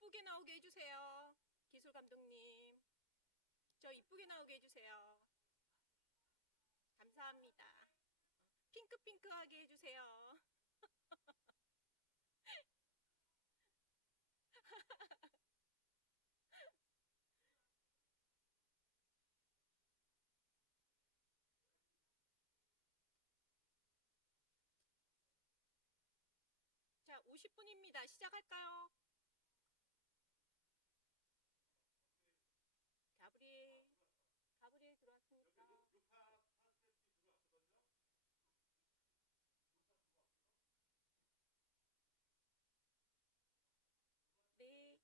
이쁘게 나오게 해주세요. 기술 감독님. 저 이쁘게 나오게 해주세요. 감사합니다. 핑크핑크하게 해주세요. 자, 50분입니다. 시작할까요? 가브리엘, 가브리엘 들어왔습니까? 네.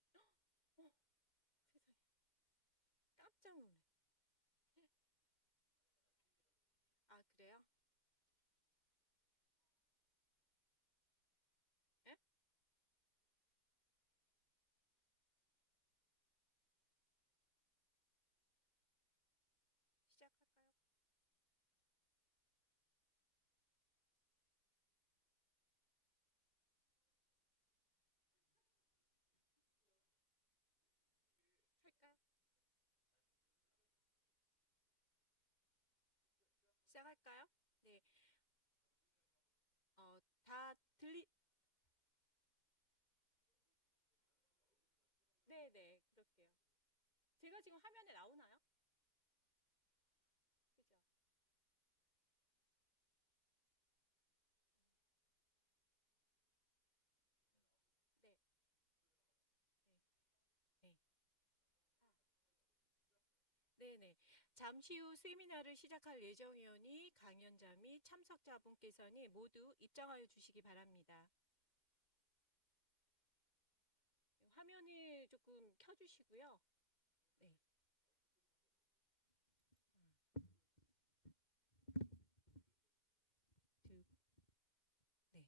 나 해도 돼요? 어, 세상에. 깜짝 놀래. 아, 그래요? 예? 시작할까요? 할까요? 시작할까요? 네. 다 네네, 그럴게요. 제가 지금 화면에 나오나요? 그죠? 네, 네, 네. 네네. 잠시 후 세미나를 시작할 예정이오니 강연자 및 참석자분께서는 모두 입장하여 주시기 바랍니다. 화면을 조금 켜주시고요. 네. 들, 네.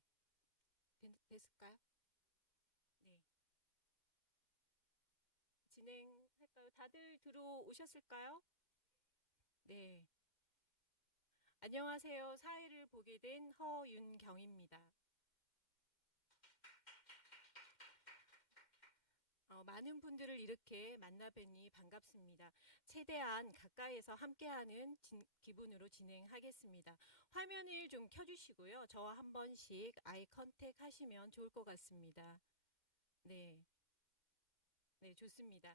됐을까요? 네. 진행할까요? 다들 들어오셨을까요? 네. 안녕하세요. 사회를 보게 된 허윤경입니다. 많은 분들을 이렇게 만나 뵈니 반갑습니다. 최대한 가까이에서 함께하는 기분으로 진행하겠습니다. 화면을 좀 켜주시고요. 저와 한 번씩 아이 컨택 하시면 좋을 것 같습니다. 네. 네, 좋습니다.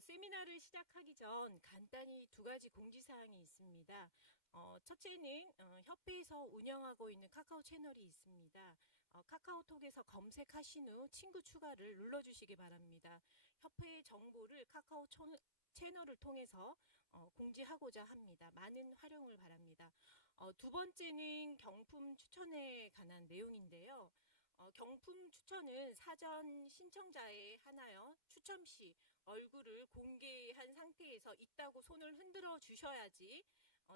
세미나를 시작하기 전 간단히 두 가지 공지사항이 있습니다. 첫째는 협회에서 운영하고 있는 카카오 채널이 있습니다. 카카오톡에서 검색하신 후 친구 추가를 눌러주시기 바랍니다. 협회의 정보를 카카오 채널을 통해서 공지하고자 합니다. 많은 활용을 바랍니다. 두 번째는 경품 추천에 관한 내용인데요. 경품 추천은 사전 신청자에 하나요. 추첨 시 얼굴을 공개한 상태에서 있다고 손을 흔들어 주셔야지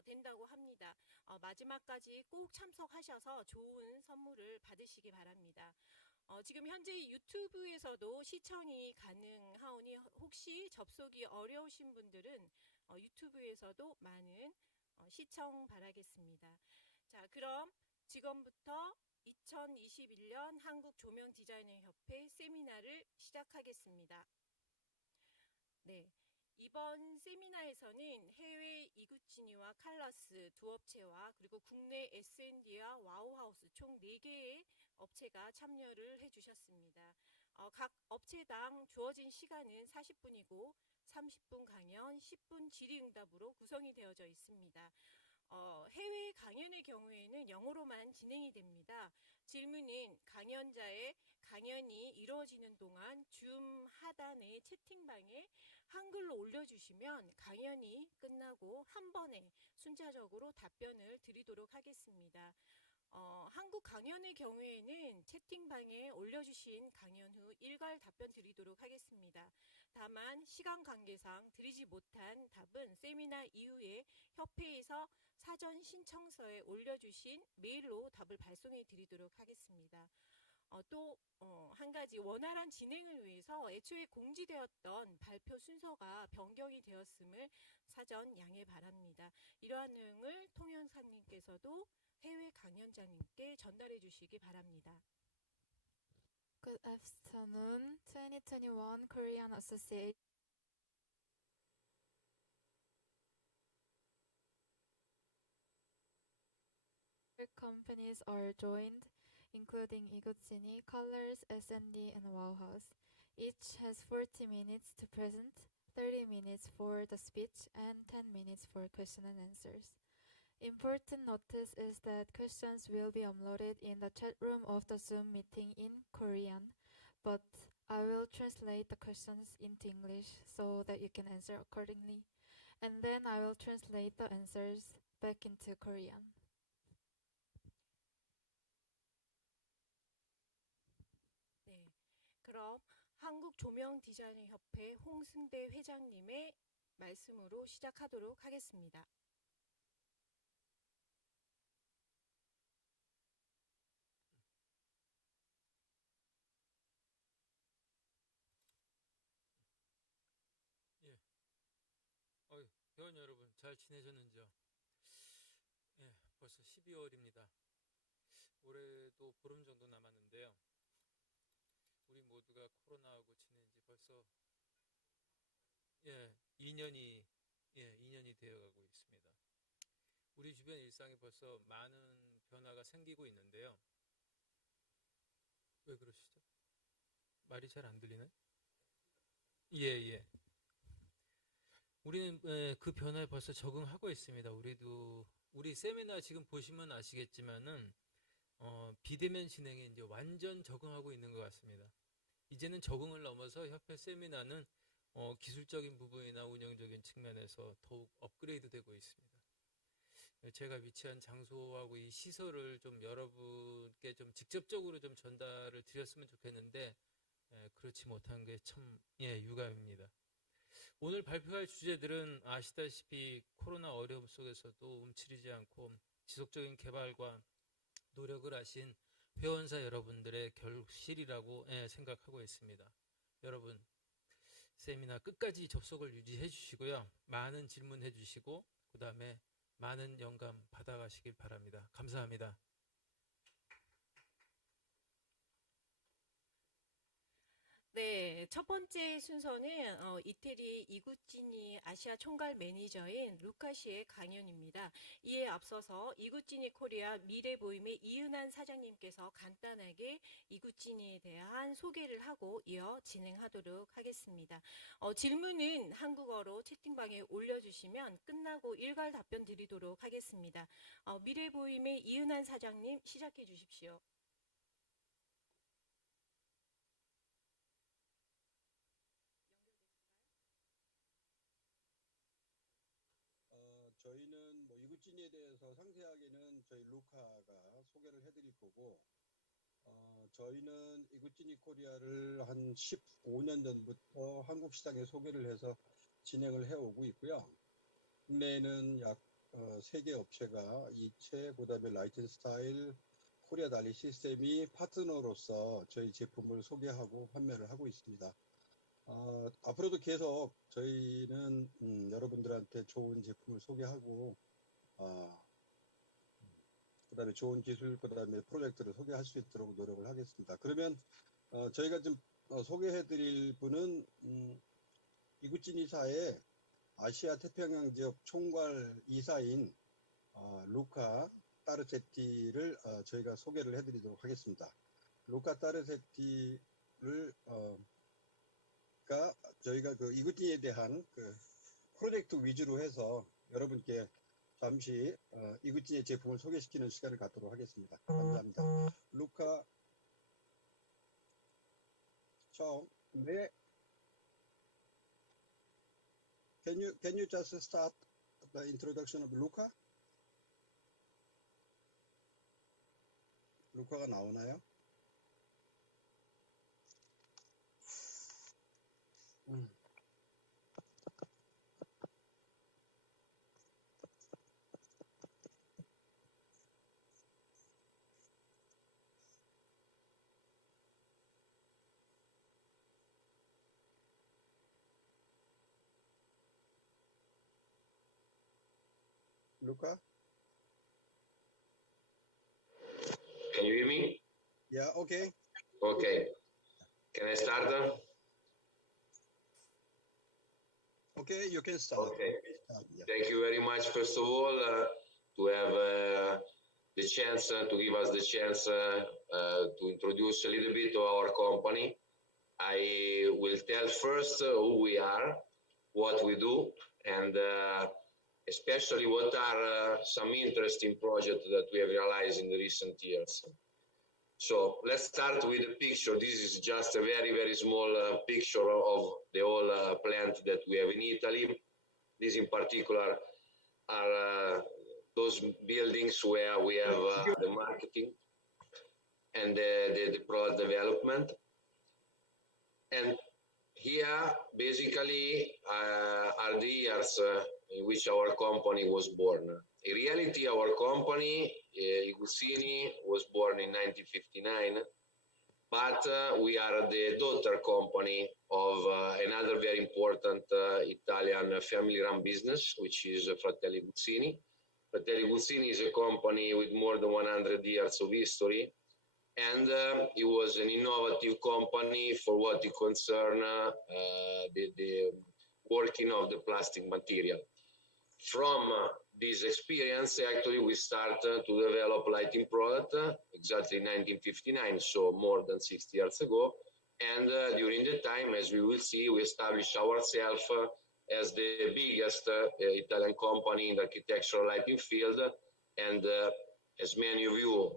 된다고 합니다. 마지막까지 꼭 참석하셔서 좋은 선물을 받으시기 바랍니다. 지금 현재 유튜브에서도 시청이 가능하오니 혹시 접속이 어려우신 분들은 유튜브에서도 많은 시청 바라겠습니다. 자, 그럼 지금부터 2021년 한국조명디자이너협회 세미나를 시작하겠습니다. 네. 이번 세미나에서는 해외 이구치니와 칼라스 두 업체와 그리고 국내 S&D와 와우하우스 총 4개의 업체가 참여를 해주셨습니다. 각 업체당 주어진 시간은 40분이고 30분 강연, 10분 질의응답으로 구성이 되어져 있습니다. 해외 강연의 경우에는 영어로만 진행이 됩니다. 질문은 강연자의 강연이 이루어지는 동안 줌 하단의 채팅방에 한글로 올려주시면 강연이 끝나고 한 번에 순차적으로 답변을 드리도록 하겠습니다. 한국 강연의 경우에는 채팅방에 올려주신 강연 후 일괄 답변 드리도록 하겠습니다. 다만 시간 관계상 드리지 못한 답은 세미나 이후에 협회에서 사전 신청서에 올려주신 메일로 답을 발송해 드리도록 하겠습니다. 또 한 가지 원활한 진행을 위해서 애초에 공지되었던 발표 순서가 변경이 되었음을 사전 양해 바랍니다. 이러한 내용을 통역사님께서도 해외 강연자님께 전달해 주시기 바랍니다. Good afternoon. 2021 Korean Association companies are joined, including Iguchini, Colors, S&D, and Wow House. Each has 40 minutes to present, 30 minutes for the speech, and 10 minutes for question and answers. Important notice is that questions will be uploaded in the chat room of the Zoom meeting in Korean, but I will translate the questions into English so that you can answer accordingly, and then I will translate the answers back into Korean. 네, 그럼 한국 조명디자이너협회 홍승대 회장님의 말씀으로 시작하도록 하겠습니다. 예. 회원 여러분 잘 지내셨는지요? 예, 벌써 12월입니다. 올해도 보름 정도 남았는데요. 우리 모두가 코로나하고 지낸 지 벌써 2년이 되어가고 있습니다. 우리 주변 일상에 벌써 많은 변화가 생기고 있는데요. 왜 그러시죠? 말이 잘 안 들리나요? 예. 우리는 그 변화에 벌써 적응하고 있습니다. 우리 세미나 지금 보시면 아시겠지만은 비대면 진행에 이제 완전 적응하고 있는 것 같습니다. 이제는 적응을 넘어서 협회 세미나는 기술적인 부분이나 운영적인 측면에서 더욱 업그레이드 되고 있습니다. 제가 위치한 장소하고 이 시설을 좀 여러분께 좀 직접적으로 좀 전달을 드렸으면 좋겠는데 그렇지 못한 게 참 유감입니다. 오늘 발표할 주제들은 아시다시피 코로나 어려움 속에서도 움츠리지 않고 지속적인 개발과 노력을 하신 회원사 여러분들의 결실이라고 생각하고 있습니다. 여러분 세미나 끝까지 접속을 유지해 주시고요. 많은 질문해 주시고 그 다음에 많은 영감 받아가시길 바랍니다. 감사합니다. 네, 첫 번째 순서는 이태리 이구찌니 아시아 총괄 매니저인 루카 씨의 강연입니다. 이에 앞서서 이구찌니 코리아 미래보임의 이은한 사장님께서 간단하게 이구찌니에 대한 소개를 하고 이어 진행하도록 하겠습니다. 질문은 한국어로 채팅방에 올려주시면 끝나고 일괄 답변 드리도록 하겠습니다. 미래보임의 이은한 사장님 시작해 주십시오. 저희는 이구찌니에 대해서 상세하게는 저희 루카가 소개를 해드릴 거고, 저희는 이구찌니 코리아를 한 15년 전부터 한국 시장에 소개를 해서 진행을 해오고 있고요. 국내에는 약 3개 업체가 이체, 그 다음에 라이팅 스타일, 코리아 달리 시스템이 파트너로서 저희 제품을 소개하고 판매를 하고 있습니다. 앞으로도 계속 저희는 여러분들한테 좋은 제품을 소개하고 그 다음에 좋은 기술, 그 다음에 프로젝트를 소개할 수 있도록 노력을 하겠습니다. 그러면 저희가 좀 소개해 드릴 분은 이구찌니사의 아시아 태평양 지역 총괄 이사인 루카 따르체티를 저희가 소개를 해 드리도록 하겠습니다. 루카 타르세티를 가 저희가 그 이구띠에 대한 그 프로젝트 위주로 해서 여러분께 잠시 이구띠의 제품을 소개시키는 시간을 갖도록 하겠습니다. 감사합니다. 루카 처음 네. Can you just start the introduction of Luca? 루카가 나오나요? Luca? Can you hear me? Yeah, okay. Okay. Can I start? Okay, you can start. Okay. Yeah. Thank you very much, first of all, to have the chance, to give us the chance to introduce a little bit of our company. I will tell first who we are, what we do, and especially what are some interesting projects that we have realized in the recent years. So let's start with the picture. This is just a very, very small picture of the whole plant that we have in Italy. These in particular are those buildings where we have the marketing and the product development. And here basically are the years in which our company was born. In reality, our company, Iguzzini, was born in 1959, but we are the daughter company of another very important Italian family-run business, which is Fratelli Iguzzini. Fratelli Iguzzini is a company with more than 100 years of history, and it was an innovative company for what it concerns the working of the plastic material. From this experience, actually, we started to develop lighting product exactly in 1959, so more than 60 years ago. And during the time, as we will see, we established ourselves as the biggest Italian company in the architectural lighting field. And as many of you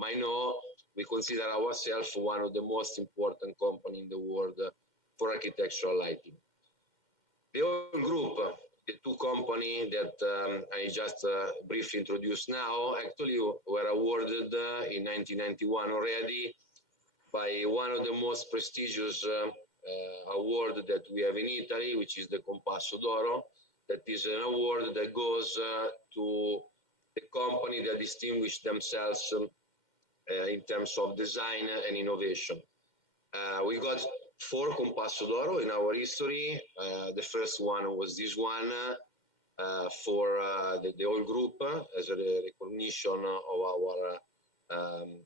might know, we consider ourselves one of the most important companies in the world for architectural lighting. The whole group, the two companies that I just briefly introduced now, actually were awarded in 1991 already by one of the most prestigious awards that we have in Italy, which is the Compasso d'Oro. That is an award that goes to the company that distinguish themselves in terms of design and innovation. We got 4 Compasso d'Oro in our history. The first one was this one for the whole group as a recognition of our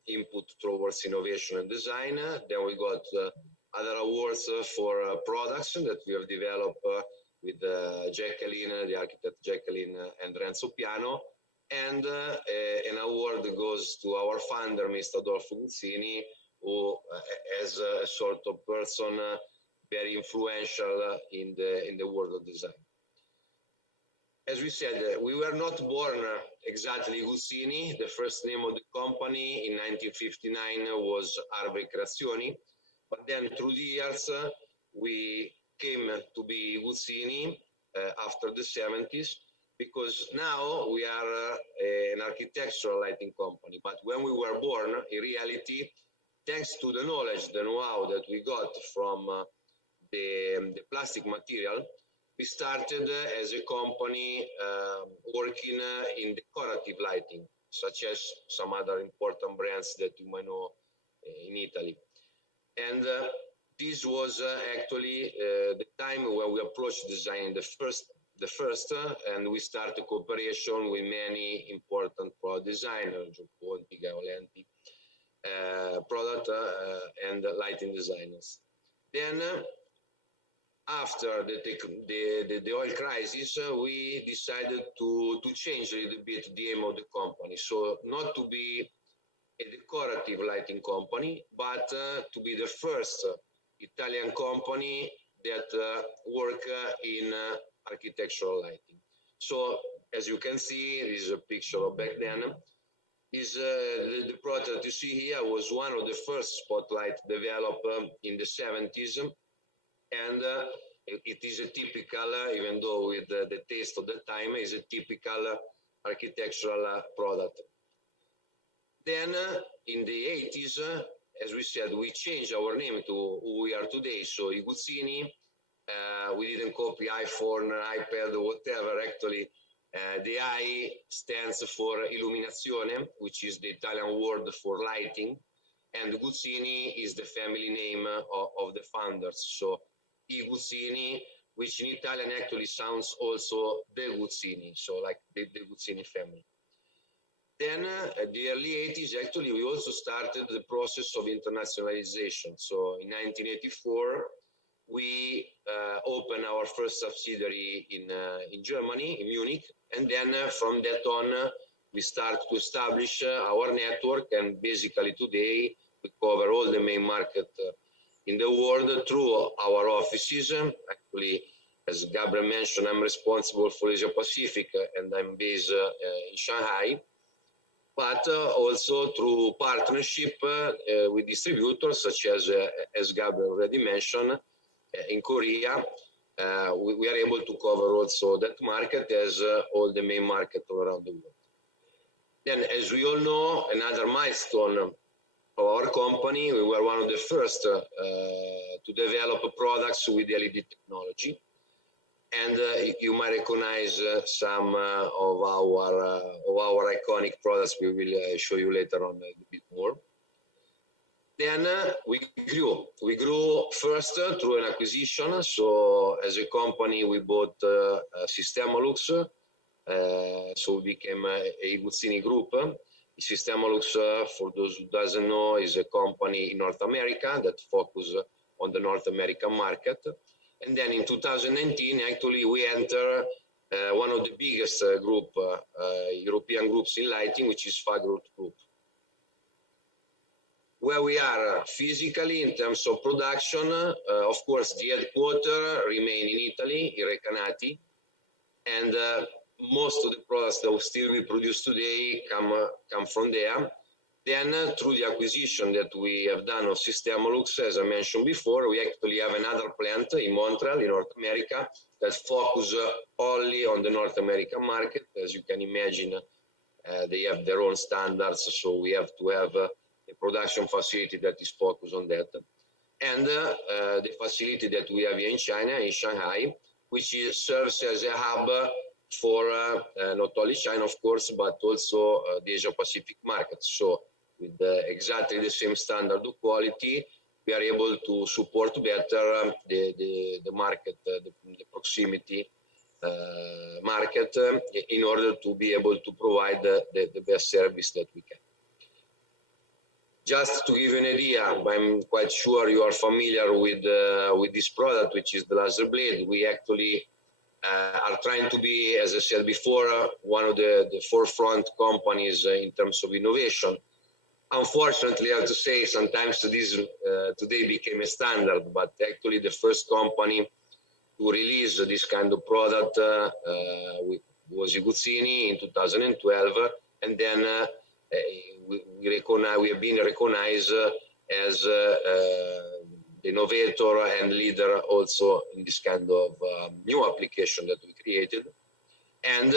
input towards innovation and design. Then we got other awards for products that we have developed with Jacqueline, the architect Jacqueline and Renzo Piano. And an award goes to our founder, Mr. Adolfo Guzzini, who as a sort of person very influential in the world of design. As we said, we were not born exactly Guzzini. The first name of the company in 1959 was Arbe Creazioni, but then through the years we came to be Guzzini after the 70s, because now we are an architectural lighting company. But when we were born, in reality, thanks to the knowledge, the know-how that we got from the plastic material, we started as a company working in decorative lighting, such as some other important brands that you might know in Italy. And this was actually the time when we approached design the first, and we started cooperation with many important product designers, Gioponti, Gaolenti, product and lighting designers. Then, after the oil crisis, we decided to change a little bit the aim of the company. So not to be a decorative lighting company, but to be the first Italian company that work in architectural lighting. So as you can see, this is a picture of back then. The product that you see here was one of the first spotlight developed in the 70s, and it is a typical, even though with the taste of the time, is a typical architectural product. Then in the 80s, as we said, we changed our name to who we are today. So Iguzzini, we didn't copy iPhone, iPad, or whatever. Actually, the I stands for illuminazione, which is the Italian word for lighting, and Guzzini is the family name of the founders. So I Guzzini, which in Italian actually sounds also the Guzzini, so like the Guzzini family. Then at the early 80s, actually, we also started the process of internationalization. So in 1984, we opened our first subsidiary in Germany, in Munich. And then from that on, we start to establish our network. And basically today, we cover all the main market in the world through our offices. Actually, as Gabriel mentioned, I'm responsible for Asia Pacific, and I'm based in Shanghai. But also through partnership with distributors, such as Gabriel already mentioned, in Korea, we are able to cover also that market as all the main market all around the world. Then, as we all know, another milestone of our company, we were one of the first to develop products with LED technology. And you might recognize some of our iconic products. We will show you later on a bit more. Then we grew first through an acquisition. So as a company, we bought Systemolux. So we became a Guzzini Group. Systemolux, for those who doesn't know, is a company in North America that focuses on the North American market. And then in 2019, actually, we enter one of the biggest European groups in lighting, which is Fagerhult Group. Where we are physically in terms of production, of course, the headquarters remain in Italy, in Recanati, and most of the products that still we produce today come from there. Then through the acquisition that we have done of Systemolux, as I mentioned before, we actually have another plant in Montreal, in North America, that focuses only on the North American market. As you can imagine, they have their own standards, so we have to have a production facility that is focused on that. And the facility that we have here in China, in Shanghai, which serves as a hub for not only China, of course, but also the Asia Pacific market. So with exactly the same standard of quality, we are able to support better the market, the proximity market, in order to be able to provide the best service that we can. Just to give you an idea, I'm quite sure you are familiar with this product, which is the laser blade. We actually are trying to be, as I said before, one of the forefront companies in terms of innovation. Unfortunately, I have to say, sometimes this today became a standard, but actually the first company to release this kind of product was Iguzzini in 2012, and then we have been recognized as the innovator and leader also in this kind of new application that we created. And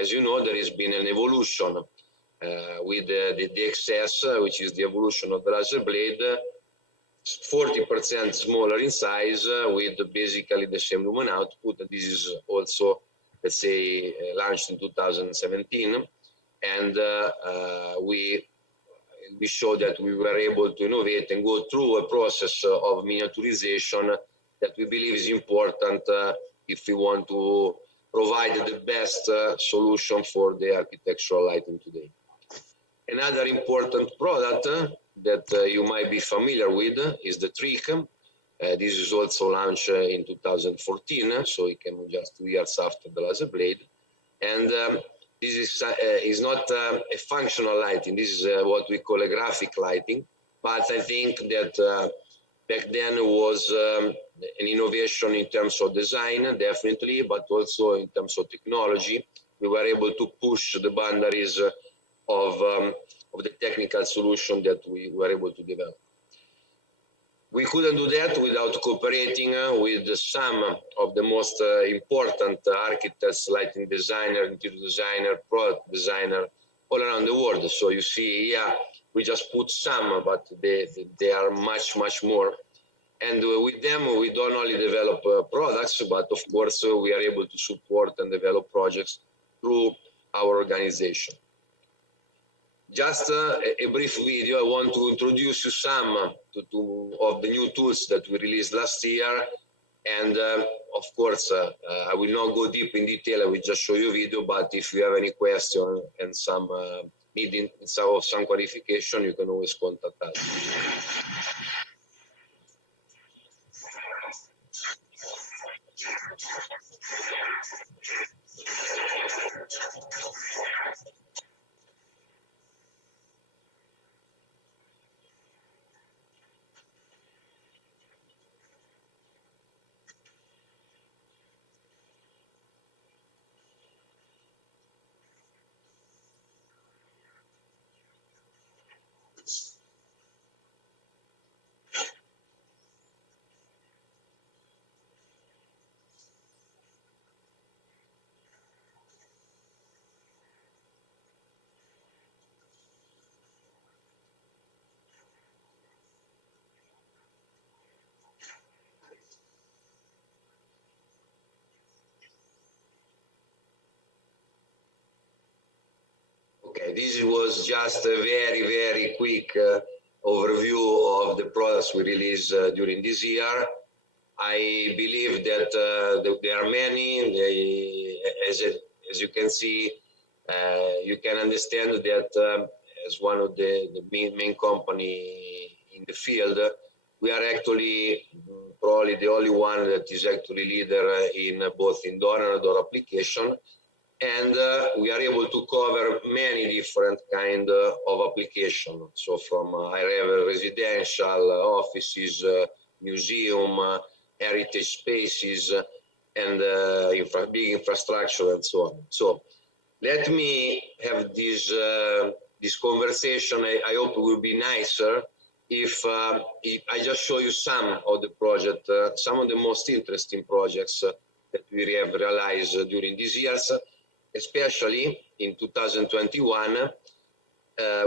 as you know, there has been an evolution with the XS, which is the evolution of the laser blade, 40% smaller in size with basically the same lumen output. This is also, let's say, launched in 2017. And we showed that we were able to innovate and go through a process of miniaturization that we believe is important if we want to provide the best solution for the architectural lighting today. Another important product that you might be familiar with is the Trick. This is also launched in 2014, so it came just 2 years after the laser blade. And This is not a functional lighting. This is what we call a graphic lighting. But I think that back then was an innovation in terms of design, definitely, but also in terms of technology. We were able to push the boundaries of the technical solution that we were able to develop. We couldn't do that without cooperating with some of the most important architects, lighting designer, interior designer, product designer all around the world. So you see here, we just put some, but they are much, much more. And with them, we don't only develop products, but of course, we are able to support and develop projects through our organization. Just a brief video. I want to introduce you some of the new tools that we released last year. And of course, I will not go deep in detail. I will just show you a video. But if you have any question and some needing some clarification, you can always contact us. Okay, this was just a very, very quick overview of the products we released during this year. I believe that there are many. As you can see, you can understand that as one of the main company in the field, we are actually probably the only one that is actually leader in both indoor and outdoor application. And we are able to cover many different kind of application. So from high-level residential, offices, museum, heritage spaces, and big infrastructure and so on. So let me have this conversation. I hope it will be nicer if I just show you some of the project, some of the most interesting projects that we have realized during these years. Especially in 2021,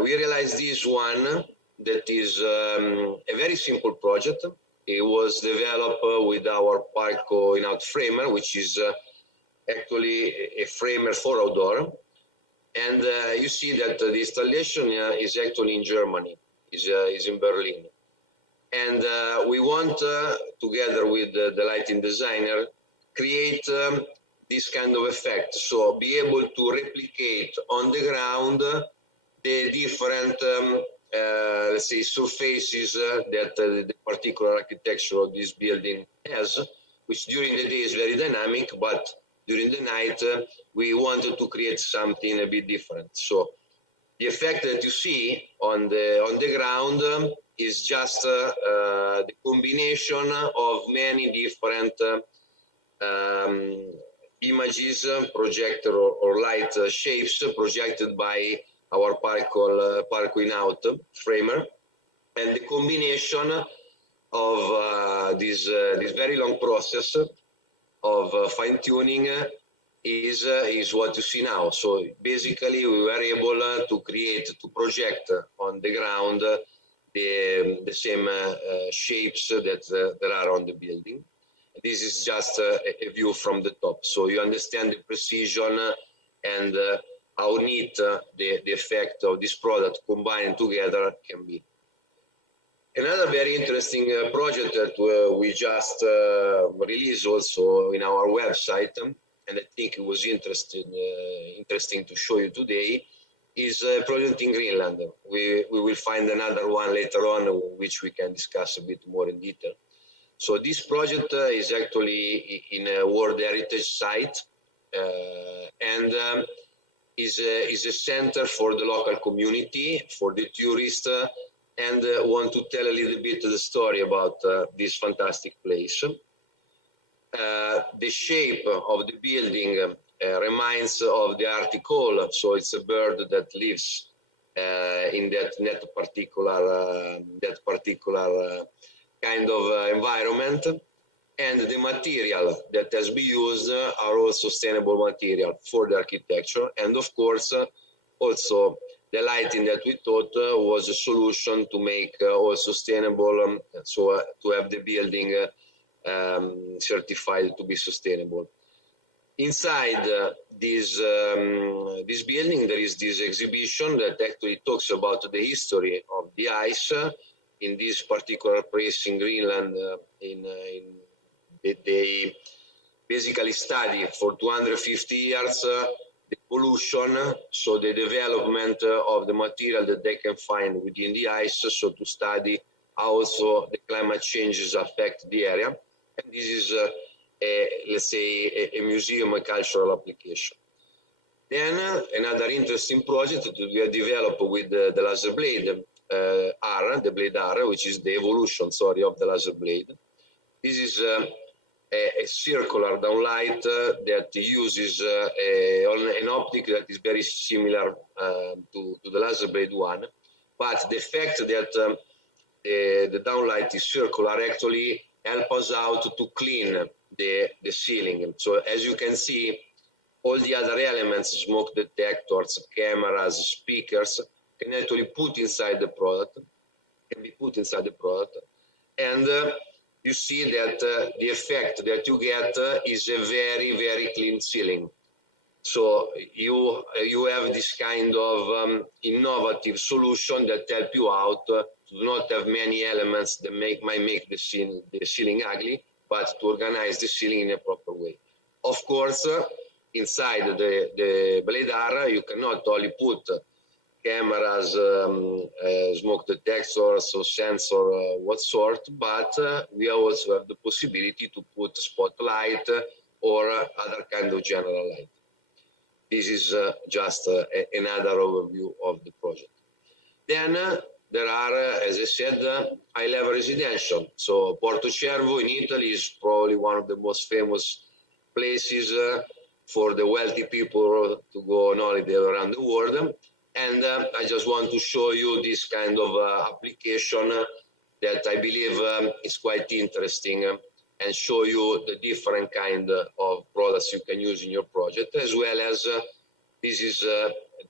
we realized this one that is a very simple project. It was developed with our Parco in-out framer, which is actually a framer for outdoor. And you see that the installation is actually in Germany, is in Berlin. And we want, together with the lighting designer, create this kind of effect. So be able to replicate on the ground the different, let's say, surfaces that the particular architecture of this building has, which during the day is very dynamic, but during the night, we wanted to create something a bit different. So the effect that you see on the ground is just the combination of many different images, projector or light shapes projected by our Parco in-out framer, and the combination of this very long process of fine-tuning is what you see now. So basically, we were able to project on the ground the same shapes that are on the building. This is just a view from the top, so you understand the precision and how neat the effect of this product combined together can be. Another very interesting project that we just released also in our website, and I think it was interesting to show you today, is a project in Greenland. We will find another one later on, which we can discuss a bit more in detail. So this project is actually in a World Heritage Site, and is a center for the local community, for the tourists, and want to tell a little bit the story about this fantastic place. The shape of the building reminds of the article, so it's a bird that lives in that particular kind of environment, and the material that has been used are all sustainable material for the architecture, and of course also the lighting that we thought was a solution to make all sustainable, so to have the building certified to be sustainable. Inside this building, there is this exhibition that actually talks about the history of the ice in this particular place in Greenland. They basically study for 250 years the pollution, so the development of the material that they can find within the ice, so to study how also the climate changes affect the area. And this is, let's say, a museum, a cultural application. Then another interesting project that we have developed with the laser blade R, the blade R, which is the evolution, sorry, of the laser blade. This is a circular downlight that uses an optic that is very similar to the laser blade one, but the fact that the downlight is circular actually help us out to clean the ceiling. So as you can see, all the other elements, smoke detectors, cameras, speakers, can actually put inside the product, and you see that the effect that you get is a very, very clean ceiling. So you have this kind of innovative solution that help you out to not have many elements that might make the ceiling ugly, but to organize the ceiling in a proper way. Of course, inside the blade R, you cannot only put cameras, smoke detectors, or sensor, what sort, but we also have the possibility to put spotlight or other kind of general light. This is just another overview of the project. Then there are, as I said, high-level residential. So Porto Cervo in Italy is probably one of the most famous places for the wealthy people to go on holiday around the world. And I just want to show you this kind of application that I believe is quite interesting, and show you the different kind of products you can use in your project, as well as this is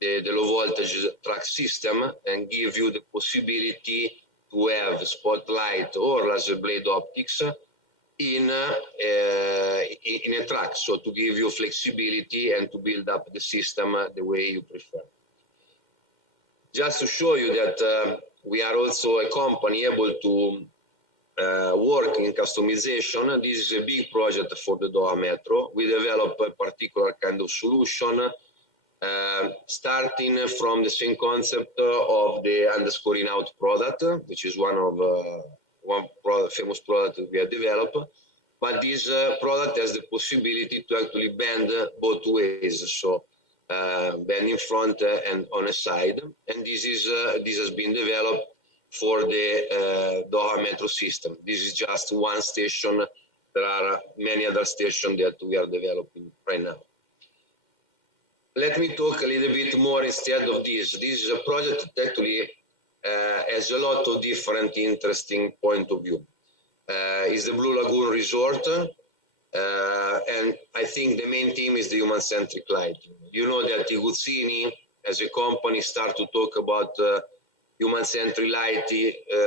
the low voltage track system, and give you the possibility to have spotlight or laser blade optics in a track, so to give you flexibility and to build up the system the way you prefer. Just to show you that we are also a company able to work in customization. This is a big project for the Doha Metro. We develop a particular kind of solution, starting from the same concept of the underscoring out product, which is one famous product that we have developed. But this product has the possibility to actually bend both ways, so bend in front and on a side. And this has been developed for the Doha Metro system. This is just one station. There are many other stations that we are developing right now. Let me talk a little bit more instead of this. This is a project that actually has a lot of different interesting point of view. It's the Blue Lagoon Resort, and I think the main theme is the human-centric lighting. You know that Iguzzini, as a company, start to talk about human-centric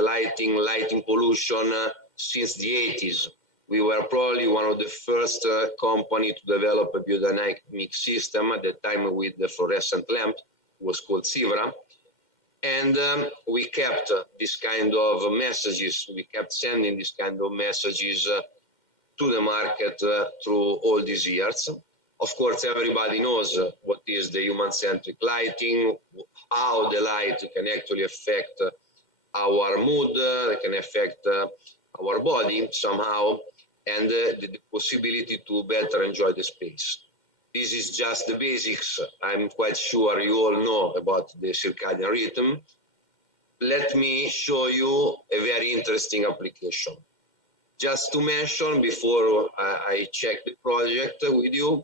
lighting pollution since the 80s. We were probably one of the first company to develop a biodynamic system at the time with the fluorescent lamp. It was called Sivra. And we kept this kind of messages. We kept sending this kind of messages to the market through all these years. Of course, everybody knows what is the human-centric lighting, how the light can actually affect our mood, it can affect our body somehow, and the possibility to better enjoy the space. This is just the basics. I'm quite sure you all know about the circadian rhythm. Let me show you a very interesting application. Just to mention before I check the project with you,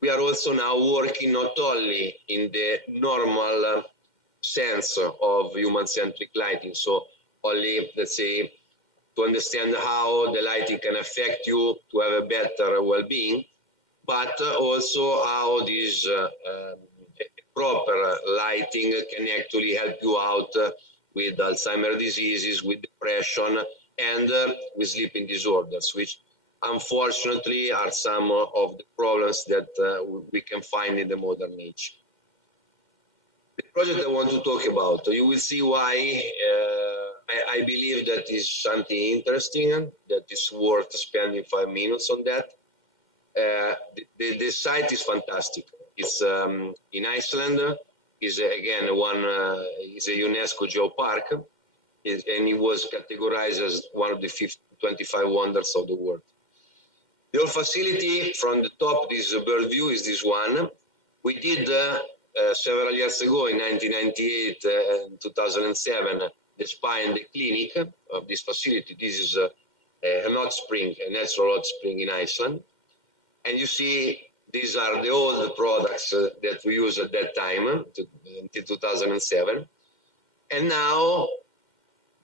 we are also now working not only in the normal sense of human-centric lighting, so only, let's say, to understand how the lighting can affect you to have a better well-being, but also how this proper lighting can actually help you out with Alzheimer's diseases, with depression, and with sleeping disorders, which unfortunately are some of the problems that we can find in the modern age. The project I want to talk about, you will see why I believe that is something interesting, that is worth spending 5 minutes on that. The site is fantastic. It's in Iceland. Is again is a UNESCO geopark, and it was categorized as one of the 25 wonders of the world. The whole facility from the top, this bird view, is this one. We did several years ago, in 1998 and 2007, the spa and the clinic of this facility. This is a hot spring, a natural hot spring in Iceland. And you see, these are the old products that we used at that time, until 2007. And now,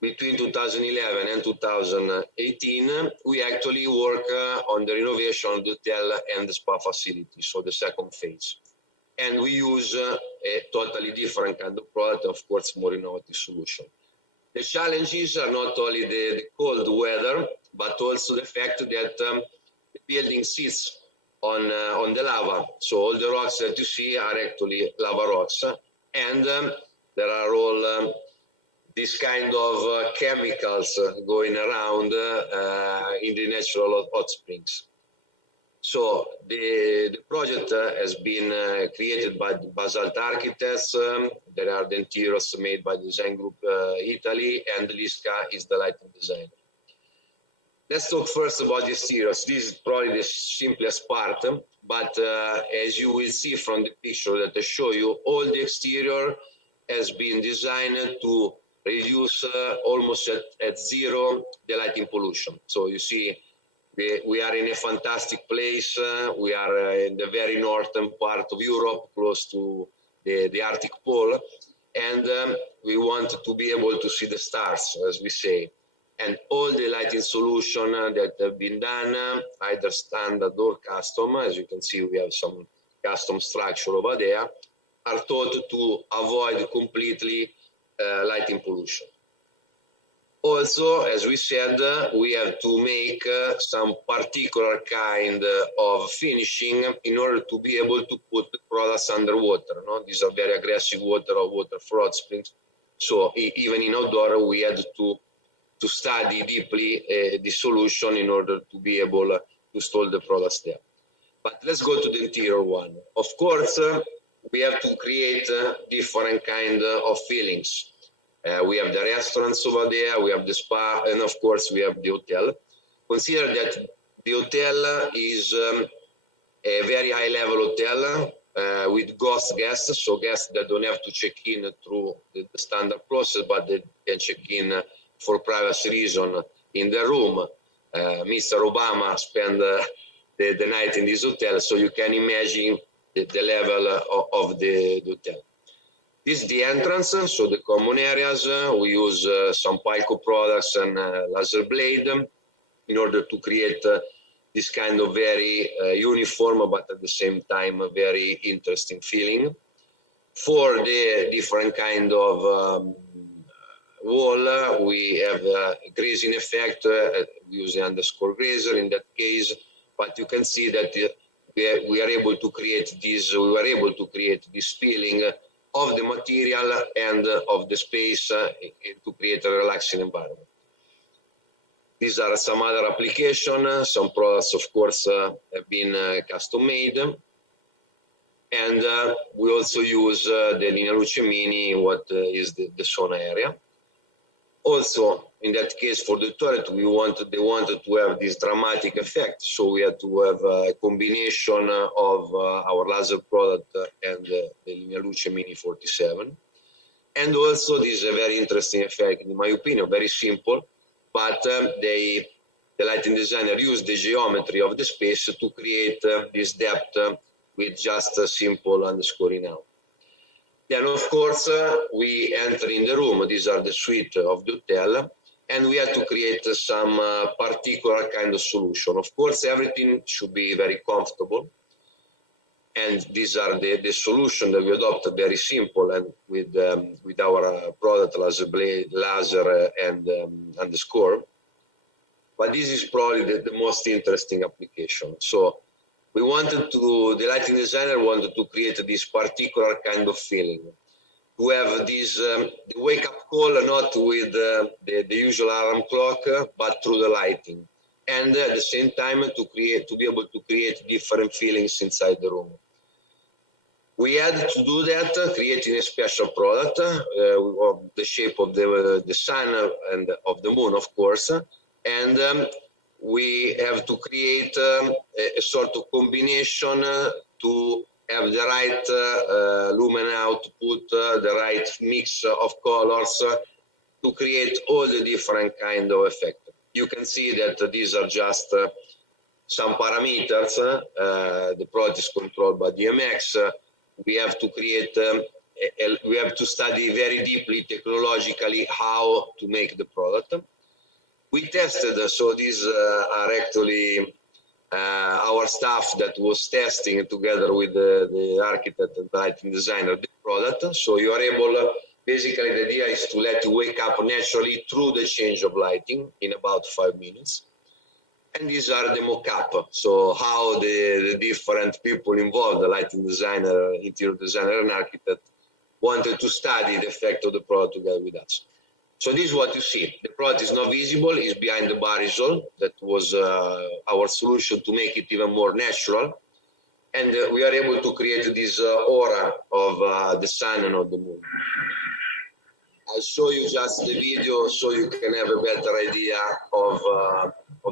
between 2011 and 2018, we actually work on the renovation of the hotel and the spa facility, so the second phase. And we use a totally different kind of product, of course, more innovative solution. The challenges are not only the cold weather, but also the fact that the building sits on the lava. So all the rocks that you see are actually lava rocks. And there are all these kind of chemicals going around in the natural hot springs. So the project has been created by the Basalt Architects. There are the interiors made by Design Group Italy, and Liska is the lighting designer. Let's talk first about the exteriors. This is probably the simplest part, but as you will see from the picture that I show you, all the exterior has been designed to reduce almost at zero the lighting pollution. So you see, we are in a fantastic place. We are in the very northern part of Europe, close to the Arctic Pole, and we want to be able to see the stars, as we say. And all the lighting solution that have been done, either standard or custom, as you can see, we have some custom structure over there, are thought to avoid completely lighting pollution. Also, as we said, we have to make some particular kind of finishing in order to be able to put the products underwater. No? These are very aggressive water for hot springs. So even in outdoor, we had to study deeply the solution in order to be able to install the products there. But let's go to the interior one. Of course, we have to create different kind of feelings. We have the restaurants over there, we have the spa, and of course we have the hotel. Consider that the hotel is a very high-level hotel with ghost guests, so guests that don't have to check in through the standard process, but they can check in for privacy reason in the room. Mr. Obama spent the night in this hotel, so you can imagine the level of the hotel. This is the entrance, so the common areas. We use some Pico products and laser blade in order to create this kind of very uniform, but at the same time, a very interesting feeling. For the different kind of wall, we have a grazing effect, using underscore grazer in that case, but you can see that we are able to create this, we were able to create this feeling of the material and of the space to create a relaxing environment. These are some other applications. Some products, of course, have been custom made. And we also use the Linea Luce Mini in what is the sauna area. also, in that case, for the toilet, they wanted to have this dramatic effect. So we had to have a combination of our laser product and the Linea Luce Mini 47. And also, this is a very interesting effect, in my opinion, very simple, but the lighting designer used the geometry of the space to create this depth with just a simple underscoring out. Then, of course, we enter in the room. These are the suite of the hotel, and we had to create some particular kind of solution. Of course, everything should be very comfortable, and these are the solution that we adopted, very simple, and with our product laser and underscore. But this is probably the most interesting application. So the lighting designer wanted to create this particular kind of feeling, to have this the wake up call not with the usual alarm clock, but through the lighting, and at the same time to be able to create different feelings inside the room. We had to do that, creating a special product of the shape of the sun and of the moon, of course, and we have to create a sort of combination to have the right lumen output, the right mix of colors to create all the different kind of effect. You can see that these are just some parameters. The product is controlled by DMX. We have to create, we have to study very deeply technologically how to make the product. We tested, so these are actually our staff that was testing together with the architect and lighting designer the product. So you are able, basically the idea is to let you wake up naturally through the change of lighting in about 5 minutes. And these are the mock-up, so how the different people involved, the lighting designer, interior designer, and architect, wanted to study the effect of the product together with us. So this is what you see. The product is not visible, it's behind the barisol. That was our solution to make it even more natural. And we are able to create this aura of the sun and of the moon. I'll show you just the video so you can have a better idea of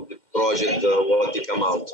the project, what it come out.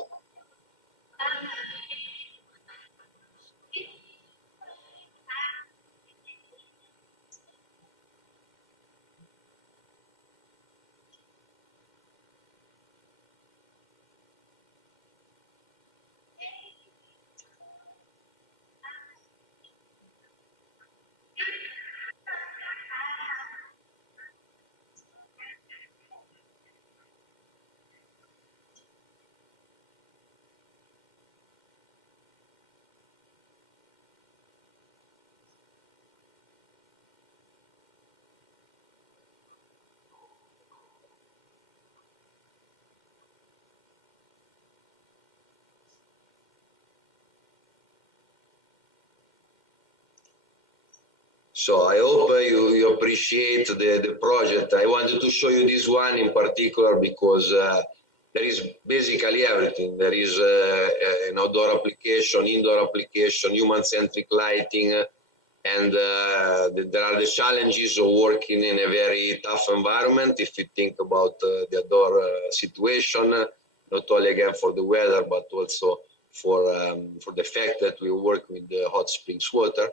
So I hope you appreciate the project. I wanted to show you this one in particular because there is basically everything. There is an outdoor application, indoor application, human-centric lighting, and there are the challenges of working in a very tough environment. If you think about the outdoor situation, not only again for the weather, but also for the fact that we work with the hot springs water.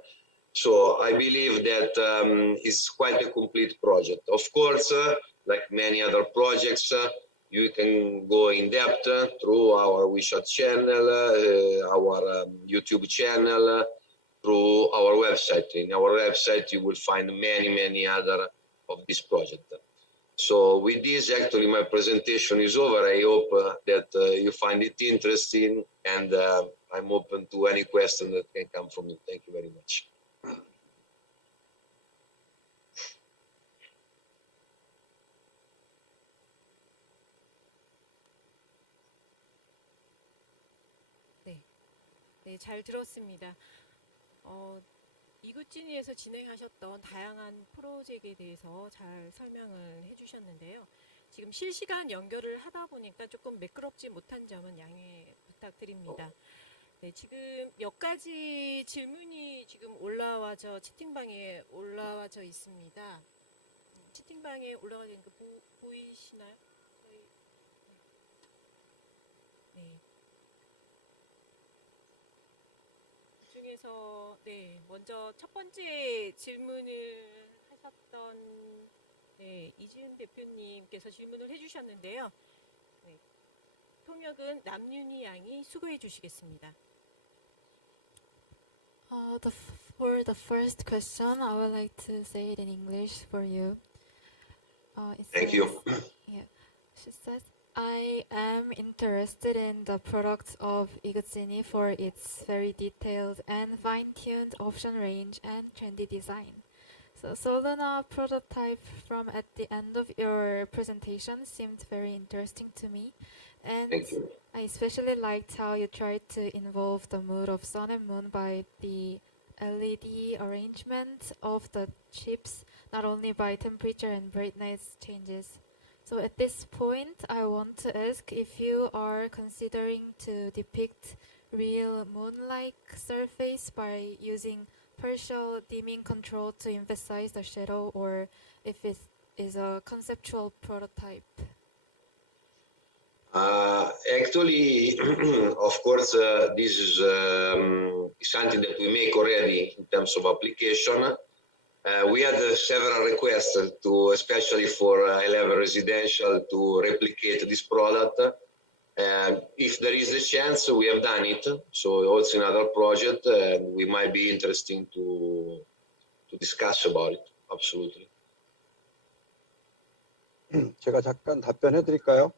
So I believe that it's quite a complete project. Of course, like many other projects, you can go in depth through our WeChat channel, our YouTube channel, through our website. In our website, you will find many other of this project. So with this, actually, my presentation is over. I hope that you find it interesting, and I'm open to any question that can come from you. Thank you very much. 네, 잘 들었습니다. 이굿지니에서 진행하셨던 다양한 프로젝트에 대해서 잘 설명을 해주셨는데요. 지금 실시간 연결을 하다 보니까 조금 매끄럽지 못한 점은 양해 부탁드립니다. 네, 지금 몇 가지 질문이 지금 채팅방에 올라와져 있습니다. 채팅방에 올라가 있는 거 보이시나요? 네. 그 중에서 먼저 첫 번째 질문을 하셨던 이지은 대표님께서 질문을 해주셨는데요. 통역은 남윤희 양이 수고해 주시겠습니다. For the first question, I would like to say it in English for you. Thank you. Yeah, she says, I am interested in the product of Iguzzini for its very detailed and fine-tuned option range and trendy design. So Soluna prototype from at the end of your presentation seemed very interesting to me. And Thank you. I especially liked how you tried to involve the mood of sun and moon by the LED arrangement of the chips, not only by temperature and brightness changes. So at this point, I want to ask if you are considering to depict real moon-like surface by using partial dimming control to emphasize the shadow, or if it is a conceptual prototype. Actually, of course, this is something that we make already in terms of application. We had several requests to, especially for high-level residential, to replicate this product. If there is a chance, we have done it. So also another project, and we might be interesting to discuss about it. Absolutely. 제가 잠깐 답변해 드릴까요?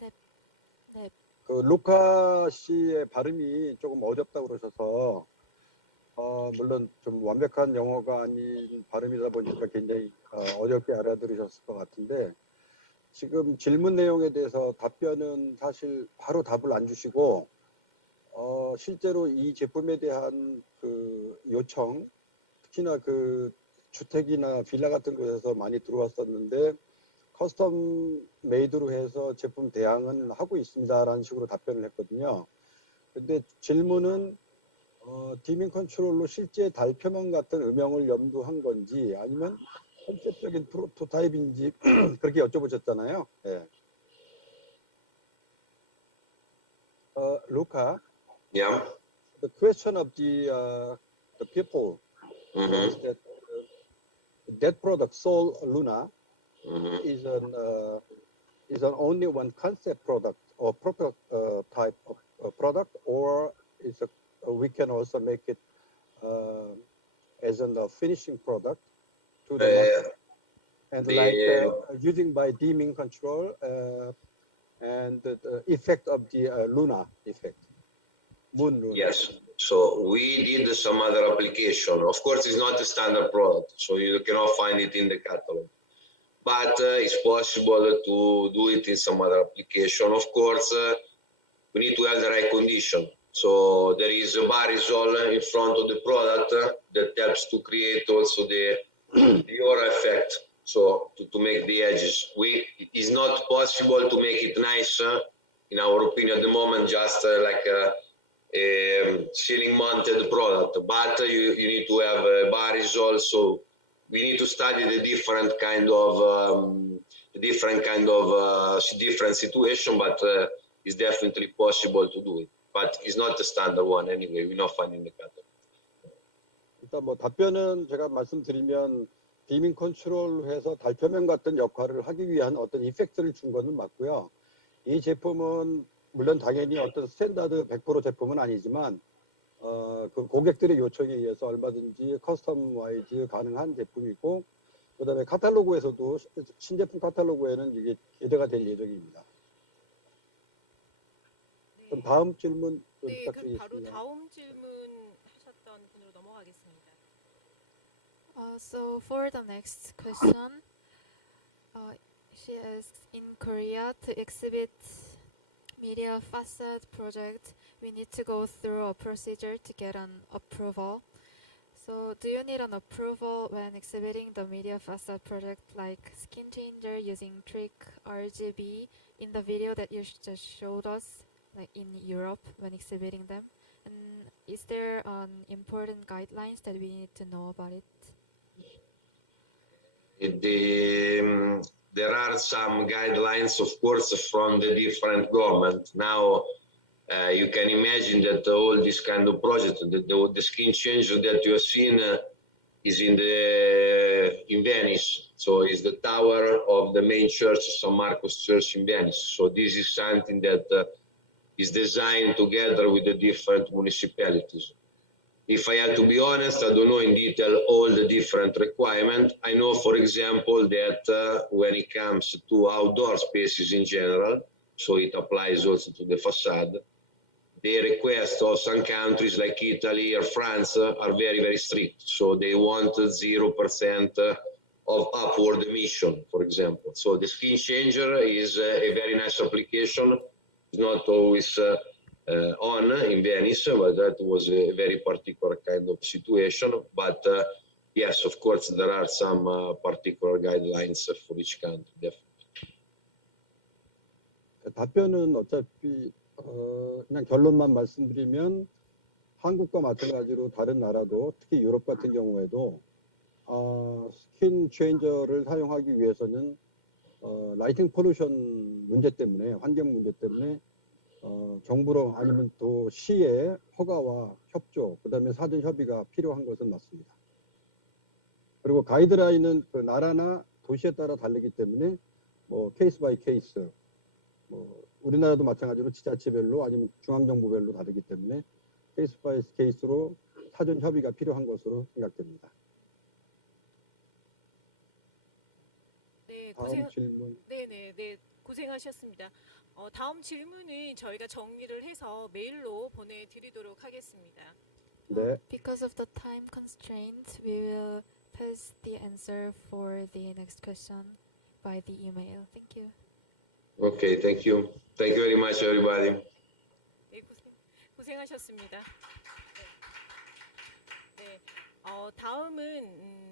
네. 그 루카 씨의 발음이 조금 어렵다고 그러셔서 물론 좀 완벽한 영어가 아닌 발음이다 보니까 굉장히 어렵게 알아들으셨을 것 같은데, 지금 질문 내용에 대해서 답변은 사실 바로 답을 안 주시고 실제로 이 제품에 대한 그 요청, 특히나 그 주택이나 빌라 같은 곳에서 많이 들어왔었는데 커스텀 메이드로 해서 제품 대항은 하고 있습니다라는 식으로 답변을 했거든요. 근데 질문은 디밍 컨트롤로 실제 달표면 같은 음영을 염두한 건지 아니면 컨셉적인 프로토타입인지 그렇게 여쭤보셨잖아요. 네. Luca, Yeah. the question of the people was that that product, Sol Luna, is an only one concept product or prototype of product, or is we can also make it as a finishing product to the market, and using by dimming control and the effect of the Luna effect, moon Luna. Yes. So we did some other application. Of course, it's not a standard product, so you cannot find it in the catalog. But it's possible to do it in some other application. Of course, we need to have the right condition. So there is a barisol in front of the product that helps to create also the aura effect. So to make the edges, it's not possible to make it nice, in our opinion, at the moment, just like a ceiling mounted product. But you need to have a barisol. So we need to study the different different situation, but it's definitely possible to do it. But it's not the standard one anyway. We're not finding the catalog. 일단 뭐 답변은 제가 말씀드리면 디밍 컨트롤로 해서 달표면 같은 역할을 하기 위한 어떤 이펙트를 준 것은 맞고요. 이 제품은 물론 당연히 어떤 스탠다드 100% 제품은 아니지만 그 고객들의 요청에 의해서 얼마든지 커스터마이즈 가능한 제품이고, 그다음에 카탈로그에서도 신제품 카탈로그에는 이게 게재가 될 예정입니다. 그럼 다음 질문 네, 그럼 바로 부탁드리겠습니다. 다음 질문 하셨던 분으로 넘어가겠습니다. So for the next question, she asks, in Korea to exhibit media facade project, we need to go through a procedure to get an approval. So do you need an approval when exhibiting the media facade project, like skin changer using trick RGB in the video that you just showed us, like in Europe when exhibiting them? And is there an important guidelines that we need to know about it? there are some guidelines, of course, from the different government. Now, you can imagine that all this kind of project, the skin changer that you have seen is in Venice. So it's the tower of the main church, San Marco's Church in Venice. So this is something that is designed together with the different municipalities. If I have to be honest, I don't know in detail all the different requirements. I know, for example, that when it comes to outdoor spaces in general, so it applies also to the facade, the requests of some countries like Italy or France are very, very strict. So they want 0% of upward emission, for example. So the skin changer is a very nice application. It's not always on in Venice, but that was a very particular kind of situation. But yes, of course, there are some particular guidelines for each country, definitely. 답변은 어차피 그냥 결론만 말씀드리면 한국과 마찬가지로 다른 나라도 특히 유럽 같은 경우에도 스킨 체인저를 사용하기 위해서는 라이팅 폴루션 문제 때문에 환경 문제 때문에 정부로 아니면 또 시의 허가와 협조, 그다음에 사전 협의가 필요한 것은 맞습니다. 그리고 가이드라인은 그 나라나 도시에 따라 다르기 때문에 뭐 케이스 바이 케이스, 뭐 우리나라도 마찬가지로 지자체별로 아니면 중앙정부별로 다르기 때문에 케이스 바이 케이스로 사전 협의가 필요한 것으로 생각됩니다. 네, 다음 질문. 네, 고생하셨습니다. 다음 질문은 저희가 정리를 해서 메일로 보내드리도록 하겠습니다. 네. Because of the time constraint, we will pass the answer for the next question by the email. Thank you. Okay, thank you. Thank you very much, everybody. 네, 고생하셨습니다. 네, 다음은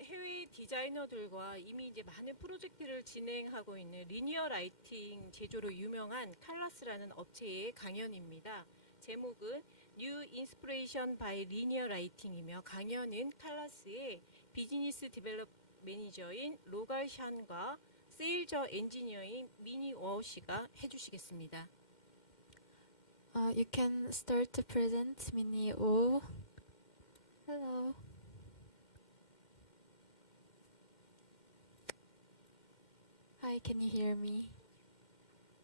해외 디자이너들과 이미 이제 많은 프로젝트를 진행하고 있는 리니어 라이팅 제조로 유명한 칼라스라는 업체의 강연입니다. 제목은 New Inspiration by Linear Lighting이며 강연은 칼라스의 비즈니스 디벨롭 매니저인 로갈 샨과 세일저 엔지니어인 미니 워우 씨가 해주시겠습니다. You can start to present Minnie Oh. Hello. Hi, can you hear me?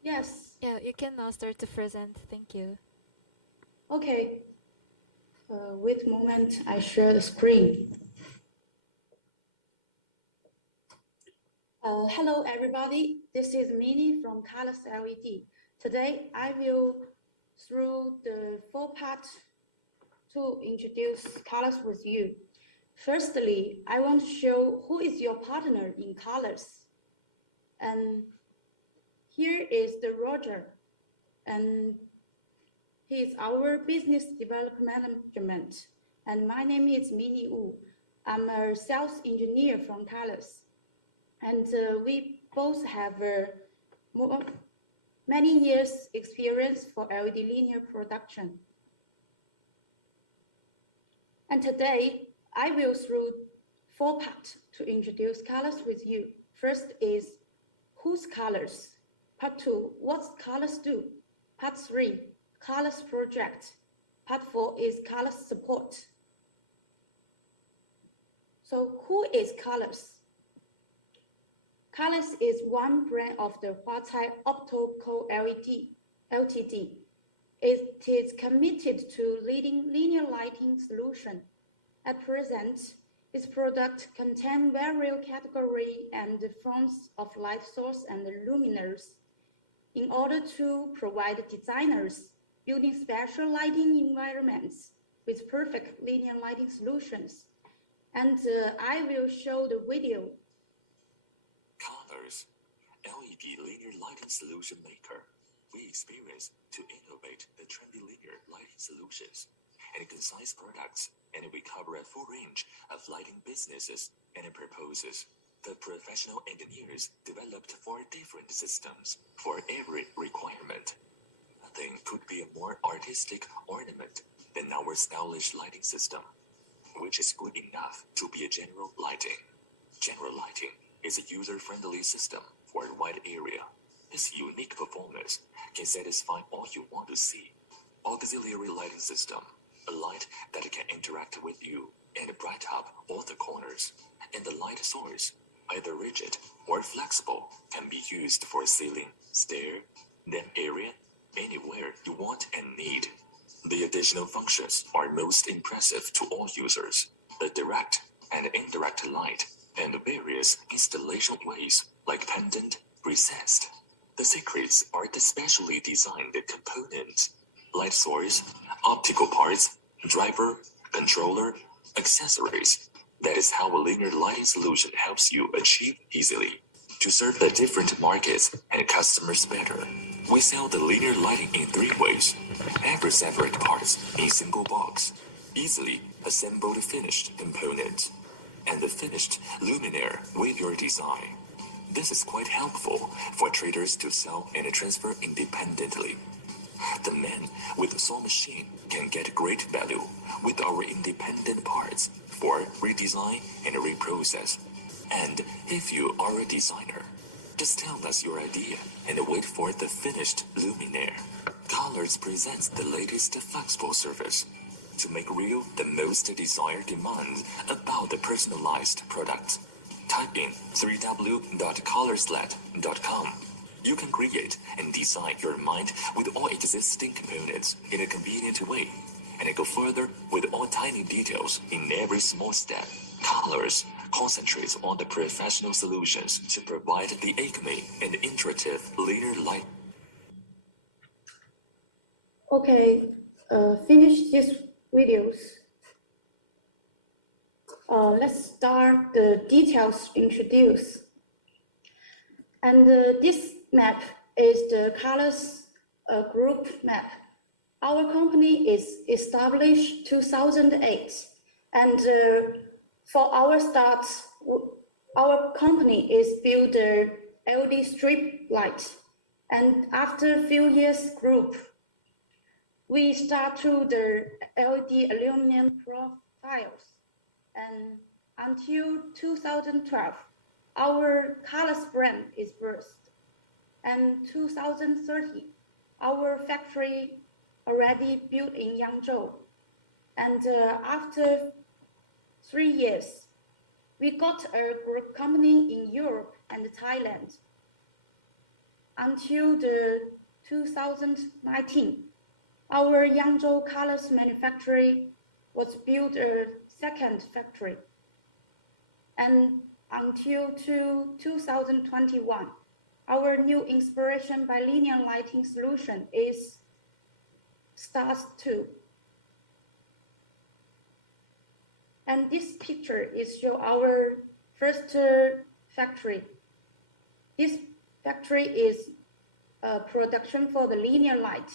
Yes. Yeah, you can now start to present. Thank you. Okay. Wait a moment. I share the screen. Hello, everybody. This is Minnie from Colors LED. Today, I will through the 4 part to introduce colors with you. Firstly, I want to show who is your partner in colors. And here is the Roger, and he is our business development management. And my name is Minnie Wu. I'm a sales engineer from Colors. And we both have many years experience for LED linear production. And today, I will through 4 parts to introduce colors with you. First is whose colors? Part 2, what colors do? Part 3, colors project. Part 4 is colors support. So who is Colors? Colors is one brand of the Huatai Optical LED Ltd. It is committed to leading linear lighting solution. At present, its products contain various categories and forms of light source and luminaires in order to provide designers building special lighting environments with perfect linear lighting solutions. And I will show the video. Colors, LED linear lighting solution maker. We experience to innovate the trendy linear lighting solutions and concise products, and we cover a full range of lighting businesses and purposes. The professional engineers developed 4 different systems for every requirement. Nothing could be a more artistic ornament than our stylish lighting system, which is good enough to be a general lighting. General lighting is a user-friendly system for a wide area. Its unique performance can satisfy all you want to see. Auxiliary lighting system, a light that can interact with you and bright up all the corners. And the light source, either rigid or flexible, can be used for ceiling, stair, damp area, anywhere you want and need. The additional functions are most impressive to all users. The direct and indirect light and various installation ways like pendant, recessed. The secrets are the specially designed components, light source, optical parts, driver, controller, accessories. That is how a linear lighting solution helps you achieve easily. To serve the different markets and customers better, we sell the linear lighting in 3 ways. Every separate parts in single box, easily assembled finished components, and the finished luminaire with your design. This is quite helpful for traders to sell and transfer independently. The man with the saw machine can get great value with our independent parts for redesign and reprocess. And if you are a designer, just tell us your idea and wait for the finished luminaire. Colors presents the latest flexible service to make real the most desired demands about the personalized products. Type in www.colorslet.com. You can create and design your mind with all existing components in a convenient way, and go further with all tiny details in every small step. Colors concentrates on the professional solutions to provide the acme and intuitive linear light. Okay, finish these videos. Let's start the details introduce. And this map is the colors group map. Our company is established 2008, and for our start, our company is build the LED strip light, and after a few years group, we start to the LED aluminum profiles, and until 2012, our colors brand is birthed, and 2030, our factory already built in Yangzhou, and after 3 years, we got a group company in Europe and Thailand. Until the 2019, our Yangzhou colors manufacturing was built a second factory. And until 2021, our new inspiration by linear lighting solution is starts too. And this picture is show our first factory. This factory is a production for the linear light.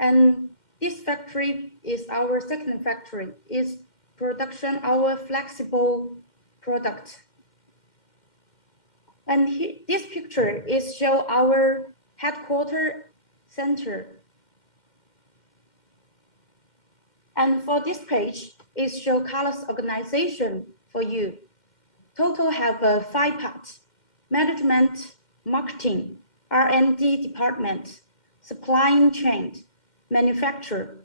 And this factory is our second factory, is production our flexible product. And this picture is show our headquarter center. And for this page, it show colors organization for you. Total have 5 parts: management, marketing, R&D department, supply chain, manufacturer.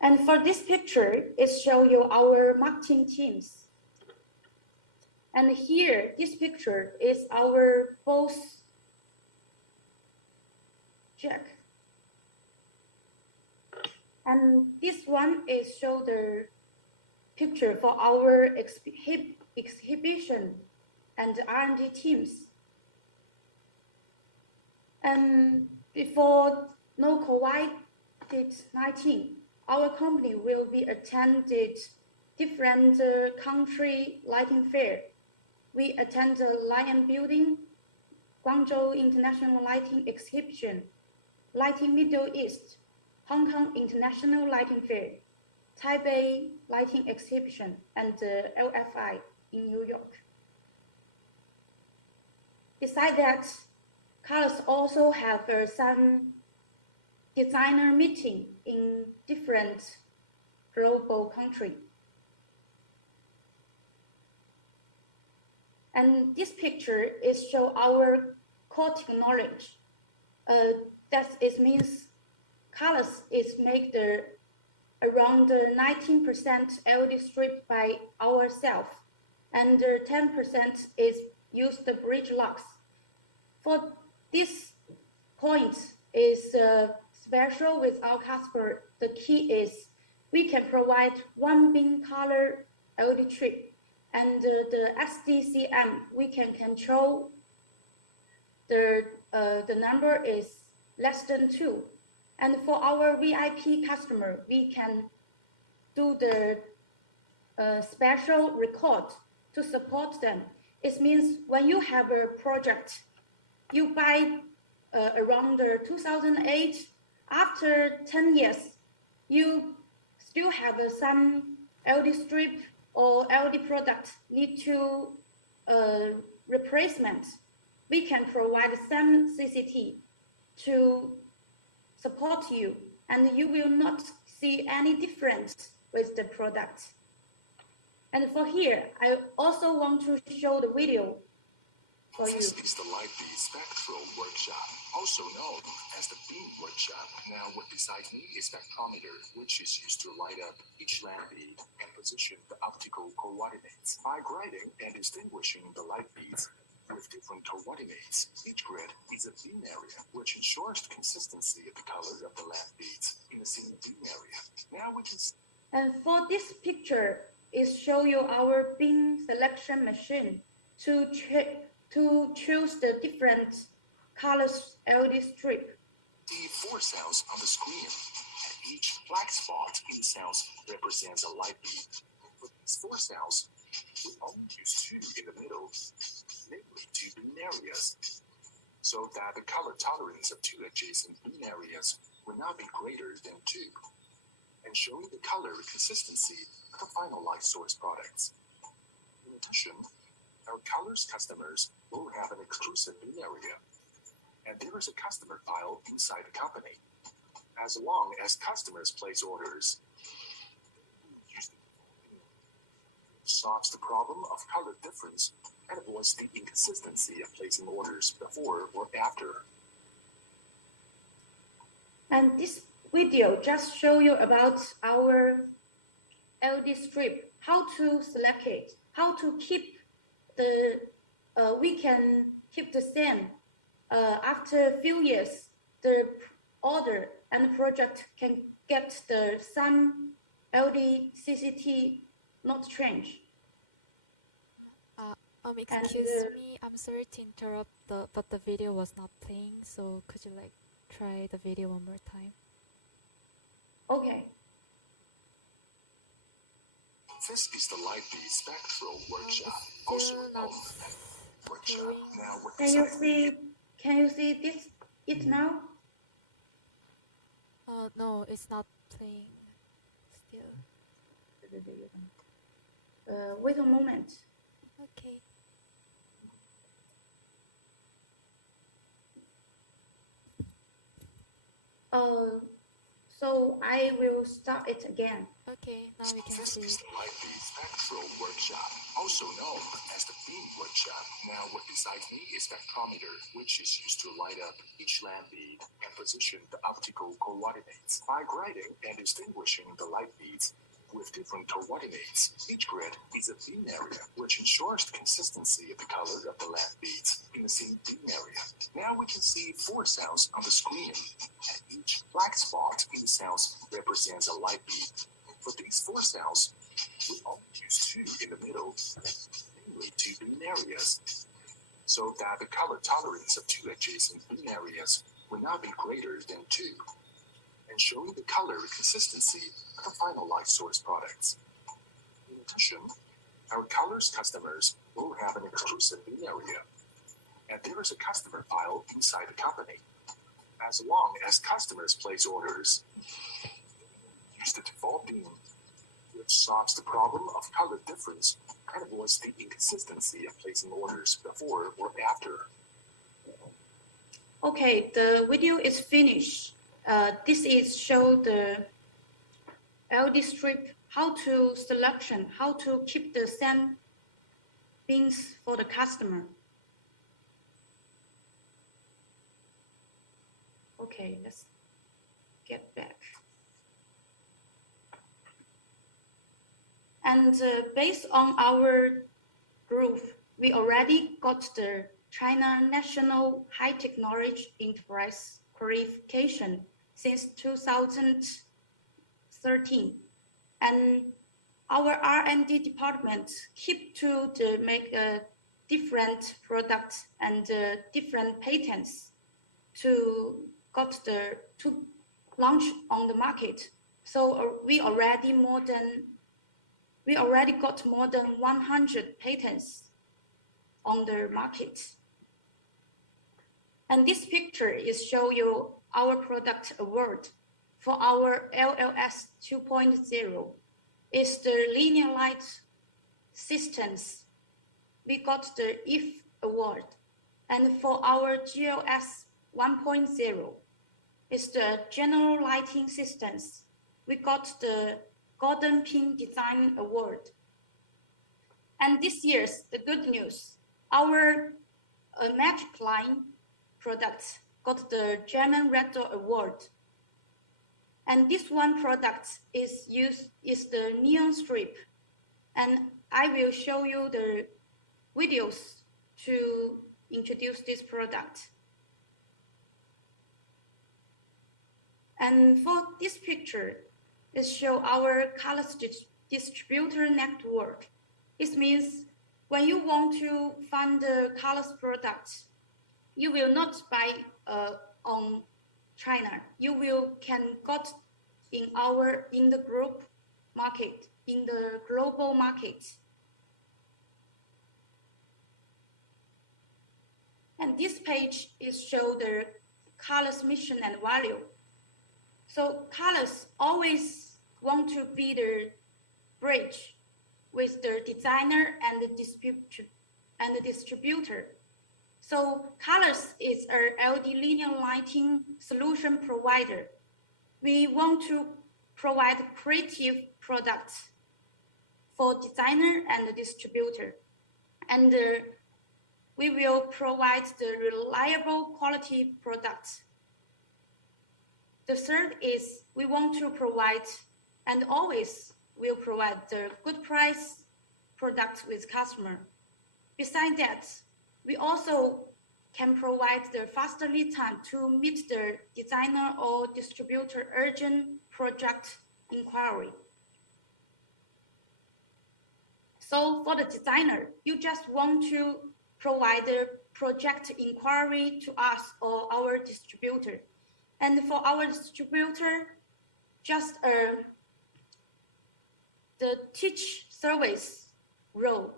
And for this picture, it show you our marketing teams. And here, this picture is our boss, Jack. And this one is show the picture for our exhibition and R&D teams. And before no COVID-19, our company will be attended different country lighting fair. We attend the Lion Building, Guangzhou International Lighting Exhibition, Lighting Middle East, Hong Kong International Lighting Fair, Taipei Lighting Exhibition, and LFI in New York. Besides that, colors also have some designer meeting in different global countries. And this picture is show our core technology. That it means colors is made around 19% LED strip by ourselves, and 10% is used the bridge locks. For this point is special with our customer. The key is we can provide one bin color LED strip, and the SDCM we can control the number is less than 2. And for our VIP customer, we can do the special record to support them. It means when you have a project, you buy around 2008, after 10 years, you still have some LED strip or LED product need to replacement. We can provide some CCT to support you, and you will not see any difference with the product. And for here, I also want to show the video for you. This is the Light Beam Spectral Workshop, also known as the Beam Workshop. Now, what beside me is spectrometer, which is used to light up each lamp bead and position the optical coordinates. By grading and distinguishing the light beads with different coordinates, each grid is a beam area, which ensures the consistency of the color of the lamp beads in the same beam area. Now we can see. And for this picture, is show you our beam selection machine to choose the different colors LED strip. See 4 cells on the screen, and each black spot in the cells represents a light bead. For these 4 cells, we only use 2 in the middle, namely 2 beam areas, so that the color tolerance of 2 adjacent beam areas will not be greater than 2, and showing the color consistency of the final light source products. In addition, our colors customers will have an exclusive beam area, and there is a customer file inside the company. As long as customers place orders, solves the problem of color difference and avoids the inconsistency of placing orders before or after. And this video just show you about our LED strip, how to select it, how to keep the, we can keep the same. After a few years, the order and project can get the some LED CCT not change. Excuse me, I'm sorry to interrupt, but the video was not playing, so could you like try the video one more time? Okay. This is the Light Beam Spectral Workshop, also known as Workshop. Now, what Can you see this it now? No, it's not playing still. Wait a moment. Okay. So I will start it again. Okay, now we can This see. is the Light Beam Spectral Workshop, also known as the Beam Workshop. Now, what beside me is spectrometer, which is used to light up each lamp bead and position the optical coordinates. By grading and distinguishing the light beads with different coordinates, each grid is a beam area, which ensures the consistency of the color of the lamp beads in the same beam area. Now we can see 4 cells on the screen, and each black spot in the cells represents a light bead. For these 4 cells, we only use 2 in the middle, namely 2 beam areas, so that the color tolerance of 2 adjacent beam areas will not be greater than 2, and showing the color consistency of the final light source products. In addition, our colors customers will have an exclusive beam area, and there is a customer file inside the company. As long as customers place orders, use the default beam, which solves the problem of color difference and avoids the inconsistency of placing orders before or after. Okay, the video is finished. This is show the LED strip, how to selection, how to keep the same things for the customer. Okay, let's get back. And based on our group, we already got the China National High Technology Enterprise qualification since 2013. And our R&D department keep to make different products and different patents to launch on the market. So we already got more than 100 patents on the market. And this picture is show you our product award for our LLS 2.0. It's the linear light systems. We got the IF award. And for our GLS 1.0, it's the general lighting systems. We got the Golden Pin Design Award. And this year's the good news, our Magic Line product got the German Red Dot Award. And this one product is the neon strip. And I will show you the videos to introduce this product. And for this picture, it shows our colors distributor network. This means when you want to find the colors product, you will not buy on China. You can got in the group market, in the global market. And this page is show the colors mission and value. So colors always want to be the bridge with the designer and the distributor. So colors is a LED linear lighting solution provider. We want to provide creative products for designer and the distributor. And we will provide the reliable quality products. The third is we want to provide and always will provide the good price products with customer. Besides that, we also can provide the faster lead time to meet the designer or distributor urgent project inquiry. So for the designer, you just want to provide the project inquiry to us or our distributor. And for our distributor, just the teach service role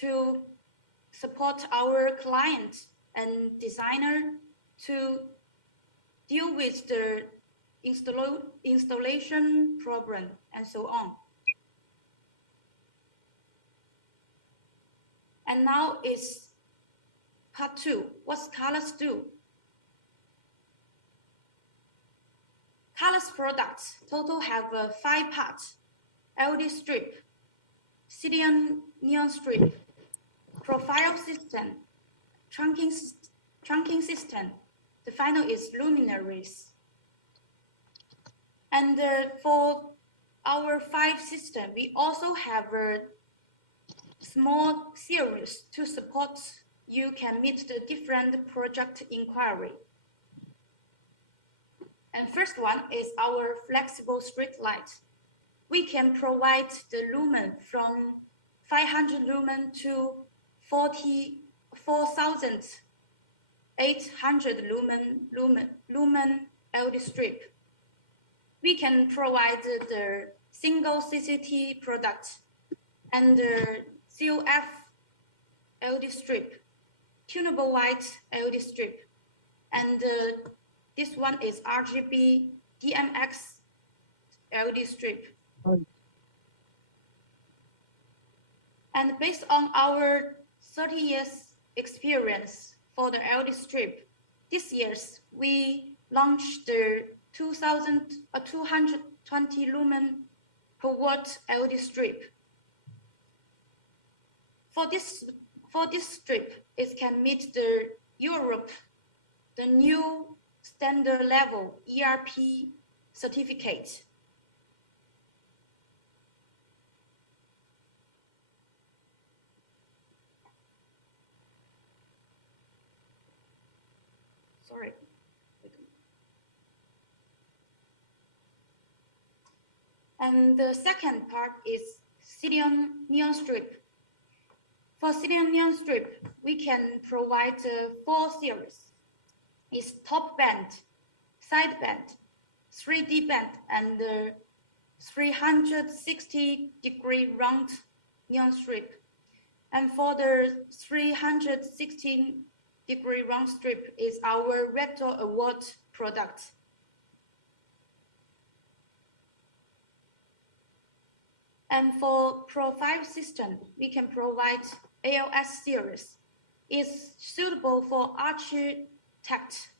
to support our client and designer to deal with the installation problem and so on. And now is part 2. What's colors do? Colors products total have 5 parts: LED strip, Cilian neon strip, profile system, trunking system. The final is luminaries. And for our 5 system, we also have a small series to support you can meet the different project inquiry. And first one is our flexible street light. We can provide the lumen from 500 lumen to 44,800 lumen LED strip. We can provide the single CCT product and the COF LED strip, tunable white LED strip, and this one is RGB DMX LED strip. And based on our 30 years experience for the LED strip, this year we launched the 220 lumen per watt LED strip. For this strip, it can meet the Europe, the new standard level ERP certificate. Sorry. And the second part is Cilium neon strip. For Cilium neon strip, we can provide 4 series. It's top band, side band, 3D band, and 360-degree round neon strip. And for the 360-degree round strip is our Red Dot Award product. And for Pro 5 system, we can provide ALS series. It's suitable for architect,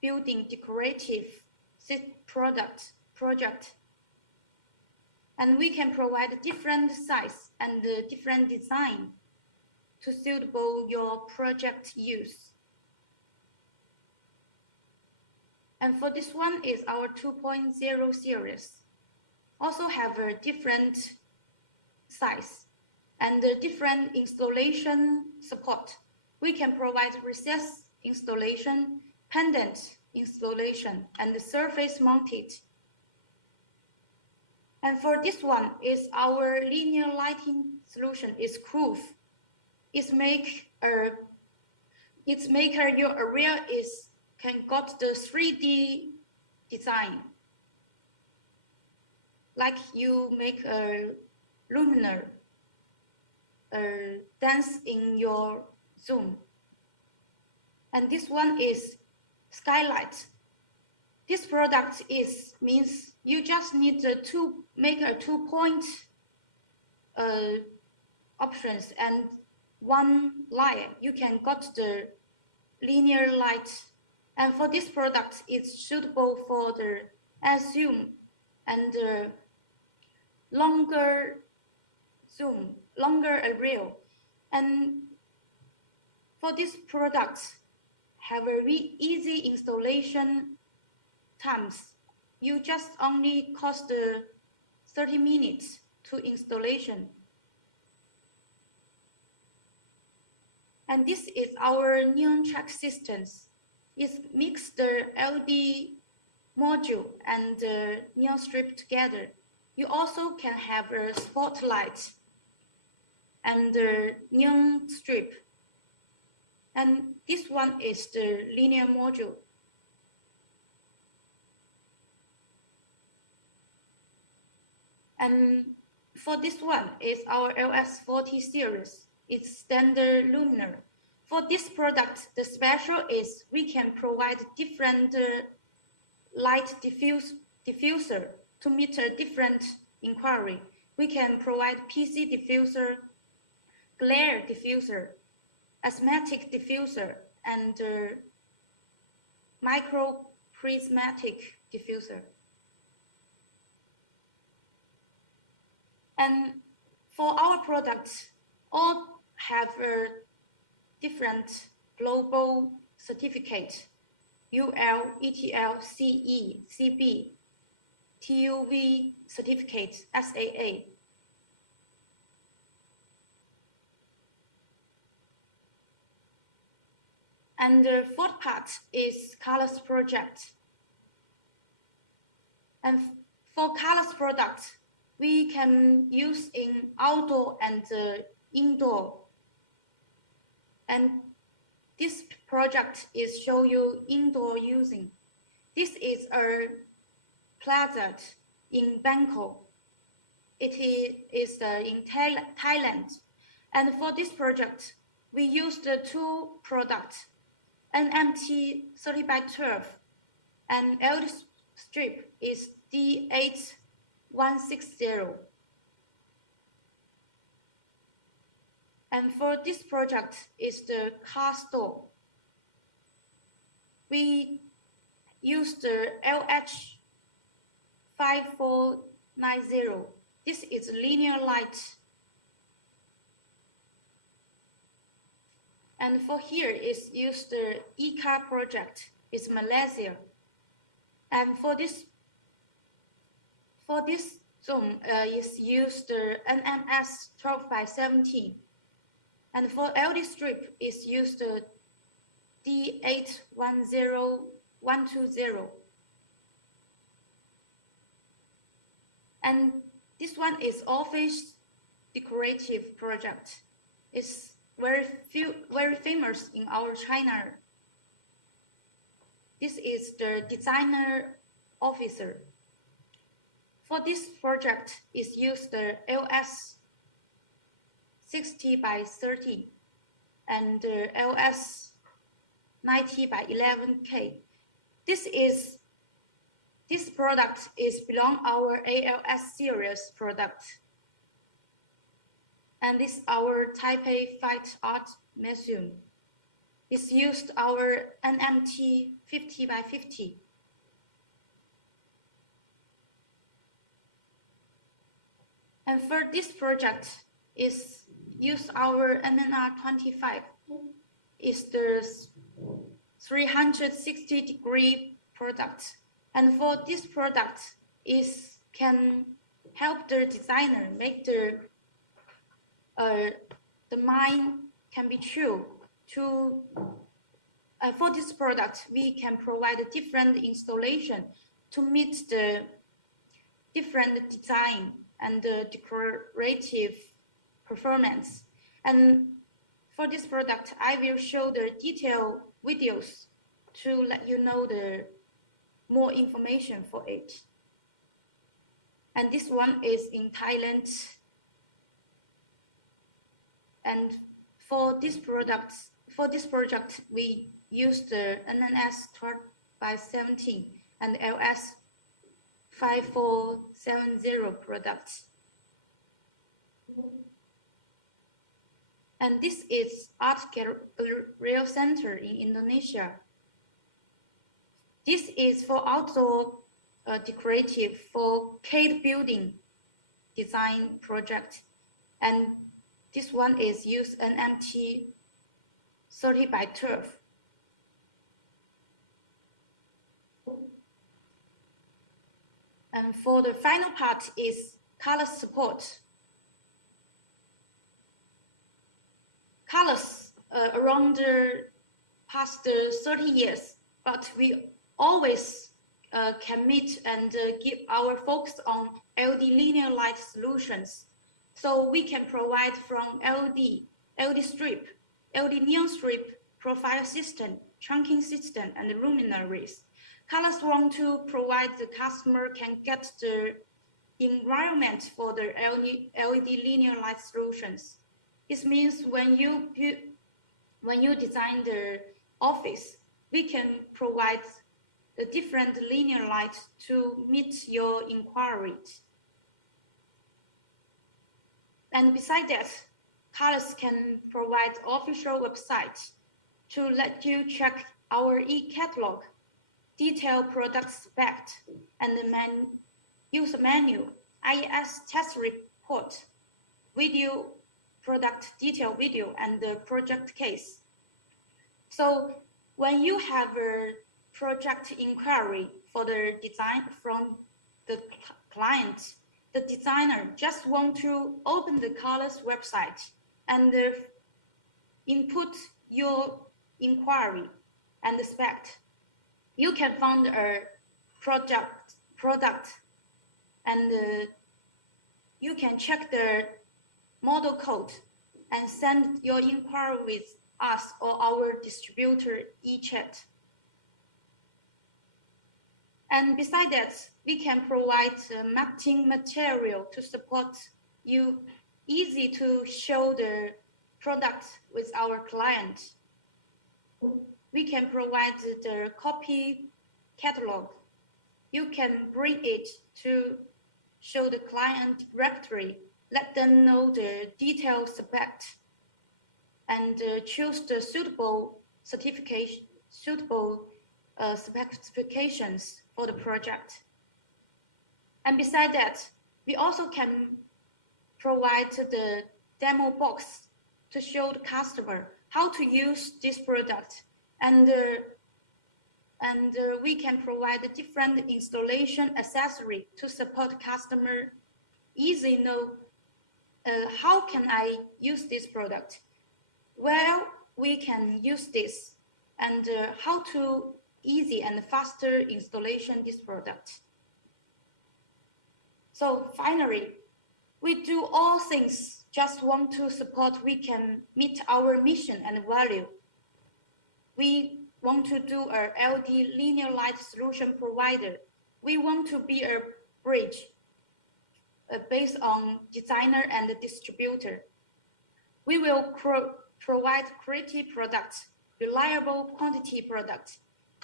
building decorative project. And we can provide different size and different design to suitable your project use. And for this one is our 2.0 series. Also have a different size and a different installation support. We can provide recessed installation, pendant installation, and surface mounted. And for this one is our linear lighting solution is proof. Its maker your area is can got the 3D design. Like you make a luminar dance in your Zoom. And this one is skylight. This product means you just need to make a 2-point options and one layer. You can got the linear light. And for this product, it's suitable for the zoom and longer zoom, longer array. And for this product, have a easy installation times. You just only cost 30 minutes to installation. And this is our neon track systems. It mixes the LED module and the neon strip together. You also can have a spotlight and the neon strip. And this one is the linear module. And for this one is our LS40 series. It's standard luminar. For this product, the special is we can provide different light diffuser to meet a different inquiry. We can provide PC diffuser, glare diffuser, asthmatic diffuser, and micro prismatic diffuser. And for our products, all have a different global certificate, UL, ETL, CE, CB, TUV certificate, SAA. And the fourth part is colors project. And for colors product, we can use in outdoor and indoor. And this project is show you indoor using. This is a plaza in Bangkok. It is in Thailand. And for this project, we used the two products, NMT 30x12 and LED strip is D8160. And for this project is the car store. We use the LH5490. This is linear light. And for here is used the ICA project, is Malaysia. And for this zone is used the NMS 12x17. And for LD strip is used the D810120. And this one is office decorative project. It's very famous in our China. This is the designer officer. For this project is used the LS 60x30 and the LS 90x11K. This product is belong our ALS series product. And this our Taipei Fine Art Museum. It's used our NMT 50x50. And for this project is use our MNR 25. Is the 360-degree product. And for this product is can help the designer make the mind can be true to for this product we can provide a different installation to meet the different design and the decorative performance. And for this product I will show the detailed videos to let you know the more information for it. And this one is in Thailand. And for this project, we use the NNS 12x17 and LS 5470 products. And this is Art Gallery Center in Indonesia. This is for outdoor decorative for Kate building design project. And this one is use NMT 30x12. And for the final part is color support. Colors around the past 30 years, but we always can meet and give our focus on LD linear light solutions. So we can provide from LD strip, LD neon strip, profile system, trunking system, and luminaries. Colors want to provide the customer can get the environment for the LED linear light solutions. This means when you design the office, we can provide the different linear light to meet your inquiries. And besides that, colors can provide official website to let you check our e-catalog, detailed product spec, and the user menu, IES test report, video, product detail video, and the project case. So when you have a project inquiry for the design from the client, the designer just want to open the colors website and input your inquiry and the spec. You can find a product and you can check the model code and send your inquiry with us or our distributor eChat. And besides that, we can provide marketing material to support you easy to show the product with our client. We can provide the copy catalog. You can bring it to show the client directory, let them know the detailed spec, and choose the suitable specifications for the project. And besides that, we also can provide the demo box to show the customer how to use this product, and we can provide a different installation accessory to support customer easy know how can I use this product, where we can use this, and how to easy and faster installation this product. So finally, we do all things just want to support we can meet our mission and value. We want to do a LED linear light solution provider. We want to be a bridge based on designer and distributor. We will provide quality products, reliable quantity products,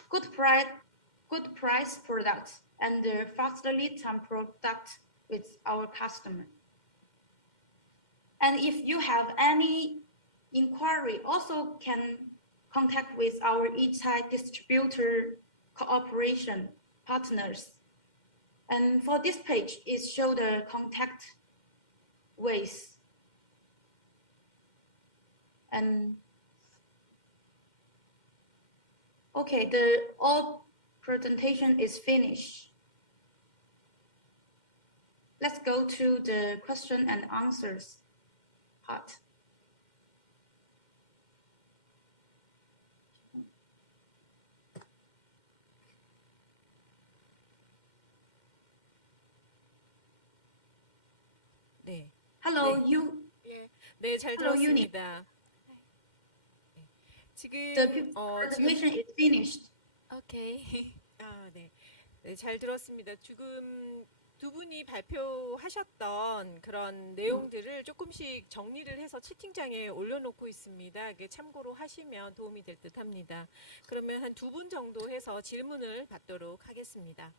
good price products, and fast lead time products with our customer. And if you have any inquiry, also can contact with our e-tag distributor cooperation partners. And for this page, it shows the contact ways. And okay, the all presentation is finished. Let's go to the question and answers part. 네. Hello, 네. you. 네, 잘 Hello, Uni. 들었습니다. 네. 지금 The presentation is finished. Okay. 네. 네, 잘 들었습니다. 지금 두 분이 발표하셨던 그런 내용들을 조금씩 정리를 해서 채팅창에 올려놓고 있습니다. 이게 참고로 하시면 도움이 될 듯합니다. 그러면 한 두 분 정도 해서 질문을 받도록 하겠습니다.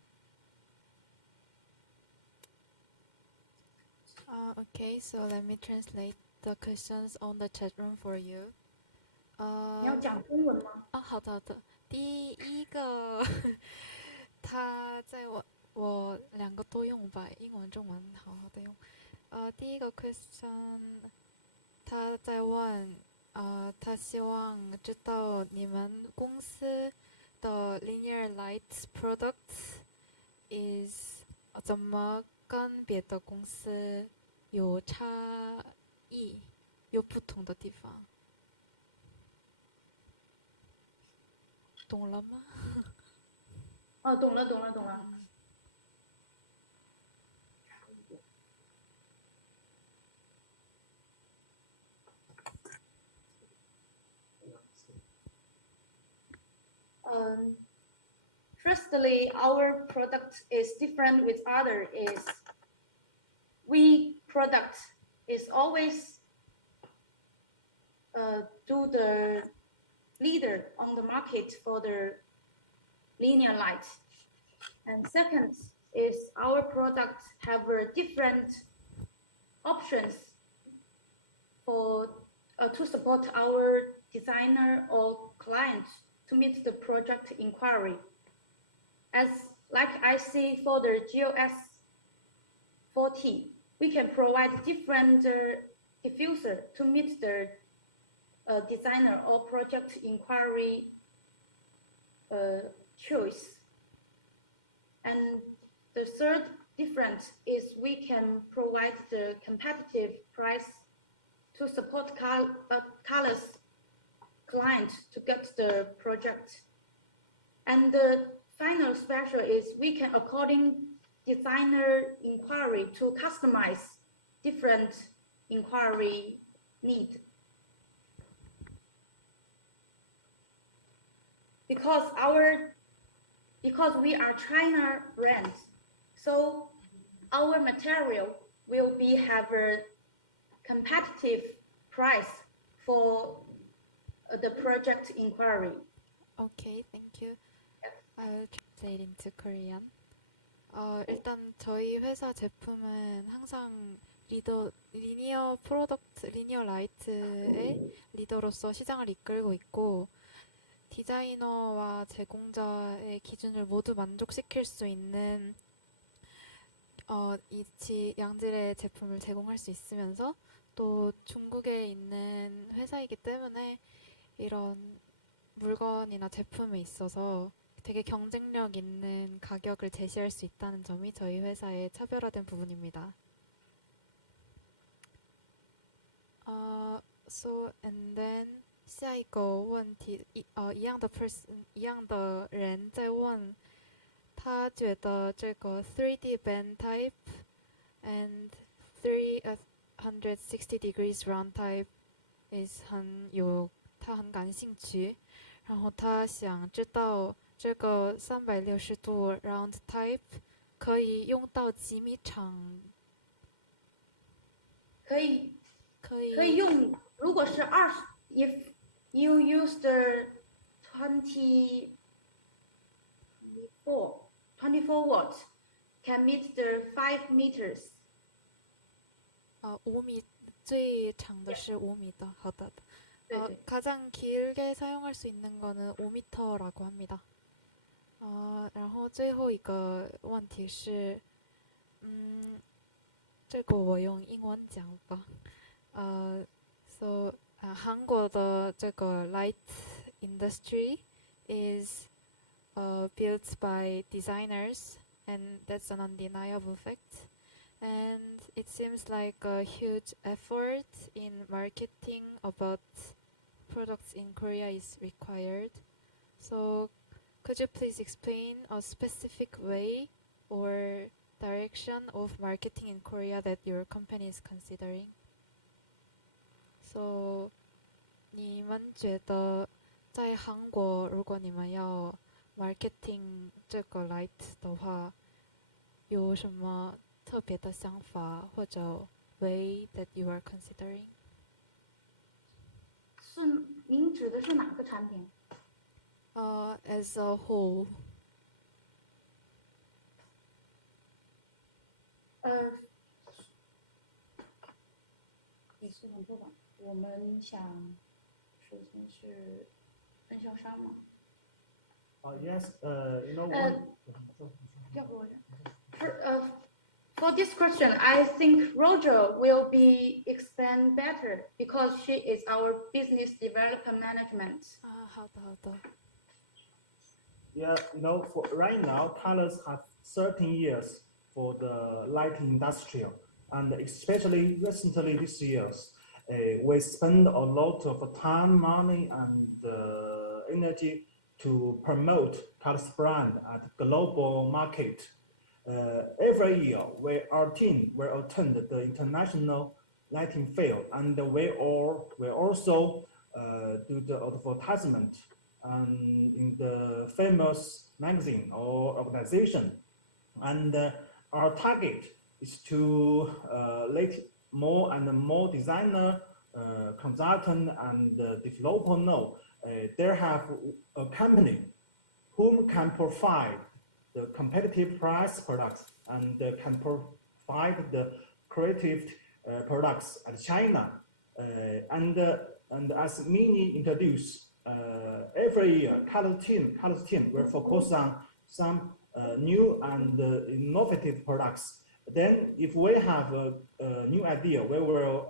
Okay, so let me translate the questions on the chat room for you. 你要讲中文吗？好的好的。第一个，他在我两个都用吧，英文中文好好的用。第一个 question， 他在问，他希望知道你们公司的 linear light product is 怎么跟别的公司有差异，有不同的地方。懂了吗？懂了。Firstly, our product is different with other is we product is always do the leader on the market for the linear light. And second is our products have different options for to support our designer or client to meet the project inquiry. As like I see for the GOS 40, we can provide different diffuser to meet the designer or project inquiry choice. And the third difference is we can provide the competitive price to support colors client to get the project. And the final special is we can according designer inquiry to customize different inquiry need. Because we are China brand, so our material will have a competitive price for the project inquiry. Okay, thank you. I'll translate into Korean. 일단 저희 회사 제품은 항상 리니어 프로덕트, 리니어 라이트의 리더로서 시장을 이끌고 있고 디자이너와 제공자의 기준을 모두 만족시킬 수 있는 양질의 제품을 제공할 수 있으면서 또 중국에 있는 회사이기 때문에 이런 물건이나 제품에 있어서 되게 경쟁력 있는 가격을 제시할 수 있다는 점이 저희 회사의 차별화된 부분입니다. So and then 下一个问题，一样的 person， 一样的人在问，他觉得这个 3D bend type and 360 degrees round type is 他很感兴趣，然后他想知道这个360度 round type 可以用到几米长？可以可用，如果是if you use the 24 watts can meet the 5 meters. 5미最长的是5米的，好的。对对。 가장 길게 사용할 수 있는 거는 5m라고 합니다. 然后最后一个问题是，这个我用英文讲吧。So 韩国的这个 light industry is built by designers, and that's an undeniable fact. And it seems like a huge effort in marketing about products in Korea is required. So could you please explain a specific way or direction of marketing in Korea that your company is considering? So 你们觉得在韩国，如果你们要 marketing 这个 light 的话，有什么特别的想法或者 way that you are considering? 是您指的是哪个产品？ As a whole. 你是很多吧？我们想首先是分销商嘛。Yes, you know For this question, I think Roger will be explain better because she is our business development management. 好的好的。 Yeah, you know, for right now, colors have 13 years for the lighting industry, and especially recently this years, we spend a lot of time, money, and energy to promote colors brand at global market. Every year, our team will attend the international lighting fair, and we also do the advertisement in the famous magazine or organization. And our target is to let more and more designer, consultant, and developer know they have a company whom can provide the competitive price products and can provide the creative products at China. And as Mini introduced, every year, colors team will focus on some new and innovative products. Then, if we have a new idea, we will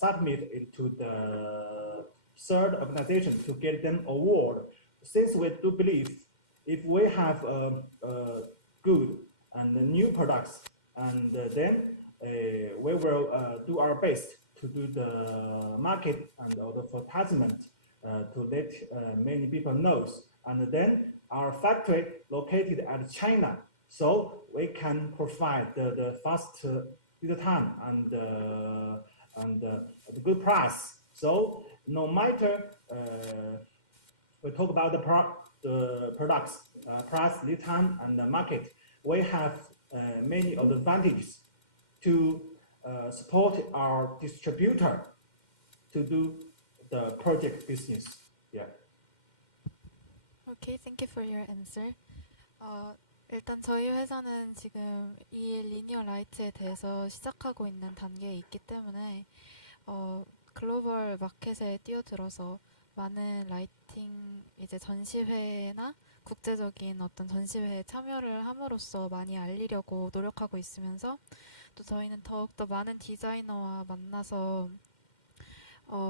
submit it to the third organization to get them award. Since we do believe if we have good and new products, and then we will do our best to do the market and advertisement to let many people know. And then our factory located at China, so we can provide the fast lead time and the good price. So no matter we talk about the products, price, lead time, and the market, we have many advantages to support our distributor to do the project business. Yeah. Okay, thank you for your answer. 일단 저희 회사는 지금 이 리니어 라이트에 대해서 시작하고 있는 단계에 있기 때문에 글로벌 마켓에 뛰어들어서 많은 라이팅 이제 전시회나 국제적인 어떤 전시회에 참여를 함으로써 많이 알리려고 노력하고 있으면서 또 저희는 더욱더 많은 디자이너와 만나서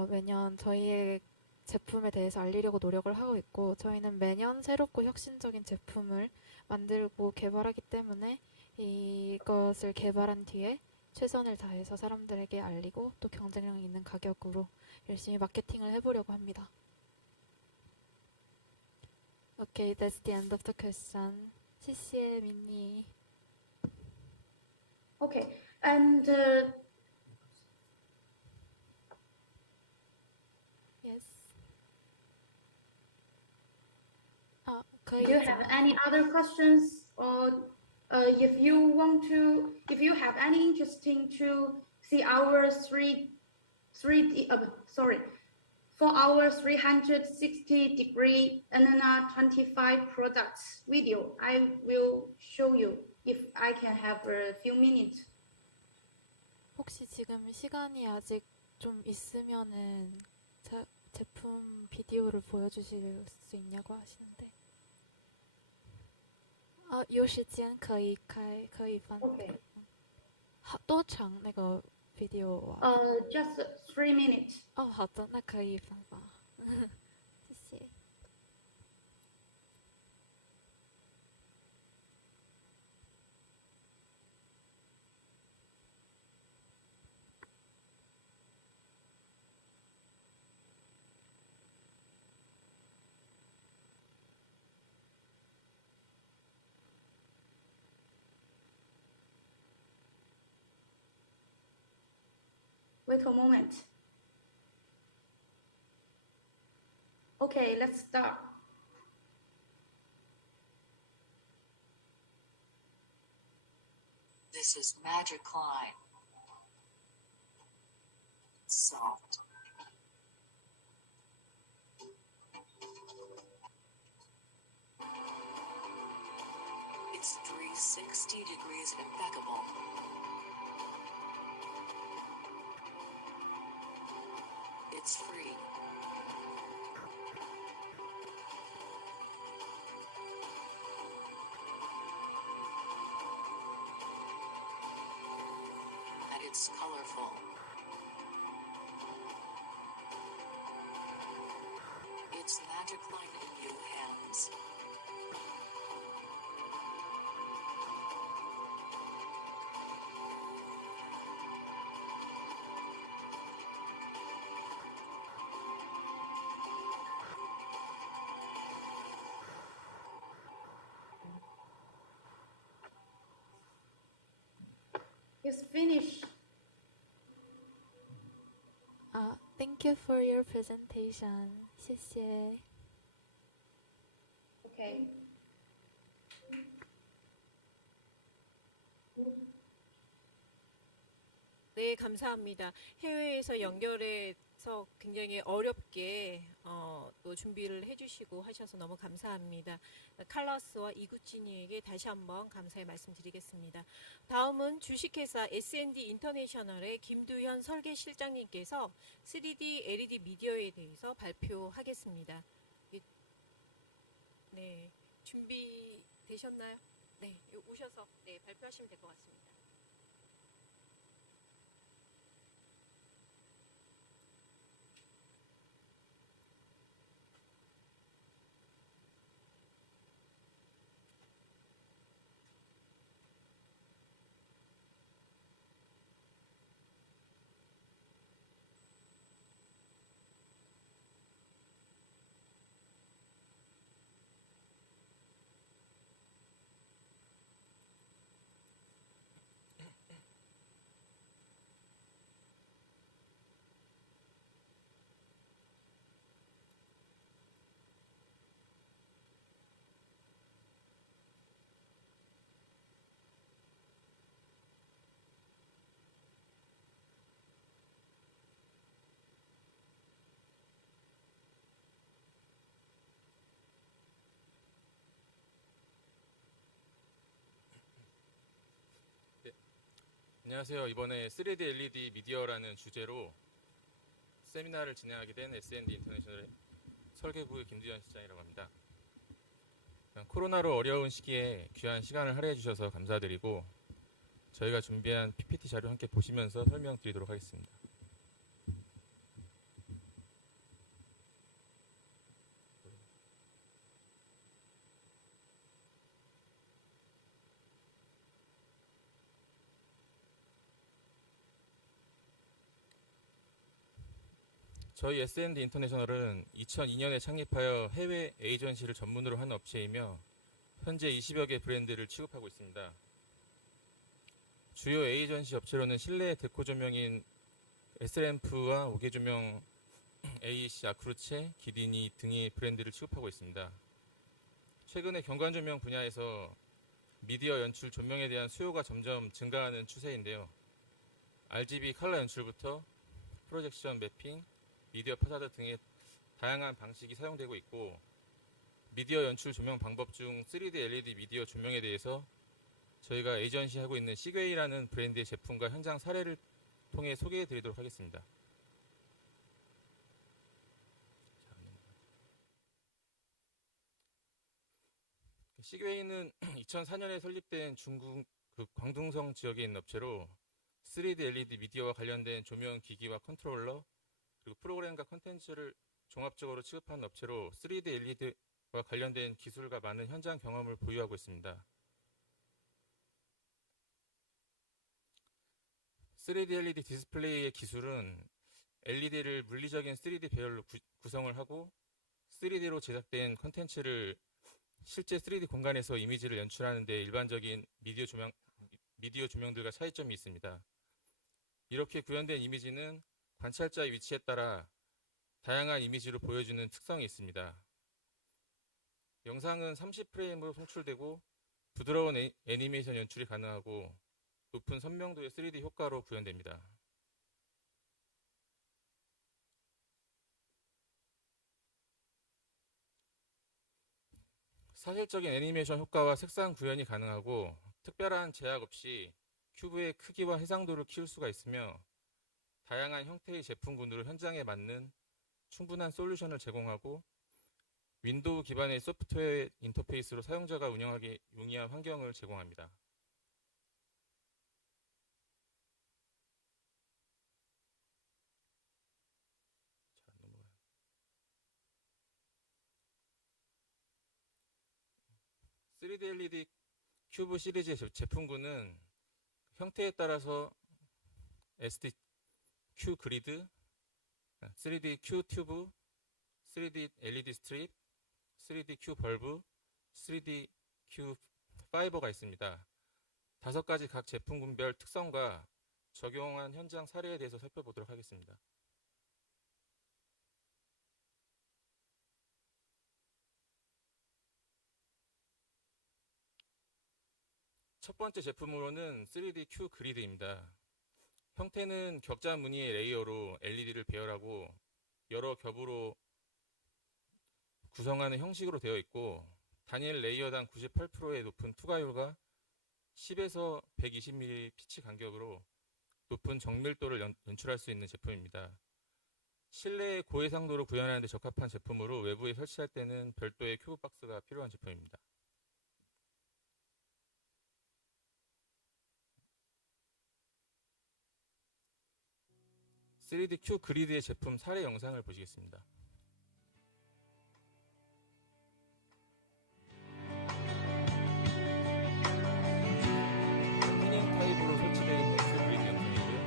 매년 저희의 제품에 대해서 알리려고 노력을 하고 있고, 저희는 매년 새롭고 혁신적인 제품을 만들고 개발하기 때문에 이것을 개발한 뒤에 최선을 다해서 사람들에게 알리고 또 경쟁력 있는 가격으로 열심히 마케팅을 해보려고 합니다. Okay, that's the end of the question. 谢谢 민니. Okay, and Yes. do you have 可以讲。 any other questions, or if you have any interesting to see our 360-degree banana 25 products video, I will show you if I can have a few minutes. 혹시 지금 시간이 아직 좀 있으면은 제품 비디오를 보여주실 수 있냐고 하시는데. 有时间可以放。 Okay. 多长那个 video 啊？ Just 3 minutes. 好的，那可以放吧。谢谢。Wait a moment. Okay, let's start. This is Magic Climb. Soft. It's 360 degrees impeccable. It's free. And it's colorful. It's Magic Line in new hands. It's finished. Thank you for your presentation. 谢谢。 Okay. 네, 감사합니다. 해외에서 연결해서 굉장히 어렵게 또 준비를 해주시고 하셔서 너무 감사합니다. 칼러스와 이구찌니에게 다시 한번 감사의 말씀드리겠습니다. 다음은 주식회사 S&D 인터내셔널의 김두현 설계실장님께서 3D LED 미디어에 대해서 발표하겠습니다. 네, 준비되셨나요? 네, 오셔서 발표하시면 될 것 같습니다. 안녕하세요. 이번에 3D LED 미디어라는 주제로 세미나를 진행하게 된 S&D 인터내셔널 설계부의 김두현 실장이라고 합니다. 코로나로 어려운 시기에 귀한 시간을 할애해 주셔서 감사드리고 저희가 준비한 PPT 자료 함께 보시면서 설명드리도록 하겠습니다. 저희 S&D 인터내셔널은 2002년에 창립하여 해외 에이전시를 전문으로 하는 업체이며 현재 20여 개 브랜드를 취급하고 있습니다. 주요 에이전시 업체로는 실내 데코 조명인 S램프와 오개 조명 AEC, 아크루체, 기디니 등의 브랜드를 취급하고 있습니다. 최근에 경관 조명 분야에서 미디어 연출 조명에 대한 수요가 점점 증가하는 추세인데요. RGB 컬러 연출부터 프로젝션 매핑, 미디어 파사드 등의 다양한 방식이 사용되고 있고, 미디어 연출 조명 방법 중 3D LED 미디어 조명에 대해서 저희가 에이전시 하고 있는 시그웨이라는 브랜드의 제품과 현장 사례를 통해 소개해 드리도록 하겠습니다. 시그웨이는 2004년에 설립된 중국 광둥성 지역에 있는 업체로 3D LED 미디어와 관련된 조명 기기와 컨트롤러, 그리고 프로그램과 콘텐츠를 종합적으로 취급하는 업체로 3D LED와 관련된 기술과 많은 현장 경험을 보유하고 있습니다. 3D LED 디스플레이의 기술은 LED를 물리적인 3D 배열로 구성을 하고 3D로 제작된 콘텐츠를 실제 3D 공간에서 이미지를 연출하는 데 일반적인 미디어 조명들과 차이점이 있습니다. 이렇게 구현된 이미지는 관찰자의 위치에 따라 다양한 이미지로 보여주는 특성이 있습니다. 영상은 30프레임으로 송출되고 부드러운 애니메이션 연출이 가능하고 높은 선명도의 3D 효과로 구현됩니다. 사실적인 애니메이션 효과와 색상 구현이 가능하고 특별한 제약 없이 큐브의 크기와 해상도를 키울 수가 있으며 다양한 형태의 제품군으로 현장에 맞는 충분한 솔루션을 제공하고 윈도우 기반의 소프트웨어 인터페이스로 사용자가 운영하기 용이한 환경을 제공합니다. 3D LED 큐브 시리즈의 제품군은 형태에 따라서 SD 큐 그리드, 3D 큐 튜브, 3D LED 스트립, 3D 큐 벌브, 3D 큐 파이버가 있습니다. 5가지 각 제품군별 특성과 적용한 현장 사례에 대해서 살펴보도록 하겠습니다. 첫 번째 제품으로는 3D 큐 그리드입니다. 형태는 격자 무늬의 레이어로 LED를 배열하고 여러 겹으로 구성하는 형식으로 되어 있고 단일 레이어당 98%의 높은 투과율과 10에서 120mm 피치 간격으로 높은 정밀도를 연출할 수 있는 제품입니다. 실내의 고해상도로 구현하는 데 적합한 제품으로 외부에 설치할 때는 별도의 큐브 박스가 필요한 제품입니다. 3D 큐 그리드의 제품 사례 영상을 보시겠습니다. 패닝 타입으로 설치되어 있는 큐 그리드 영상이고요.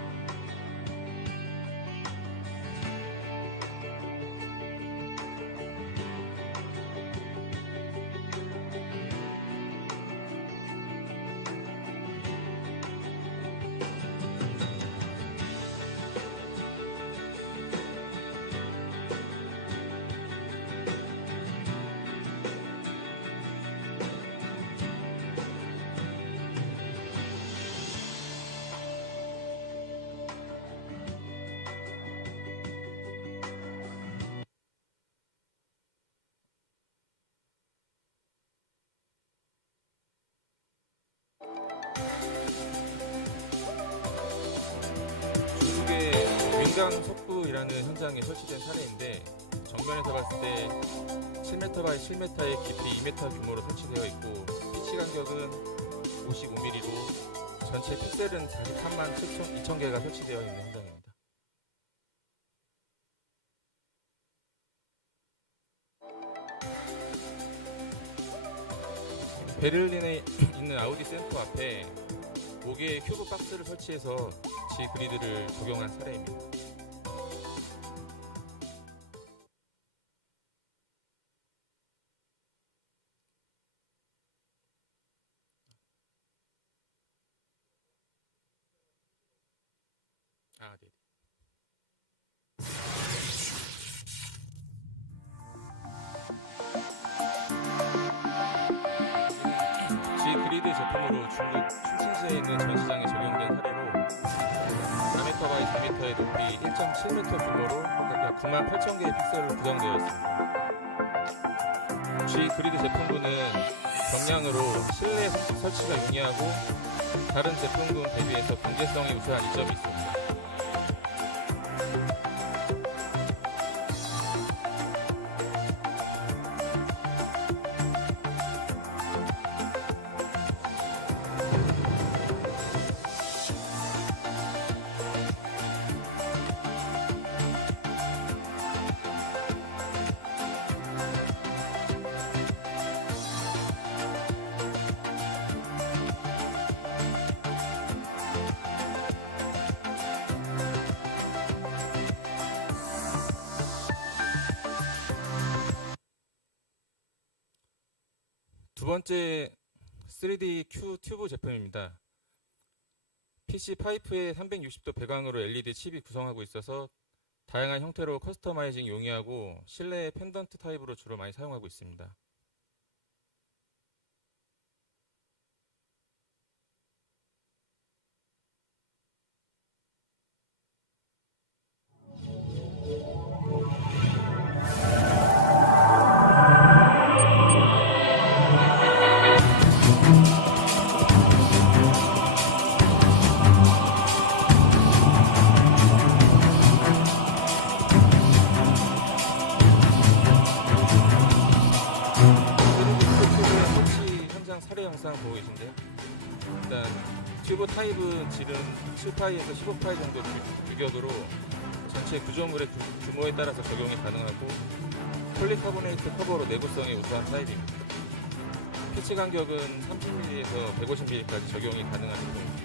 중국의 윈강 속구이라는 현장에 설치된 사례인데 정면에서 봤을 때 7m x 7m의 깊이 2m 규모로 설치되어 있고 피치 간격은 55mm로 전체 픽셀은 43만 2천 개가 설치되어 있는 현장입니다. 베를린에 있는 아우디 센터 앞에 5개의 큐브 박스를 설치해서 G 그리드를 적용한 사례입니다. 네. G 그리드 제품으로 중국 춘천시에 있는 전시장에 적용된 사례로 4m 바이 4m의 높이 1.7m 규모로 약 9만 8천 개의 픽셀로 구성되어 있습니다. G 그리드 제품군은 경량으로 실내 설치가 용이하고 다른 제품군 대비해서 경제성이 우수한 이점이 있습니다. 두 번째 3D Q 튜브 제품입니다. PC 파이프에 360도 배광으로 LED 칩이 구성하고 있어서 다양한 형태로 커스터마이징 용이하고 실내 펜던트 타입으로 주로 많이 사용하고 있습니다. 사례 영상 보고 계신데요. 일단 튜브 타입은 지름 7파이에서 15파이 정도 규격으로 전체 구조물의 규모에 따라서 적용이 가능하고 폴리카보네이트 커버로 내구성이 우수한 타입입니다. 피치 간격은 30mm에서 150mm까지 적용이 가능한 제품입니다.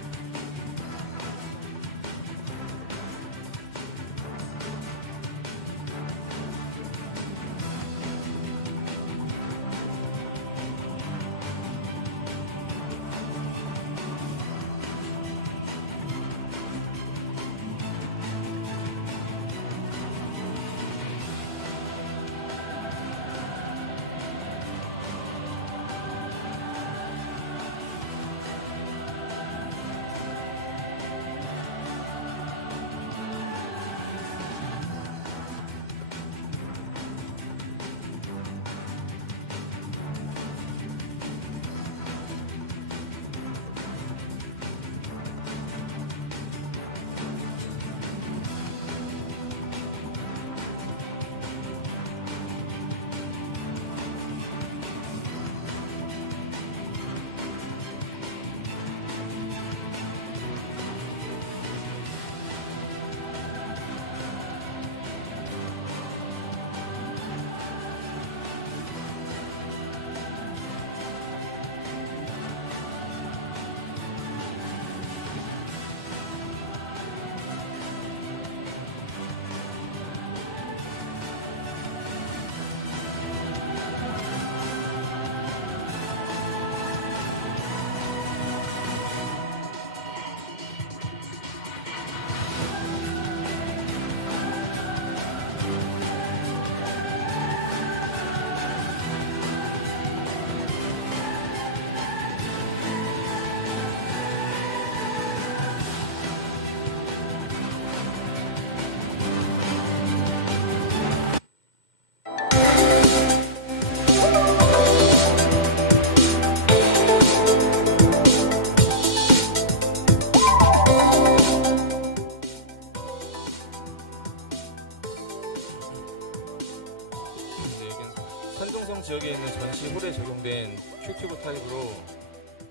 산둥성 지역에 있는 전시 홀에 적용된 큐튜브 타입으로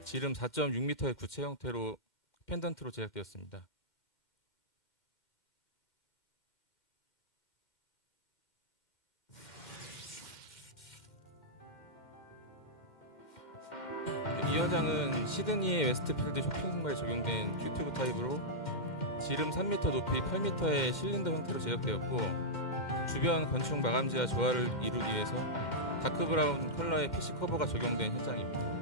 지름 4.6m의 구체 형태로 펜던트로 제작되었습니다. 이 현장은 시드니의 웨스트필드 쇼핑몰에 적용된 큐튜브 타입으로 지름 3m 높이 8m의 실린더 형태로 제작되었고, 주변 건축 마감재와 조화를 이루기 위해서 다크 브라운 컬러의 PC 커버가 적용된 현장입니다.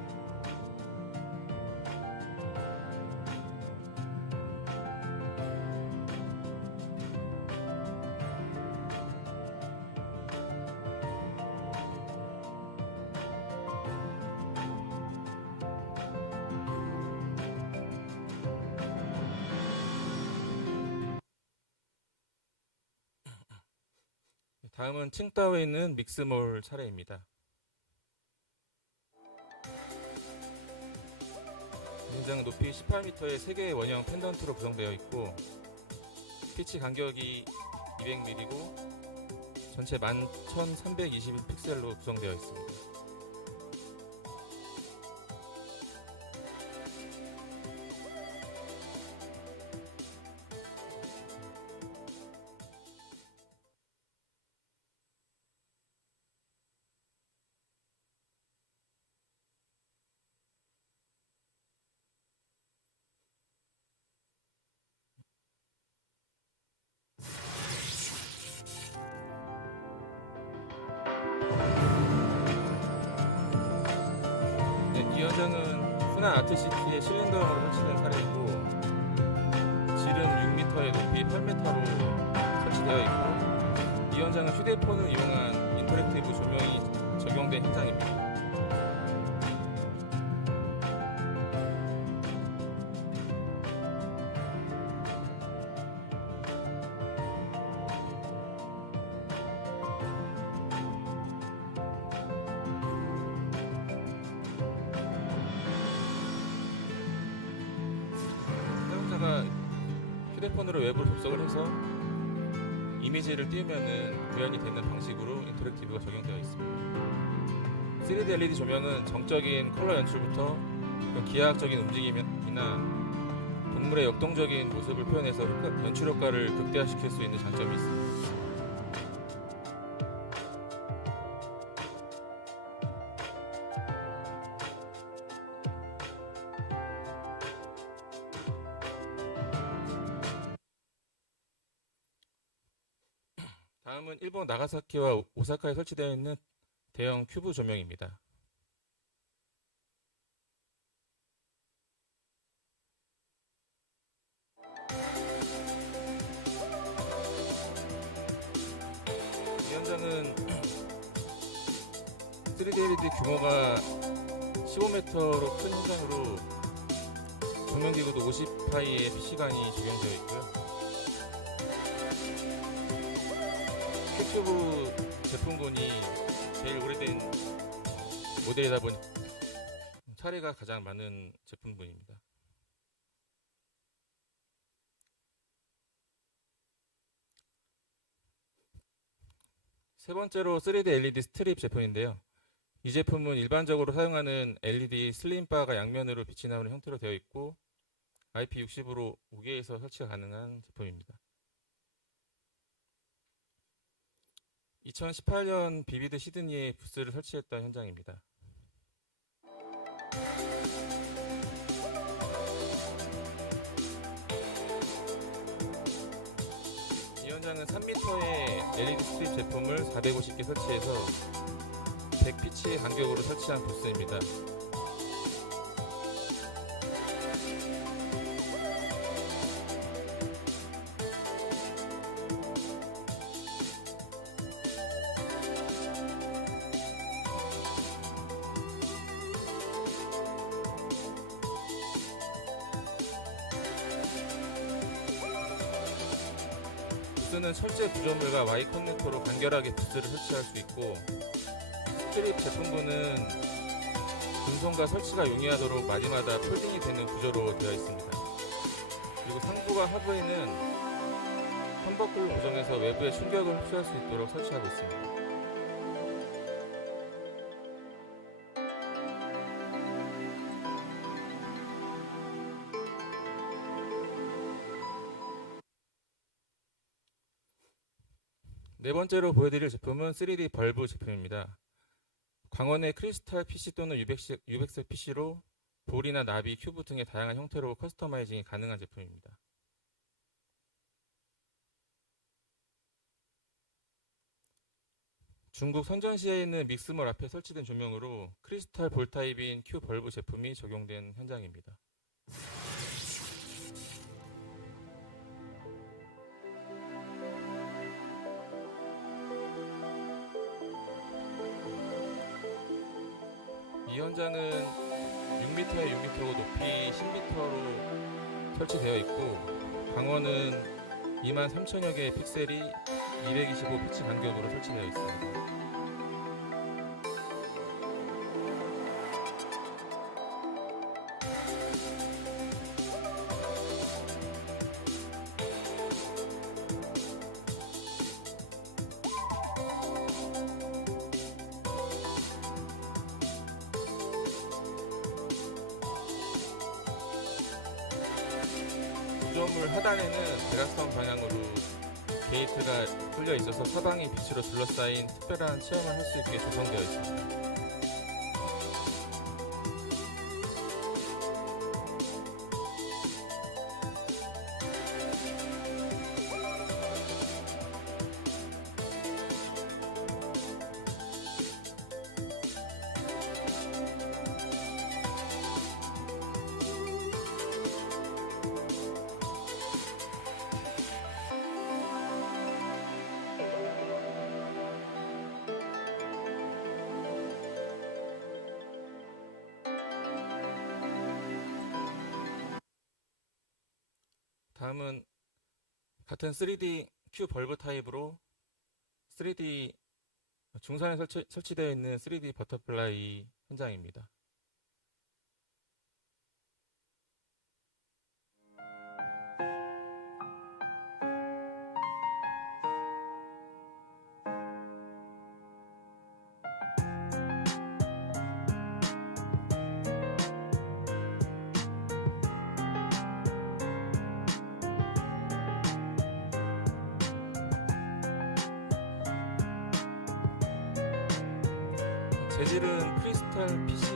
다음은 칭따오에 있는 믹스몰 차례입니다. 현장은 높이 18m의 3개의 원형 펜던트로 구성되어 있고, 피치 간격이 200mm고 전체 11,321픽셀로 구성되어 있습니다. 이 현장은 흔한 아트시티의 실린더형으로 설치된 사례이고, 지름 6m에 높이 8m로 설치되어 있고, 이 현장은 휴대폰을 이용한 인터랙티브 조명이 적용된 현장입니다. 사용자가 휴대폰으로 웹으로 접속을 해서 이미지를 띄우면은 구현이 되는 방식으로 인터랙티브가 적용되어 있습니다. 3D LED 조명은 정적인 컬러 연출부터 기하학적인 움직임이나 동물의 역동적인 모습을 표현해서 연출 효과를 극대화시킬 수 있는 장점이 있습니다. 다음은 일본 나가사키와 오사카에 설치되어 있는 대형 큐브 조명입니다. 이 현장은 3D LED 규모가 15m로 큰 현장으로 조명기구도 50파이의 PC관이 적용되어 있고요. 큐튜브 제품군이 제일 오래된 모델이다 보니 차례가 가장 많은 제품군입니다. 세 번째로 3D LED 스트립 제품인데요. 이 제품은 일반적으로 사용하는 LED 슬림바가 양면으로 빛이 나오는 형태로 되어 있고, IP60으로 무게에서 설치가 가능한 제품입니다. 2018년 비비드 시드니에 부스를 설치했던 현장입니다. 이 현장은 3m의 LED 스트립 제품을 450개 설치해서 100피치의 간격으로 설치한 부스입니다. 부스는 철제 구조물과 Y 커넥터로 간결하게 부스를 설치할 수 있고, 스트립 제품군은 분송과 설치가 용이하도록 마디마다 폴딩이 되는 구조로 되어 있습니다. 그리고 상부와 하부에는 텀버클로 고정해서 외부의 충격을 흡수할 수 있도록 설치하고 있습니다. 네 번째로 보여드릴 제품은 3D 벌브 제품입니다. 광원의 크리스탈 PC 또는 유백색 PC로 볼이나 나비, 큐브 등의 다양한 형태로 커스터마이징이 가능한 제품입니다. 중국 선전시에 있는 믹스몰 앞에 설치된 조명으로 크리스탈 볼 타입인 큐 벌브 제품이 적용된 현장입니다. 이 현장은 6m에 6m고 높이 10m로 설치되어 있고 광원은 23,000여 개의 픽셀이 225 피치 간격으로 설치되어 있습니다. 구조물 하단에는 대각선 방향으로 게이트가 뚫려 있어서 사방이 빛으로 둘러싸인 특별한 체험을 할 수 있게 조성되어 있습니다. 다음은 같은 3D 큐 벌브 타입으로 3D 중산에 설치되어 있는 3D 버터플라이 현장입니다. 재질은 크리스탈 PC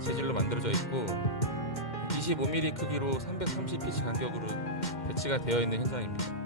재질로 만들어져 있고 25mm 크기로 330피치 간격으로 배치가 되어 있는 현장입니다.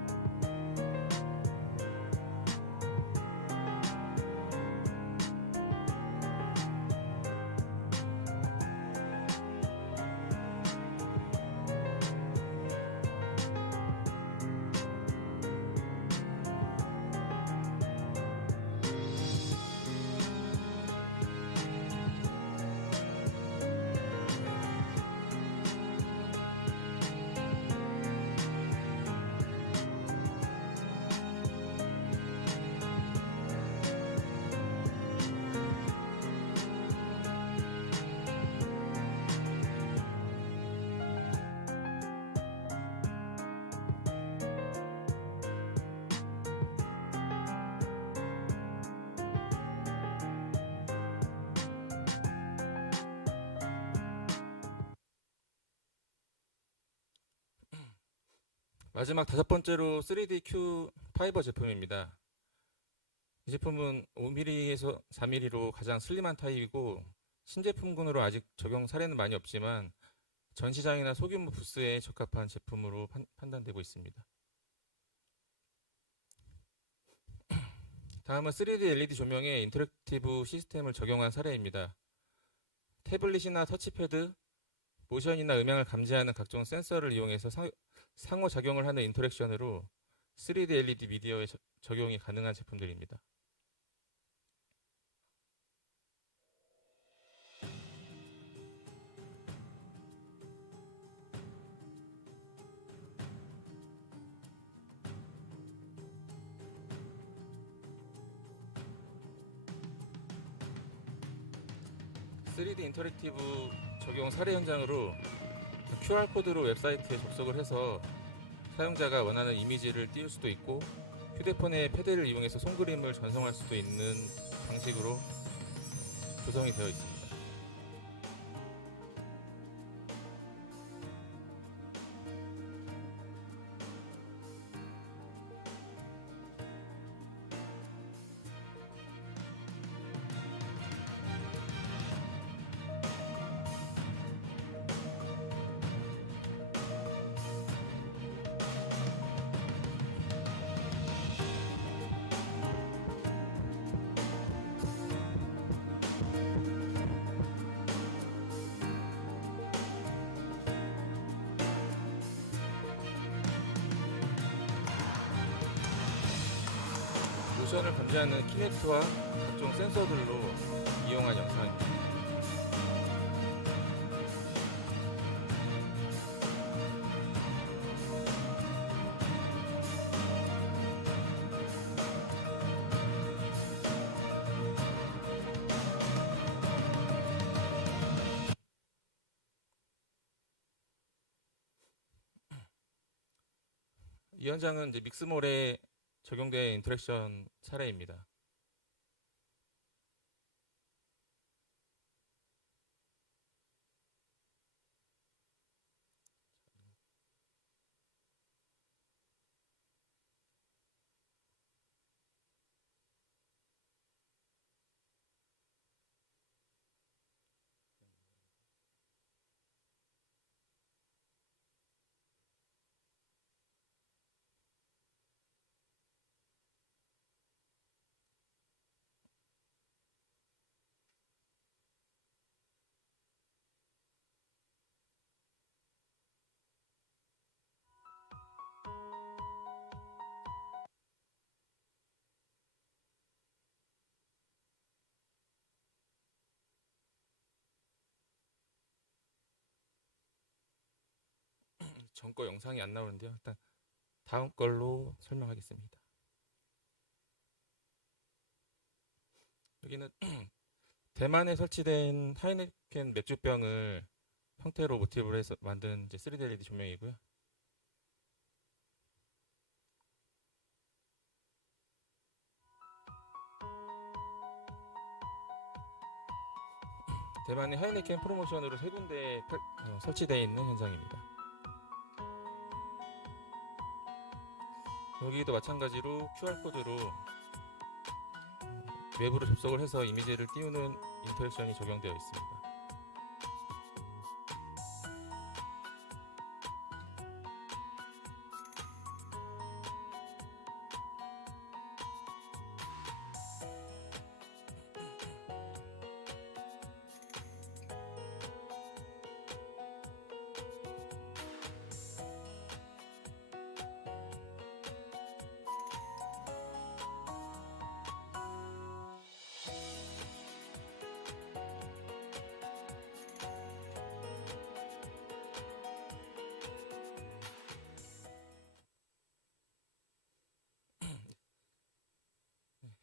마지막 다섯 번째로 3D 큐 파이버 제품입니다. 이 제품은 5mm에서 4mm로 가장 슬림한 타입이고 신제품군으로 아직 적용 사례는 많이 없지만 전시장이나 소규모 부스에 적합한 제품으로 판단되고 있습니다. 다음은 3D LED 조명에 인터랙티브 시스템을 적용한 사례입니다. 태블릿이나 터치패드, 모션이나 음향을 감지하는 각종 센서를 이용해서 상호작용을 하는 인터랙션으로 3D LED 미디어에 적용이 가능한 제품들입니다. (3D) 인터랙티브 적용 사례 현장으로 QR코드로 웹사이트에 접속을 해서 사용자가 원하는 이미지를 띄울 수도 있고 휴대폰의 패드를 이용해서 손그림을 전송할 수도 있는 방식으로 구성이 되어 있습니다. 모션을 감지하는 키네트와 각종 센서들로 이용한 영상입니다. 이 현장은 이제 믹스몰에 적용된 인터랙션 사례입니다. 전 거 영상이 안 나오는데요. 일단 다음 걸로 설명하겠습니다. 여기는 대만에 설치된 하이네켄 맥주병을 형태로 모티브로 해서 만든 이제 3D LED 조명이고요. 대만의 하이네켄 프로모션으로 3군데에 설치되어 있는 현장입니다. 여기도 마찬가지로 QR코드로 외부로 접속을 해서 이미지를 띄우는 인터랙션이 적용되어 있습니다.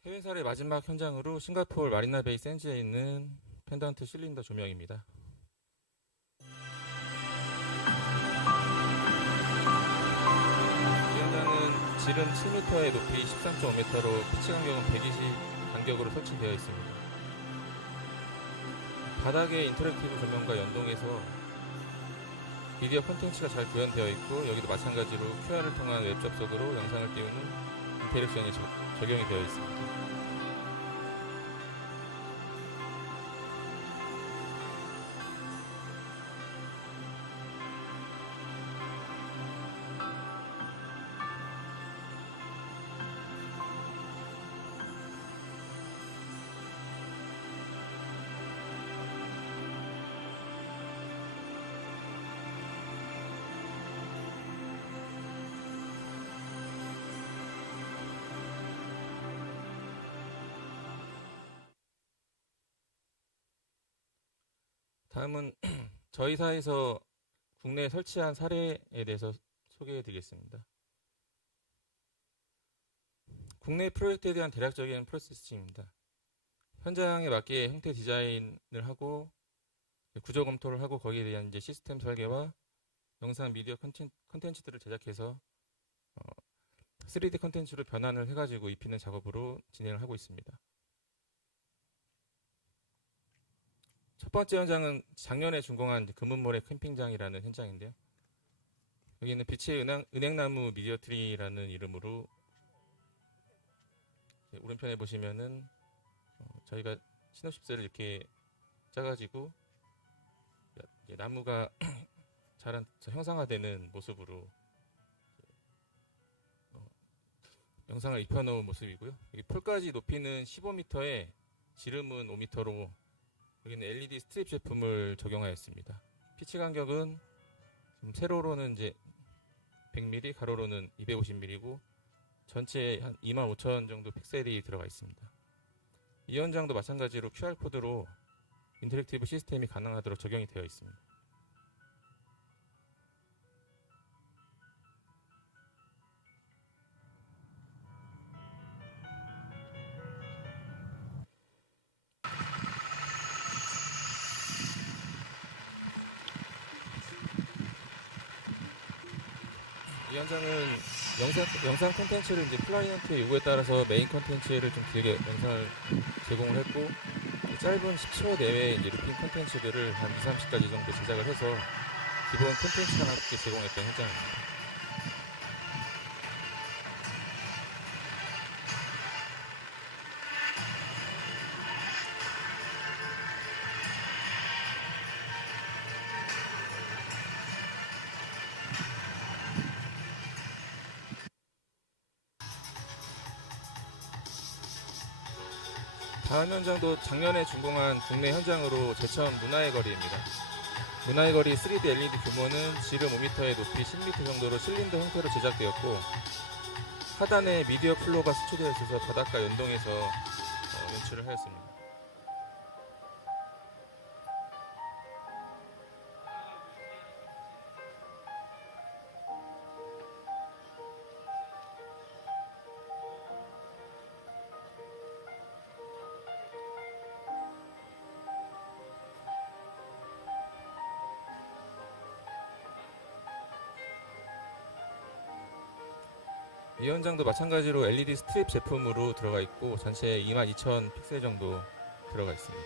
해외 사례 마지막 현장으로 싱가포르 마리나 베이 샌즈에 있는 펜던트 실린더 조명입니다. 이 현장은 지름 7m에 높이 13.5m로 피치 간격은 120 간격으로 설치되어 있습니다. 바닥에 인터랙티브 조명과 연동해서 미디어 콘텐츠가 잘 구현되어 있고, 여기도 마찬가지로 QR을 통한 웹 접속으로 영상을 띄우는 인터랙션이 적용이 되어 있습니다. 다음은 저희 사에서 국내에 설치한 사례에 대해서 소개해 드리겠습니다. 국내 프로젝트에 대한 대략적인 프로세스입니다. 현장에 맞게 형태 디자인을 하고 구조 검토를 하고 거기에 대한 이제 시스템 설계와 영상 미디어 컨텐츠들을 제작해서 3D 컨텐츠로 변환을 해가지고 입히는 작업으로 진행을 하고 있습니다. 첫 번째 현장은 작년에 준공한 금은모래 캠핑장이라는 현장인데요. 여기는 빛의 은행나무 미디어트리라는 이름으로 오른편에 보시면은 저희가 시놉시스를 이렇게 짜가지고 나무가 자라서 형상화되는 모습으로 영상을 입혀놓은 모습이고요. 여기 폴까지 높이는 15m에 지름은 5m로 여기는 LED 스트립 제품을 적용하였습니다. 피치 간격은 지금 세로로는 이제 100mm, 가로로는 250mm고 전체에 한 25,000 정도 픽셀이 들어가 있습니다. 이 현장도 마찬가지로 QR코드로 인터랙티브 시스템이 가능하도록 적용이 되어 있습니다. 이 현장은 영상 콘텐츠를 이제 클라이언트의 요구에 따라서 메인 콘텐츠를 좀 길게 영상을 제공을 했고, 짧은 10초 내외의 이제 루핑 콘텐츠들을 한 2, 30가지 정도 제작을 해서 기본 콘텐츠와 함께 제공했던 현장입니다. 다음 현장도 작년에 준공한 국내 현장으로 제천 문화의 거리입니다. 문화의 거리 3D LED 규모는 지름 5m에 높이 10m 정도로 실린더 형태로 제작되었고, 하단에 미디어 플로우가 수출되어 있어서 바닥과 연동해서 연출을 하였습니다. 이 현장도 마찬가지로 LED 스트립 제품으로 들어가 있고, 전체에 22,000 픽셀 정도 들어가 있습니다.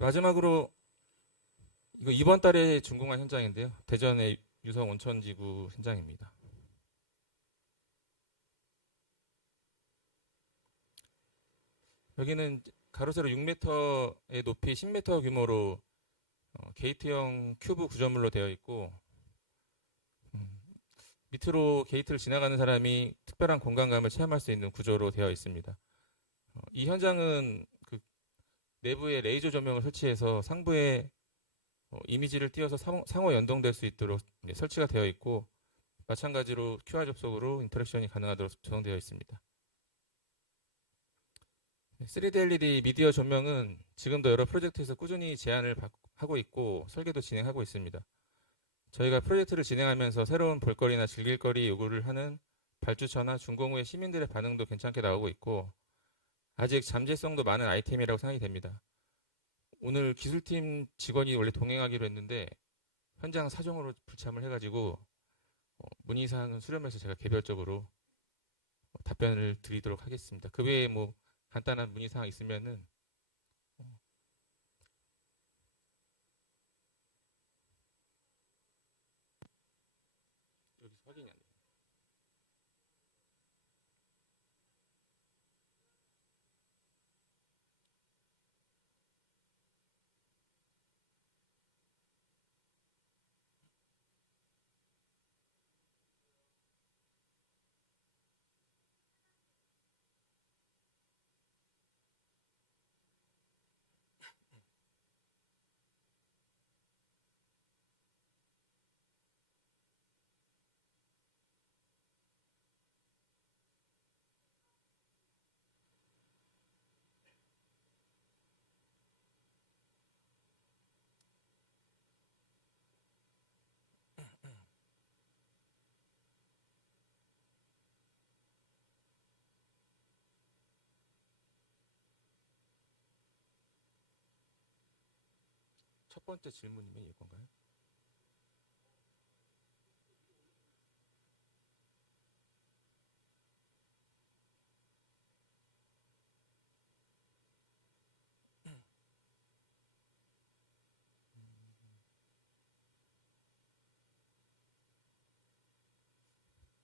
마지막으로 이거 이번 달에 준공한 현장인데요. 대전의 유성 온천지구 현장입니다. 여기는 가로세로 6m의 높이 10m 규모로 게이트형 큐브 구조물로 되어 있고, 밑으로 게이트를 지나가는 사람이 특별한 공간감을 체험할 수 있는 구조로 되어 있습니다. 이 현장은 그 내부에 레이저 조명을 설치해서 상부에 이미지를 띄워서 상호 연동될 수 있도록 설치가 되어 있고, 마찬가지로 QR 접속으로 인터랙션이 가능하도록 조성되어 있습니다. 3D LED 미디어 조명은 지금도 여러 프로젝트에서 꾸준히 제안을 하고 있고 설계도 진행하고 있습니다. 저희가 프로젝트를 진행하면서 새로운 볼거리나 즐길거리 요구를 하는 발주처나 준공 후에 시민들의 반응도 괜찮게 나오고 있고, 아직 잠재성도 많은 아이템이라고 생각이 됩니다. 오늘 기술팀 직원이 원래 동행하기로 했는데 현장 사정으로 불참을 해가지고 문의사항은 수렴해서 제가 개별적으로 답변을 드리도록 하겠습니다. 그 외에 뭐 간단한 문의사항 있으면은 여기서 확인이 안 돼요. 첫 번째 질문이면 이건가요?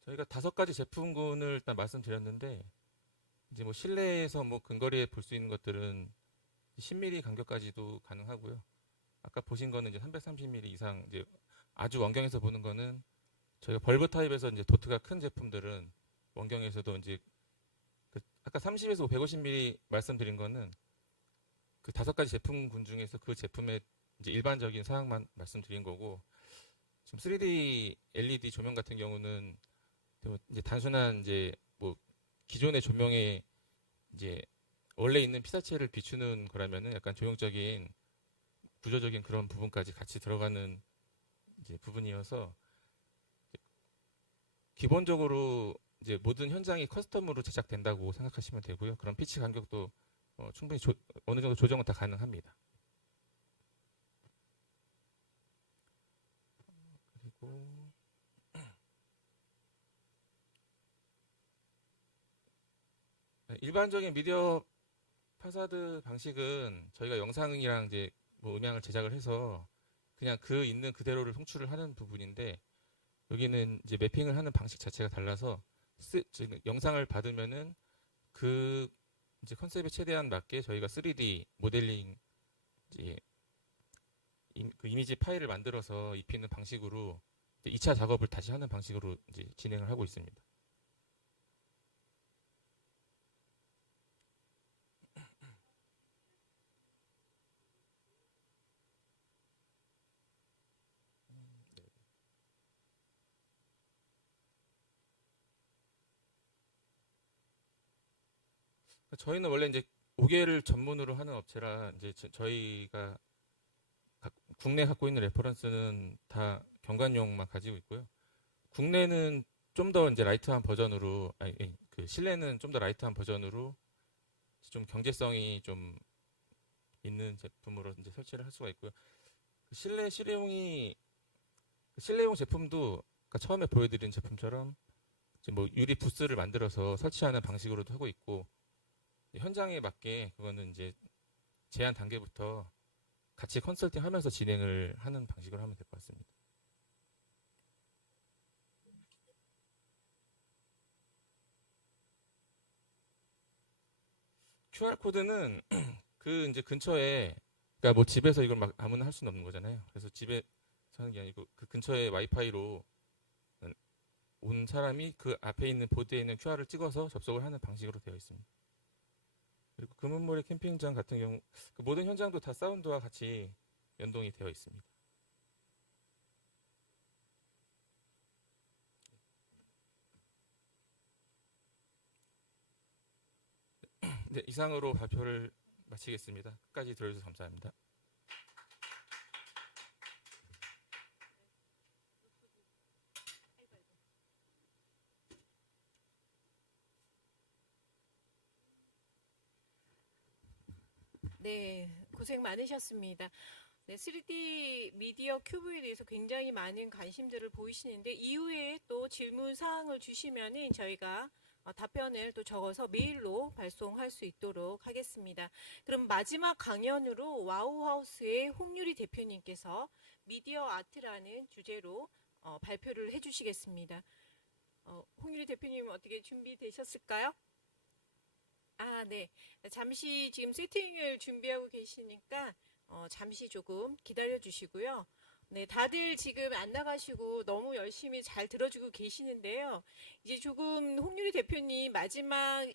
저희가 5가지 제품군을 일단 말씀드렸는데, 이제 뭐 실내에서 뭐 근거리에 볼 수 있는 것들은 10mm 간격까지도 가능하고요. 아까 보신 거는 이제 330mm 이상, 이제 아주 원경에서 보는 거는 저희가 벌브 타입에서 이제 도트가 큰 제품들은 원경에서도 이제 아까 30에서 150mm 말씀드린 거는 그 5가지 제품군 중에서 그 제품의 이제 일반적인 사항만 말씀드린 거고, 지금 3D LED 조명 같은 경우는 이제 단순한 이제 뭐 기존의 조명에 이제 원래 있는 피사체를 비추는 거라면은 약간 조형적인 구조적인 그런 부분까지 같이 들어가는 이제 부분이어서 기본적으로 이제 모든 현장이 커스텀으로 제작된다고 생각하시면 되고요. 그런 피치 간격도 충분히 어느 정도 조정은 다 가능합니다. 그리고 일반적인 미디어 파사드 방식은 저희가 영상이랑 이제 뭐 음향을 제작을 해서 그냥 그 있는 그대로를 송출을 하는 부분인데, 여기는 이제 매핑을 하는 방식 자체가 달라서 영상을 받으면은 그 이제 컨셉에 최대한 맞게 저희가 3D 모델링 이제 그 이미지 파일을 만들어서 입히는 방식으로 이제 2차 작업을 다시 하는 방식으로 이제 진행을 하고 있습니다. 저희는 원래 이제 5개를 전문으로 하는 업체라 이제 저희가 국내 갖고 있는 레퍼런스는 다 경관용만 가지고 있고요. 국내는 좀 더 이제 라이트한 버전으로, 그 실내는 좀 더 라이트한 버전으로 좀 경제성이 좀 있는 제품으로 이제 설치를 할 수가 있고요. 그 실내용 제품도 아까 처음에 보여드린 제품처럼 이제 뭐 유리 부스를 만들어서 설치하는 방식으로도 하고 있고, 현장에 맞게 그거는 이제 제한 단계부터 같이 컨설팅 하면서 진행을 하는 방식으로 하면 될 것 같습니다. QR코드는 그 이제 근처에, 그러니까 뭐 집에서 이걸 막 아무나 할 수는 없는 거잖아요. 그래서 집에 사는 게 아니고 그 근처에 와이파이로 온 사람이 그 앞에 있는 보드에 있는 QR을 찍어서 접속을 하는 방식으로 되어 있습니다. 그리고 금은모래 캠핑장 같은 경우 그 모든 현장도 다 사운드와 같이 연동이 되어 있습니다. 네, 이상으로 발표를 마치겠습니다. 끝까지 들어주셔서 감사합니다. 네, 고생 많으셨습니다. 네, 3D 미디어 큐브에 대해서 굉장히 많은 관심들을 보이시는데 이후에 또 질문 사항을 주시면은 저희가 답변을 또 적어서 메일로 발송할 수 있도록 하겠습니다. 그럼 마지막 강연으로 와우하우스의 홍유리 대표님께서 미디어 아트라는 주제로 발표를 해주시겠습니다. 홍유리 대표님 어떻게 준비되셨을까요? 아, 네. 잠시 지금 세팅을 준비하고 계시니까 잠시 조금 기다려 주시고요. 네, 다들 지금 안 나가시고 너무 열심히 잘 들어주고 계시는데요. 이제 조금 홍유리 대표님 마지막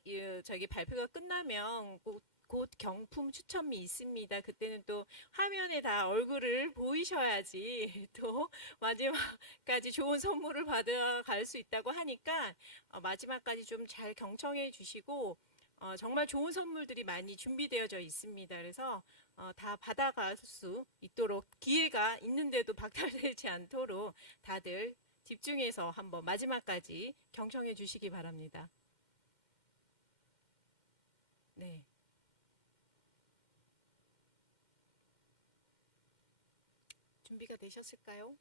저기 발표가 끝나면 곧 경품 추첨이 있습니다. 그때는 또 화면에 다 얼굴을 보이셔야지 또 마지막까지 좋은 선물을 받아갈 수 있다고 하니까 마지막까지 좀 잘 경청해 주시고 정말 좋은 선물들이 많이 준비되어져 있습니다. 그래서 다 받아갈 수 있도록 기회가 있는데도 박탈되지 않도록 다들 집중해서 한번 마지막까지 경청해 주시기 바랍니다. 네. 준비가 되셨을까요?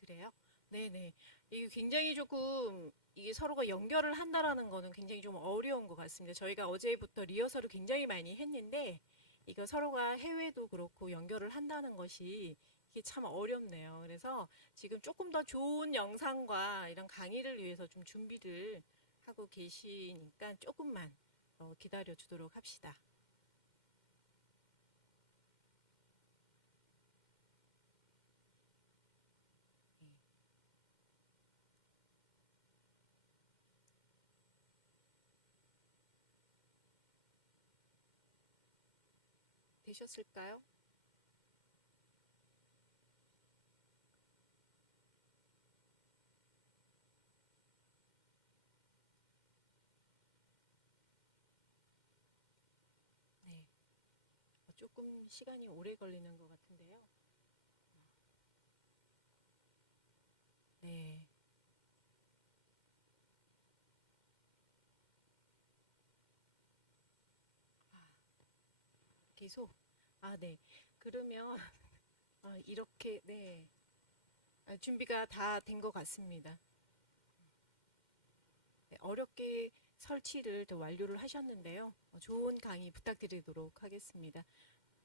그래요? 네네. 이게 굉장히 조금 이게 서로가 연결을 한다라는 거는 굉장히 좀 어려운 것 같습니다. 저희가 어제부터 리허설을 굉장히 많이 했는데 이거 서로가 해외도 그렇고 연결을 한다는 것이 이게 참 어렵네요. 그래서 지금 조금 더 좋은 영상과 이런 강의를 위해서 좀 준비를 하고 계시니까 조금만 기다려 주도록 합시다. 되셨을까요? 조금 시간이 오래 걸리는 것 같은데요. 네. 계속. 네. 그러면 이렇게 네. 준비가 다 된 것 같습니다. 네, 어렵게 설치를 더 완료를 하셨는데요. 좋은 강의 부탁드리도록 하겠습니다.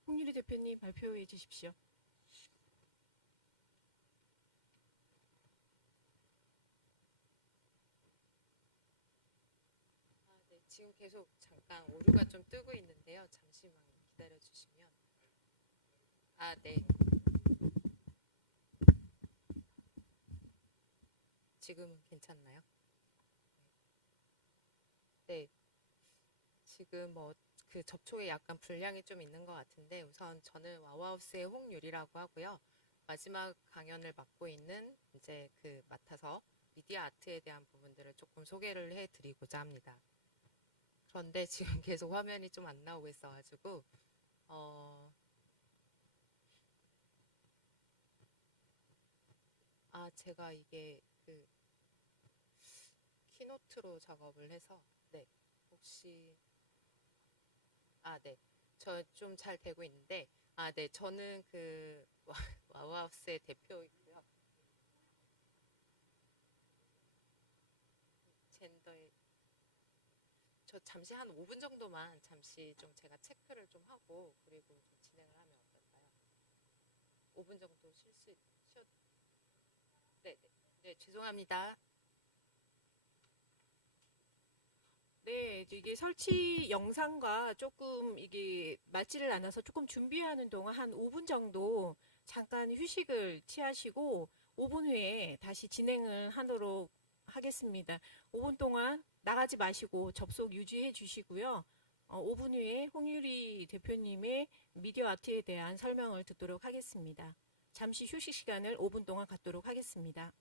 홍유리 대표님 발표해 주십시오. 네, 지금 계속 잠깐 오류가 좀 뜨고 있는데요. 잠시만 기다려 주시면. 네. 지금 괜찮나요? 네. 지금 그 접촉에 약간 불량이 좀 있는 것 같은데 우선 저는 와우하우스의 홍유리라고 하고요. 마지막 강연을 맡고 있는 이제 맡아서 미디어 아트에 대한 부분들을 조금 소개를 해드리고자 합니다. 그런데 지금 계속 화면이 좀 안 나오고 있어가지고 제가 이게 키노트로 작업을 해서 네 혹시 네 저 좀 잘 되고 있는데 네 저는 와우하우스의 대표이고요. 젠더의 저 잠시 한 5분 정도만 잠시 좀 제가 체크를 좀 하고 그리고 좀 진행을 하면 어떨까요? 5분 정도 네, 죄송합니다. 네, 이게 설치 영상과 조금 이게 맞지를 않아서 조금 준비하는 동안 한 5분 정도 잠깐 휴식을 취하시고 5분 후에 다시 진행을 하도록 하겠습니다. 5분 동안 나가지 마시고 접속 유지해 주시고요. 5분 후에 홍유리 대표님의 미디어 아트에 대한 설명을 듣도록 하겠습니다. 잠시 휴식 시간을 5분 동안 갖도록 하겠습니다.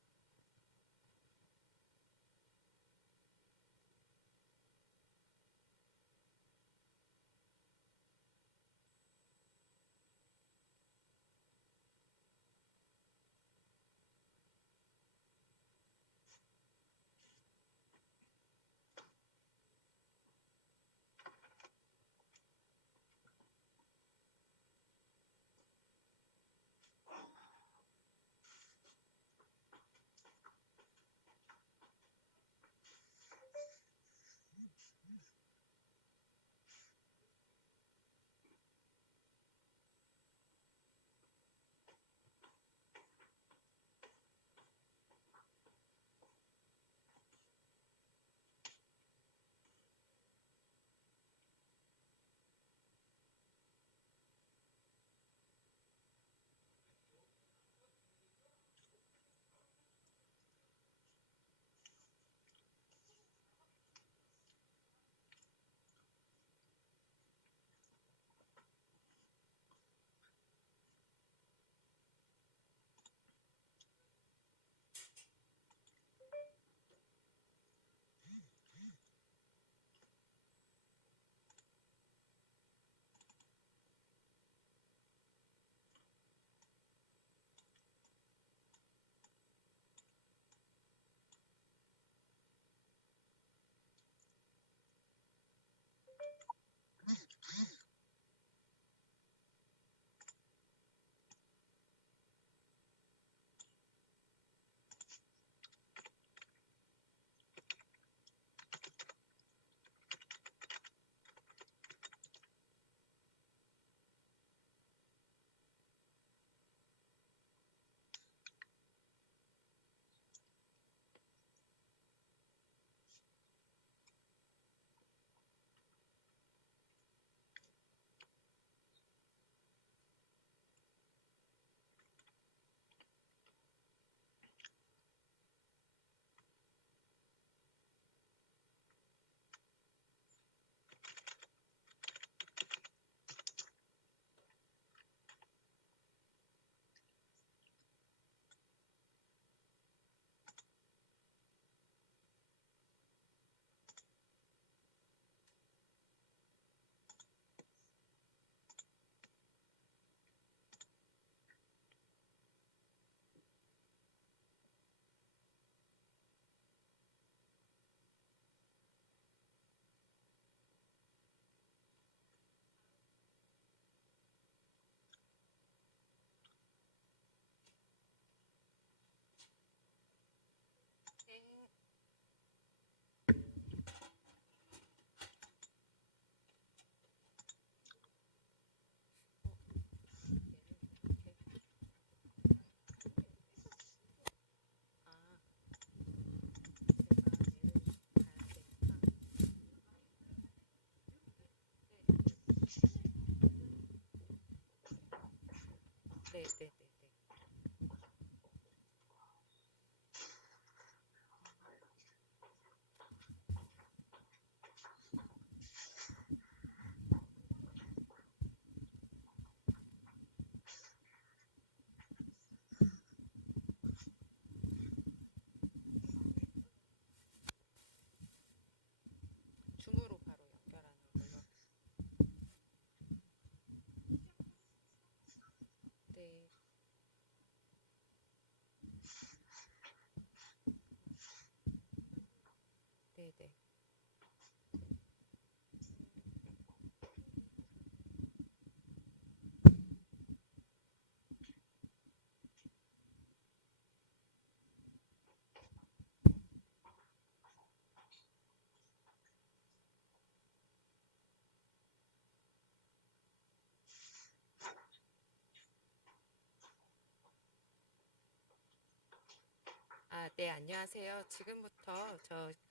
네, 안녕하세요. 지금부터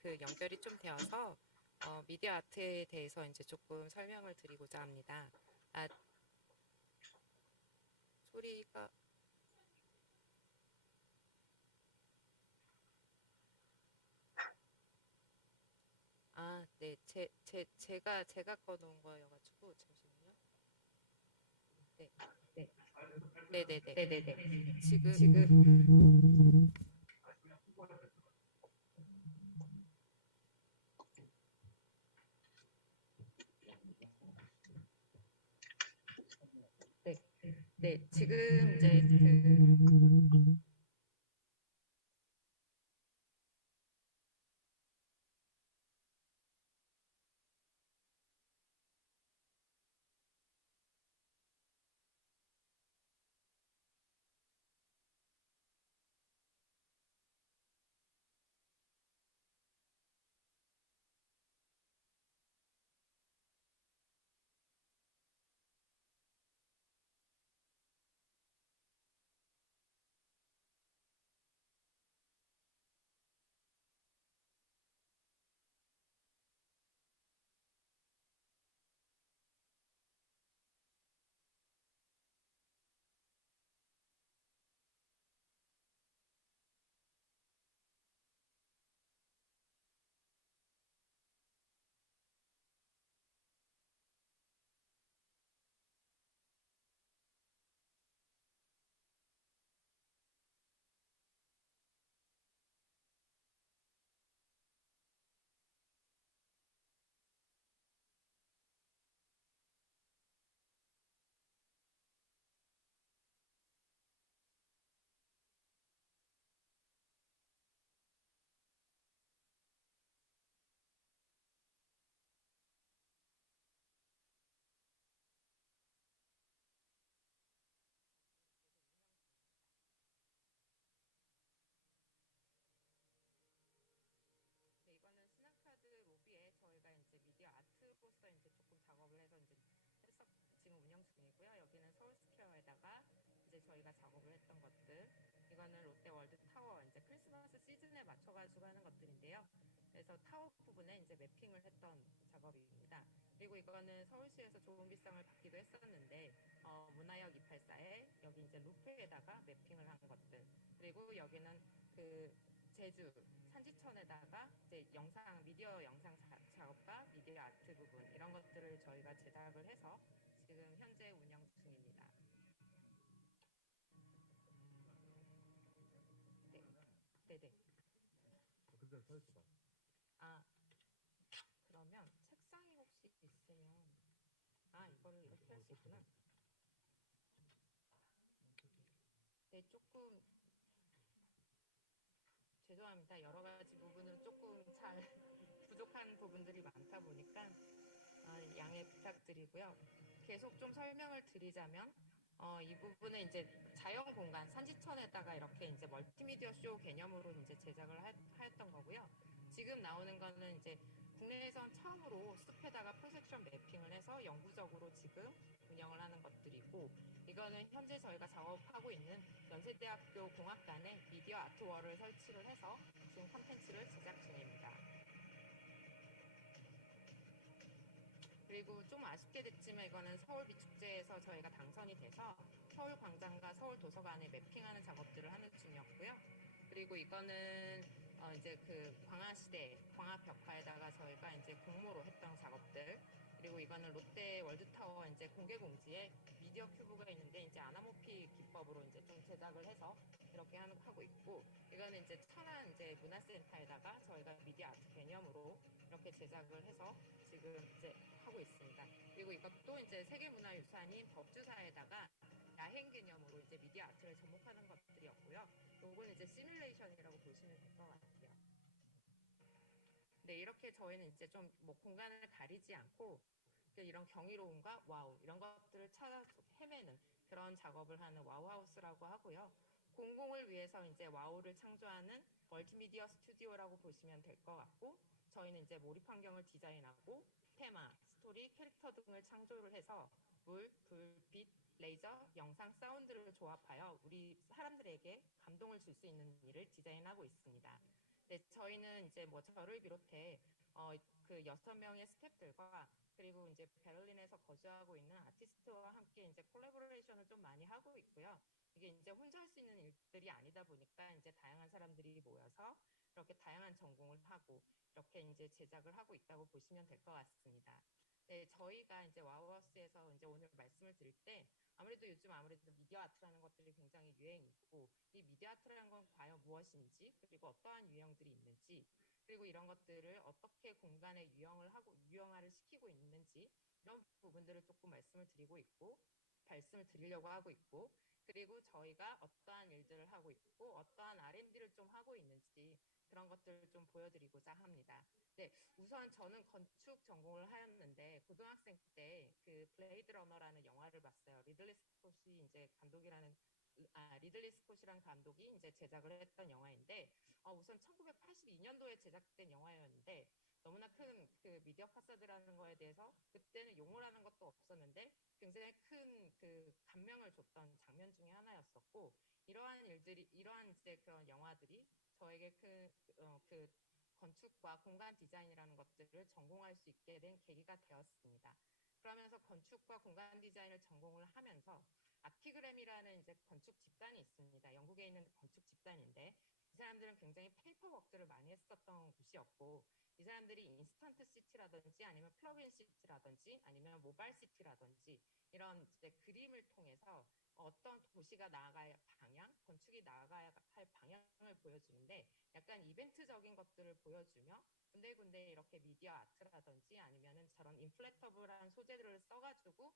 그 연결이 좀 되어서 미디어 아트에 대해서 이제 조금 설명을 드리고자 합니다. 소리가 네, 제가 꺼놓은 거여가지고 잠시만요. 네네네. 지금 네, 지금 이제 이거는 스나카드 로비에 저희가 이제 미디어 아트로서 이제 조금 작업을 해서 이제 지금 운영 중이고요. 여기는 서울스퀘어에다가 이제 저희가 작업을 했던 것들. 이거는 롯데월드 타워 이제 크리스마스 시즌에 맞춰가지고 하는 것들인데요. 그래서 타워 부분에 이제 매핑을 했던 작업입니다. 그리고 이거는 서울시에서 좋은 비상을 받기도 했었는데 문화역 284에 여기 이제 루프에다가 매핑을 한 것들. 그리고 여기는 그 제주 산지천에다가 이제 미디어 영상 작업과 미디어 아트 부분 이런 것들을 저희가 제작을 해서 지금 현재 운영 중입니다. 네, 네네. 그러면 책상이 혹시 있으면 이거를 이렇게 할 수 있구나. 네, 조금 죄송합니다. 여러 가지 부분으로 조금 잘 부족한 부분들이 많다 보니까 양해 부탁드리고요. 계속 좀 설명을 드리자면 이 부분은 이제 자연 공간 산지천에다가 이렇게 이제 멀티미디어 쇼 개념으로 이제 제작을 하였던 거고요. 지금 나오는 거는 이제 국내에선 처음으로 숲에다가 프로젝션 매핑을 해서 영구적으로 지금 운영을 하는 것들이고, 이거는 현재 저희가 작업하고 있는 연세대학교 공학관에 미디어 아트월을 설치를 해서 지금 콘텐츠를 제작 중입니다. 그리고 좀 아쉽게 됐지만 이거는 서울비축제에서 저희가 당선이 돼서 서울광장과 서울도서관에 매핑하는 작업들을 하는 중이었고요. 그리고 이거는 이제 그 광화시대, 광화벽화에다가 저희가 이제 공모로 했던 작업들. 그리고 이거는 롯데 월드타워 이제 공개공지에 미디어 큐브가 있는데 이제 아나모피 기법으로 이제 좀 제작을 해서 이렇게 하고 있고, 이거는 이제 천안 이제 문화센터에다가 저희가 미디어 아트 개념으로 이렇게 제작을 해서 지금 이제 하고 있습니다. 그리고 이것도 이제 세계문화유산인 법주사에다가 야행 개념으로 이제 미디어 아트를 접목하는 것들이었고요. 요거는 이제 시뮬레이션이라고 보시면 될 것 같아요. 네, 이렇게 저희는 이제 좀 뭐 공간을 가리지 않고 이런 경이로움과 와우 이런 것들을 찾아 헤매는 그런 작업을 하는 와우하우스라고 하고요. 공공을 위해서 이제 와우를 창조하는 멀티미디어 스튜디오라고 보시면 될 것 같고, 저희는 이제 몰입 환경을 디자인하고 테마, 스토리, 캐릭터 등을 창조를 해서 물, 불, 빛, 레이저, 영상, 사운드를 조합하여 우리 사람들에게 감동을 줄 수 있는 일을 디자인하고 있습니다. 네, 저희는 이제 뭐 저를 비롯해 그 6명의 스태프들과 그리고 이제 베를린에서 거주하고 있는 아티스트와 함께 이제 콜라보레이션을 좀 많이 하고 있고요. 이게 이제 혼자 할 수 있는 일들이 아니다 보니까 이제 다양한 사람들이 모여서 이렇게 다양한 전공을 하고 이렇게 이제 제작을 하고 있다고 보시면 될 것 같습니다. 네, 저희가 이제 와우하우스에서 이제 오늘 말씀을 드릴 때 아무래도 요즘 미디어 아트라는 것들이 굉장히 유행이고 이 미디어 아트라는 건 과연 무엇인지 그리고 어떠한 유형들이 있는지 그리고 이런 것들을 어떻게 공간에 유형화를 시키고 있는지 이런 부분들을 조금 말씀을 드리려고 하고 있고 그리고 저희가 어떠한 일들을 하고 있고 어떠한 R&D를 좀 하고 있는지 그런 것들을 좀 보여드리고자 합니다. 네, 우선 저는 건축 전공을 하였는데 고등학생 때 그 블레이드 러너라는 영화를 봤어요. 리들리 스콧이란 감독이 이제 제작을 했던 영화인데 우선 1982년도에 제작된 영화였는데 너무나 큰 그 미디어 파사드라는 거에 대해서 그때는 용어라는 것도 없었는데 굉장히 큰 그 감명을 줬던 장면 중에 하나였었고 이러한 이제 그런 영화들이 저에게 그 건축과 공간 디자인이라는 것들을 전공할 수 있게 된 계기가 되었습니다. 그러면서 건축과 공간 디자인을 전공을 하면서 아키그램이라는 이제 건축 집단이 있습니다. 영국에 있는 건축 집단인데 이 사람들은 굉장히 페이퍼워크들을 많이 했었던 곳이었고 이 사람들이 인스턴트 시티라든지 아니면 플러그인 시티라든지 아니면 모바일 시티라든지 이런 이제 그림을 통해서 어떤 도시가 나아갈 방향, 건축이 나아가야 할 방향을 보여주는데 약간 이벤트적인 것들을 보여주며 군데군데 이렇게 미디어 아트라든지 아니면은 저런 인플레터블한 소재들을 써가지고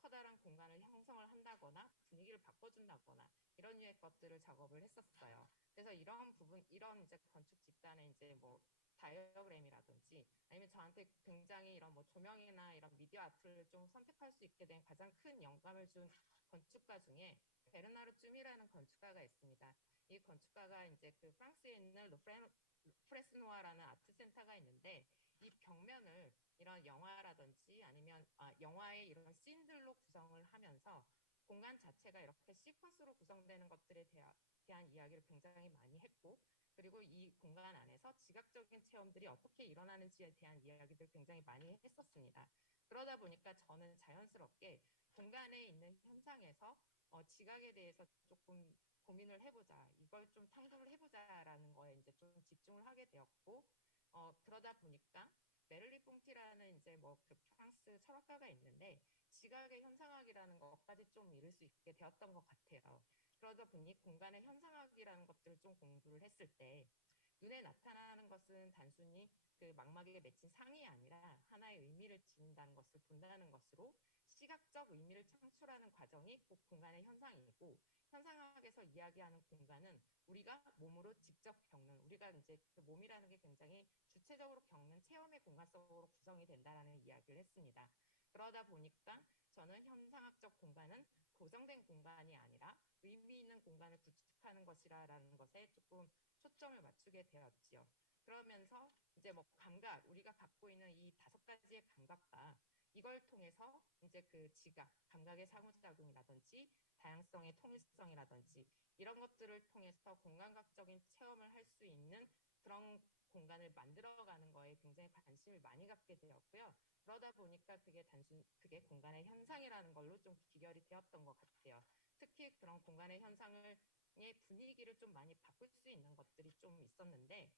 커다란 공간을 형성을 한다거나 분위기를 바꿔준다거나 이런 류의 것들을 작업을 했었어요. 그래서 이런 이제 건축 집단의 이제 뭐 다이어그램이라든지 아니면 저한테 굉장히 이런 뭐 조명이나 이런 미디어 아트를 좀 선택할 수 있게 된 가장 큰 영감을 준 건축가 중에 베르나르 쭌이라는 건축가가 있습니다. 이 건축가가 이제 그 프랑스에 있는 프레스노아라는 아트 센터가 있는데 이 벽면을 이런 영화라든지 아니면 영화의 이런 씬들로 구성을 하면서 공간 자체가 이렇게 시퀀스로 구성되는 것들에 대한 이야기를 굉장히 많이 했고 그리고 이 공간 안에서 지각적인 체험들이 어떻게 일어나는지에 대한 이야기를 굉장히 많이 했었습니다. 그러다 보니까 저는 자연스럽게 공간에 있는 현상에서 지각에 대해서 조금 고민을 해보자, 이걸 좀 탐구를 해보자라는 거에 이제 좀 집중을 하게 되었고, 그러다 보니까 메를리 뽕티라는 이제 뭐 그 프랑스 철학가가 있는데 지각의 현상학이라는 것까지 좀 이룰 수 있게 되었던 것 같아요. 그러다 보니 공간의 현상학이라는 것들을 좀 공부를 했을 때 눈에 나타나는 것은 단순히 그 망막에 맺힌 상이 아니라 하나의 의미를 지닌다는 것을 본다는 것으로 시각적 의미를 창출하는 과정이 그 공간의 현상이고 현상학에서 이야기하는 공간은 우리가 몸으로 직접 겪는 우리가 이제 그 몸이라는 게 굉장히 주체적으로 겪는 체험의 공간 속으로 구성이 된다라는 이야기를 했습니다. 그러다 보니까 저는 현상학적 공간은 고정된 공간이 아니라 의미 있는 공간을 구축하는 것이라는 것에 조금 초점을 맞추게 되었지요. 그러면서 이제 뭐 감각, 우리가 갖고 있는 이 5가지의 감각과 이걸 통해서 이제 그 지각, 감각의 상호작용이라든지 다양성의 통일성이라든지 이런 것들을 통해서 공간학적인 체험을 할 수 있는 그런 공간을 만들어가는 거에 굉장히 관심을 많이 갖게 되었고요. 그러다 보니까 그게 공간의 현상이라는 걸로 좀 귀결이 되었던 것 같아요. 특히 그런 공간의 현상의 분위기를 좀 많이 바꿀 수 있는 것들이 좀 있었는데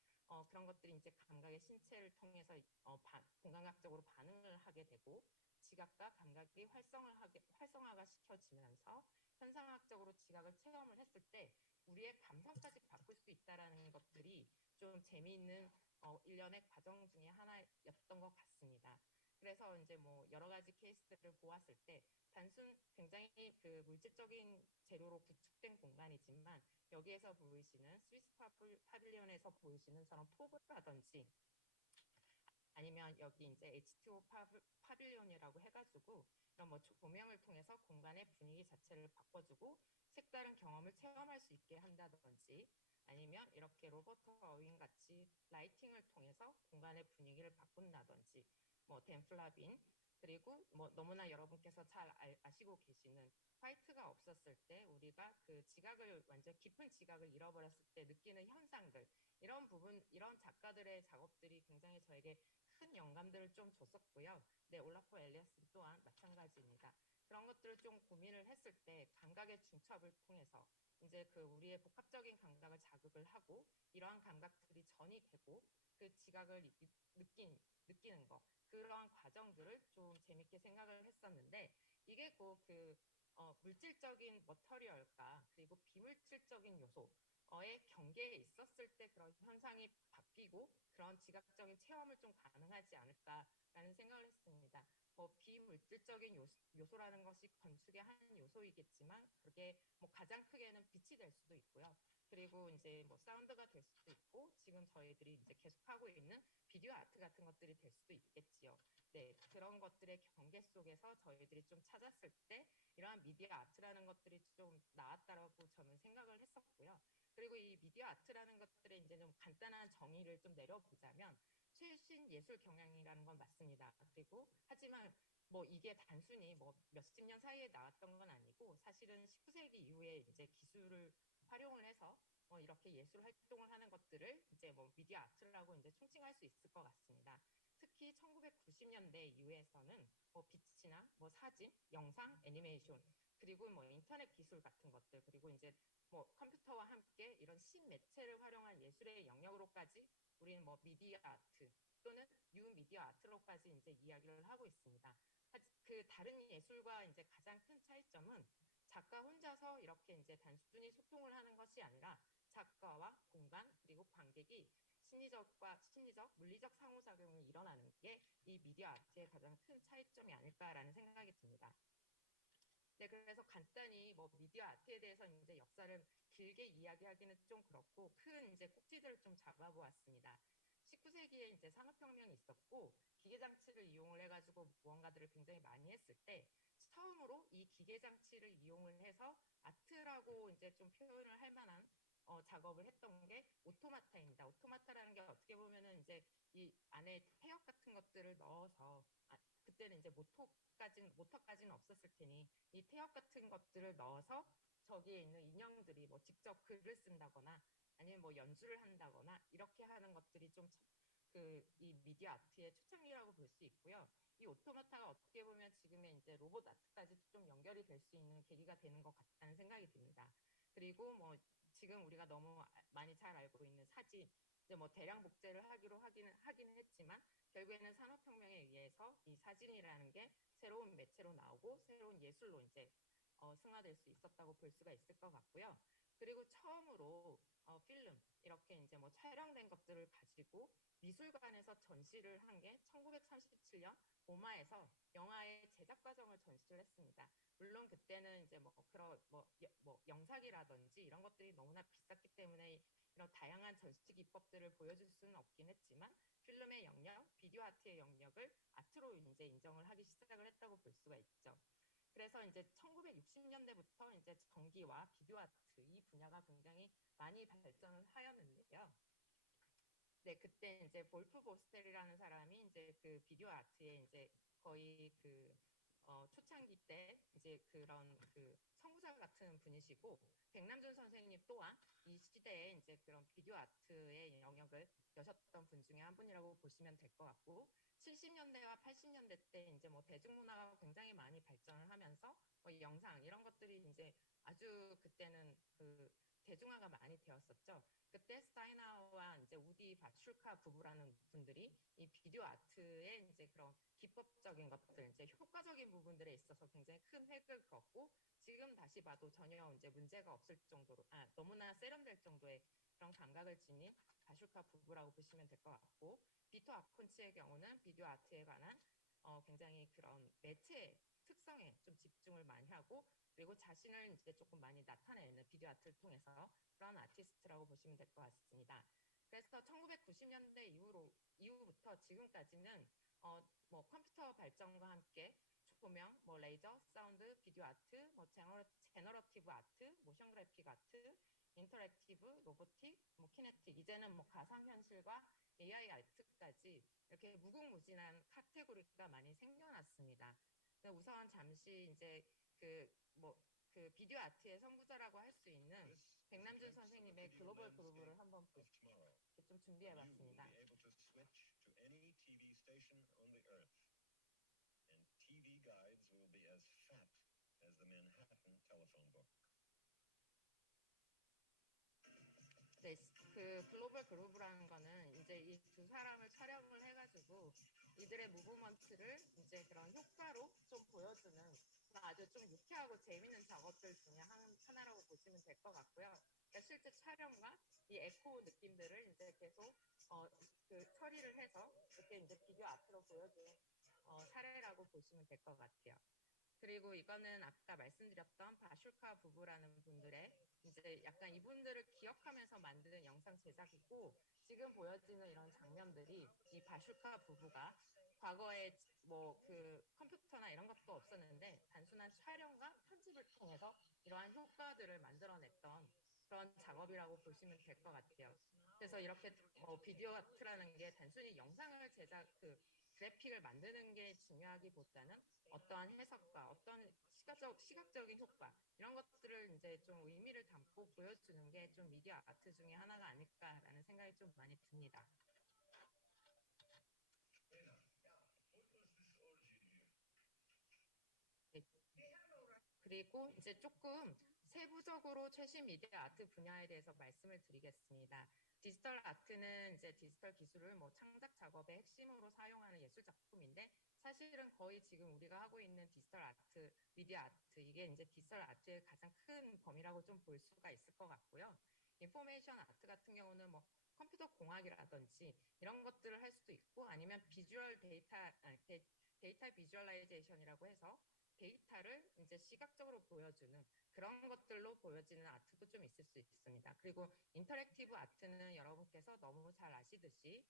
그런 것들이 이제 감각의 신체를 통해서 공간학적으로 반응을 하게 되고 지각과 감각이 활성화가 시켜지면서 현상학적으로 지각을 체험을 했을 때 우리의 감성까지 바꿀 수 있다라는 것들이 좀 재미있는 일련의 과정 중에 하나였던 것 같습니다. 그래서 이제 뭐 여러 가지 케이스들을 보았을 때 굉장히 그 물질적인 재료로 구축된 공간이지만 여기에서 보이시는 스위스 파빌리온에서 보이시는 저런 포브라든지 아니면 여기 이제 H2O 파빌리온이라고 해가지고 이런 뭐 조명을 통해서 공간의 분위기 자체를 바꿔주고 색다른 경험을 체험할 수 있게 한다든지 아니면 이렇게 로버트 어윈 같이 라이팅을 통해서 공간의 분위기를 바꾼다든지 뭐 댄플라빈, 그리고 뭐 너무나 여러분께서 잘 아시고 계시는 화이트가 없었을 때 우리가 그 지각을 완전 깊은 지각을 잃어버렸을 때 느끼는 현상들, 이런 부분, 이런 작가들의 작업들이 굉장히 저에게 큰 영감들을 좀 줬었고요. 네, 올라프 엘리아슨 또한 마찬가지입니다. 그런 것들을 좀 고민을 했을 때 감각의 중첩을 통해서 이제 그 우리의 복합적인 감각을 자극을 하고 이러한 감각들이 전이 되고 그 지각을 느끼는 거, 그러한 과정들을 좀 재밌게 생각을 했었는데, 이게 그 물질적인 머터리얼과 그리고 비물질적인 요소의 경계에 있었을 때 그런 현상이 바뀌고 그런 지각적인 체험을 좀 가능하지 않을까라는 생각을 했습니다. 비물질적인 요소라는 것이 건축의 한 요소이겠지만 그게 뭐 가장 크게는 빛이 될 수도 있고요. 그리고 이제 뭐 사운드가 될 수도 있고 지금 저희들이 이제 계속하고 있는 비디오 아트 같은 것들이 될 수도 있겠지요. 네, 그런 것들의 경계 속에서 저희들이 좀 찾았을 때 이러한 미디어 아트라는 것들이 좀 나왔다라고 저는 생각을 했었고요. 그리고 이 미디어 아트라는 것들의 이제 좀 간단한 정의를 좀 내려보자면 최신 예술 경향이라는 건 맞습니다. 그리고 하지만 뭐 이게 단순히 뭐 몇십 년 사이에 나왔던 건 아니고 사실은 19세기 이후에 이제 기술을 활용을 해서 이렇게 예술 활동을 하는 것들을 이제 뭐 미디어 아트라고 이제 총칭할 수 있을 것 같습니다. 특히 1990년대 이후에서는 뭐 빛이나 뭐 사진, 영상, 애니메이션, 그리고 뭐 인터넷 기술 같은 것들, 그리고 이제 뭐 컴퓨터와 함께 이런 신매체를 활용한 예술의 영역으로까지 우리는 뭐 미디어 아트 또는 뉴 미디어 아트로까지 이제 이야기를 하고 있습니다. 그 다른 예술과 이제 가장 큰 차이점은 작가 혼자서 이렇게 이제 단순히 소통을 하는 것이 아니라 작가와 공간 그리고 관객이 심리적, 물리적 상호작용이 일어나는 게 이 미디어 아트의 가장 큰 차이점이 아닐까라는 생각이 듭니다. 네, 그래서 간단히 뭐 미디어 아트에 대해서 이제 역사를 길게 이야기하기는 좀 그렇고 큰 이제 꼭지들을 좀 잡아보았습니다. 19세기에 이제 산업혁명이 있었고 기계장치를 이용을 해가지고 무언가들을 굉장히 많이 했을 때 처음으로 이 기계장치를 이용을 해서 아트라고 이제 좀 표현을 할 만한 작업을 했던 게 오토마타입니다. 오토마타라는 게 어떻게 보면은 이제 이 안에 태엽 같은 것들을 넣어서 그때는 이제 모터까지는 없었을 테니 이 태엽 같은 것들을 넣어서 저기에 있는 인형들이 뭐 직접 글을 쓴다거나 아니면 뭐 연주를 한다거나 이렇게 하는 것들이 좀 이 미디어 아트의 초창기라고 볼 수 있고요. 이 오토마타가 어떻게 보면 지금의 이제 로봇 아트까지 좀 연결이 될 수 있는 계기가 되는 것 같다는 생각이 듭니다. 그리고 뭐 지금 우리가 너무 많이 잘 알고 있는 사진, 이제 뭐 대량 복제를 하긴 했지만 결국에는 산업혁명에 의해서 이 사진이라는 게 새로운 매체로 나오고 새로운 예술로 이제 승화될 수 있었다고 볼 수가 있을 것 같고요. 그리고 처음으로 필름 이렇게 이제 뭐 촬영된 것들을 가지고 미술관에서 전시를 한 게 1937년 오마에서 영화의 제작 과정을 전시를 했습니다. 물론 그때는 이제 뭐 그런 뭐 영상이라든지 이런 것들이 너무나 비쌌기 때문에 이런 다양한 전시 기법들을 보여줄 수는 없긴 했지만 필름의 영역, 비디오 아트의 영역을 아트로 이제 인정을 하기 시작을 했다고 볼 수가 있죠. 그래서 이제 1960년대부터 이제 전기와 비디오 아트 이 분야가 굉장히 많이 발전을 하였는데요. 네, 그때 이제 볼프 보스텔이라는 사람이 이제 그 비디오 아트에 이제 거의 초창기 때 이제 그런 선구자 같은 분이시고 백남준 선생님 또한 이 시대에 이제 그런 비디오 아트의 영역을 여셨던 분 중에 한 분이라고 보시면 될 것 같고 70년대와 80년대 때 이제 뭐 대중문화가 굉장히 많이 발전을 하면서 영상 이런 것들이 이제 아주 그때는 대중화가 많이 되었었죠. 그때 스타이나와 이제 우디 바출카 부부라는 분들이 이 비디오 아트의 이제 그런 기법적인 것들, 이제 효과적인 부분들에 있어서 굉장히 큰 획을 그었고 지금 다시 봐도 전혀 이제 문제가 없을 정도로 너무나 세련될 정도의 그런 감각을 지닌 바출카 부부라고 보시면 될 것 같고 비토 아콘치의 경우는 비디오 아트에 관한 굉장히 그런 매체 특성에 좀 집중을 많이 하고 그리고 자신을 이제 조금 많이 나타내는 비디오 아트를 통해서 그런 아티스트라고 보시면 될 것 같습니다. 그래서 1990년대 이후부터 지금까지는 뭐 컴퓨터 발전과 함께 조명, 뭐 레이저, 사운드, 비디오 아트, 뭐 제너러티브 아트, 모션 그래픽 아트, 인터랙티브, 로보틱, 뭐 키네틱, 이제는 뭐 가상현실과 AI 아트까지 이렇게 무궁무진한 카테고리가 많이 생겨났습니다. 우선 잠시 이제 그 비디오 아트의 선구자라고 할 수 있는 백남준 선생님의 글로벌 그루브를 한번 이렇게 좀 준비해봤습니다. 네, 그 글로벌 그루브라는 거는 이제 이 두 사람을 촬영을 해가지고 이들의 무브먼트를 이제 그런 효과로 좀 보여주는 아주 좀 유쾌하고 재밌는 작업들 중에 하나라고 보시면 될 것 같고요. 그러니까 실제 촬영과 이 에코 느낌들을 이제 계속 그 처리를 해서 이렇게 이제 비디오 아트로 보여준 사례라고 보시면 될 것 같아요. 그리고 이거는 아까 말씀드렸던 바슈카 부부라는 분들의 이제 약간 이분들을 기억하면서 만든 영상 제작이고, 지금 보여지는 이런 장면들이 이 바슈카 부부가 과거에 뭐 그 컴퓨터나 이런 것도 없었는데 단순한 촬영과 편집을 통해서 이러한 효과들을 만들어냈던 그런 작업이라고 보시면 될 것 같아요. 그래서 이렇게 비디오 아트라는 게 단순히 영상을 그래픽을 만드는 게 중요하기보다는 어떠한 해석과 어떤 시각적인 효과 이런 것들을 이제 좀 의미를 담고 보여주는 게 좀 미디어 아트 중에 하나가 아닐까라는 생각이 좀 많이 듭니다. 네. 그리고 이제 조금 세부적으로 최신 미디어 아트 분야에 대해서 말씀을 드리겠습니다. 디지털 아트는 이제 디지털 기술을 창작 작업의 핵심으로 사용하는 예술 작품인데, 사실은 거의 지금 우리가 하고 있는 디지털 아트, 미디어 아트, 이게 이제 디지털 아트의 가장 큰 범위라고 좀 볼 수가 있을 것 같고요. 인포메이션 아트 같은 경우는 컴퓨터 공학이라든지 이런 것들을 할 수도 있고, 아니면 데이터 비주얼라이제이션이라고 해서 데이터를 이제 시각적으로 보여주는 그런 것들로 보여지는 아트도 좀 있을 수 있습니다. 그리고 인터랙티브 아트는 여러분께서 너무 잘 아시듯이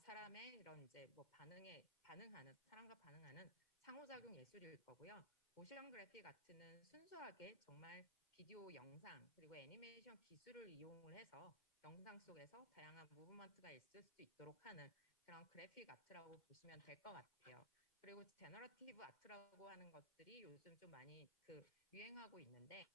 사람의 이런 이제 사람과 반응하는 상호작용 예술일 거고요. 모션 그래픽 아트는 순수하게 정말 비디오, 영상, 그리고 애니메이션 기술을 이용을 해서 영상 속에서 다양한 무브먼트가 있을 수 있도록 하는 그런 그래픽 아트라고 보시면 될 것 같아요. 그리고 제너러티브 아트라고 하는 것들이 요즘 좀 많이 유행하고 있는데,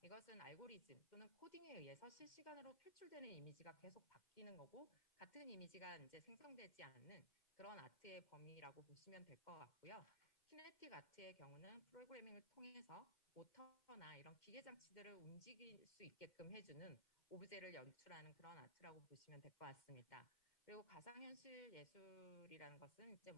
이것은 알고리즘 또는 코딩에 의해서 실시간으로 표출되는 이미지가 계속 바뀌는 거고, 같은 이미지가 이제 생성되지 않는 그런 아트의 범위라고 보시면 될 것 같고요. 키네틱 아트의 경우는 프로그래밍을 통해서 모터나 이런 기계 장치들을 움직일 수 있게끔 해주는 오브제를 연출하는 그런 아트라고 보시면 될 것 같습니다. 그리고 가상현실 예술이라는 것은 이제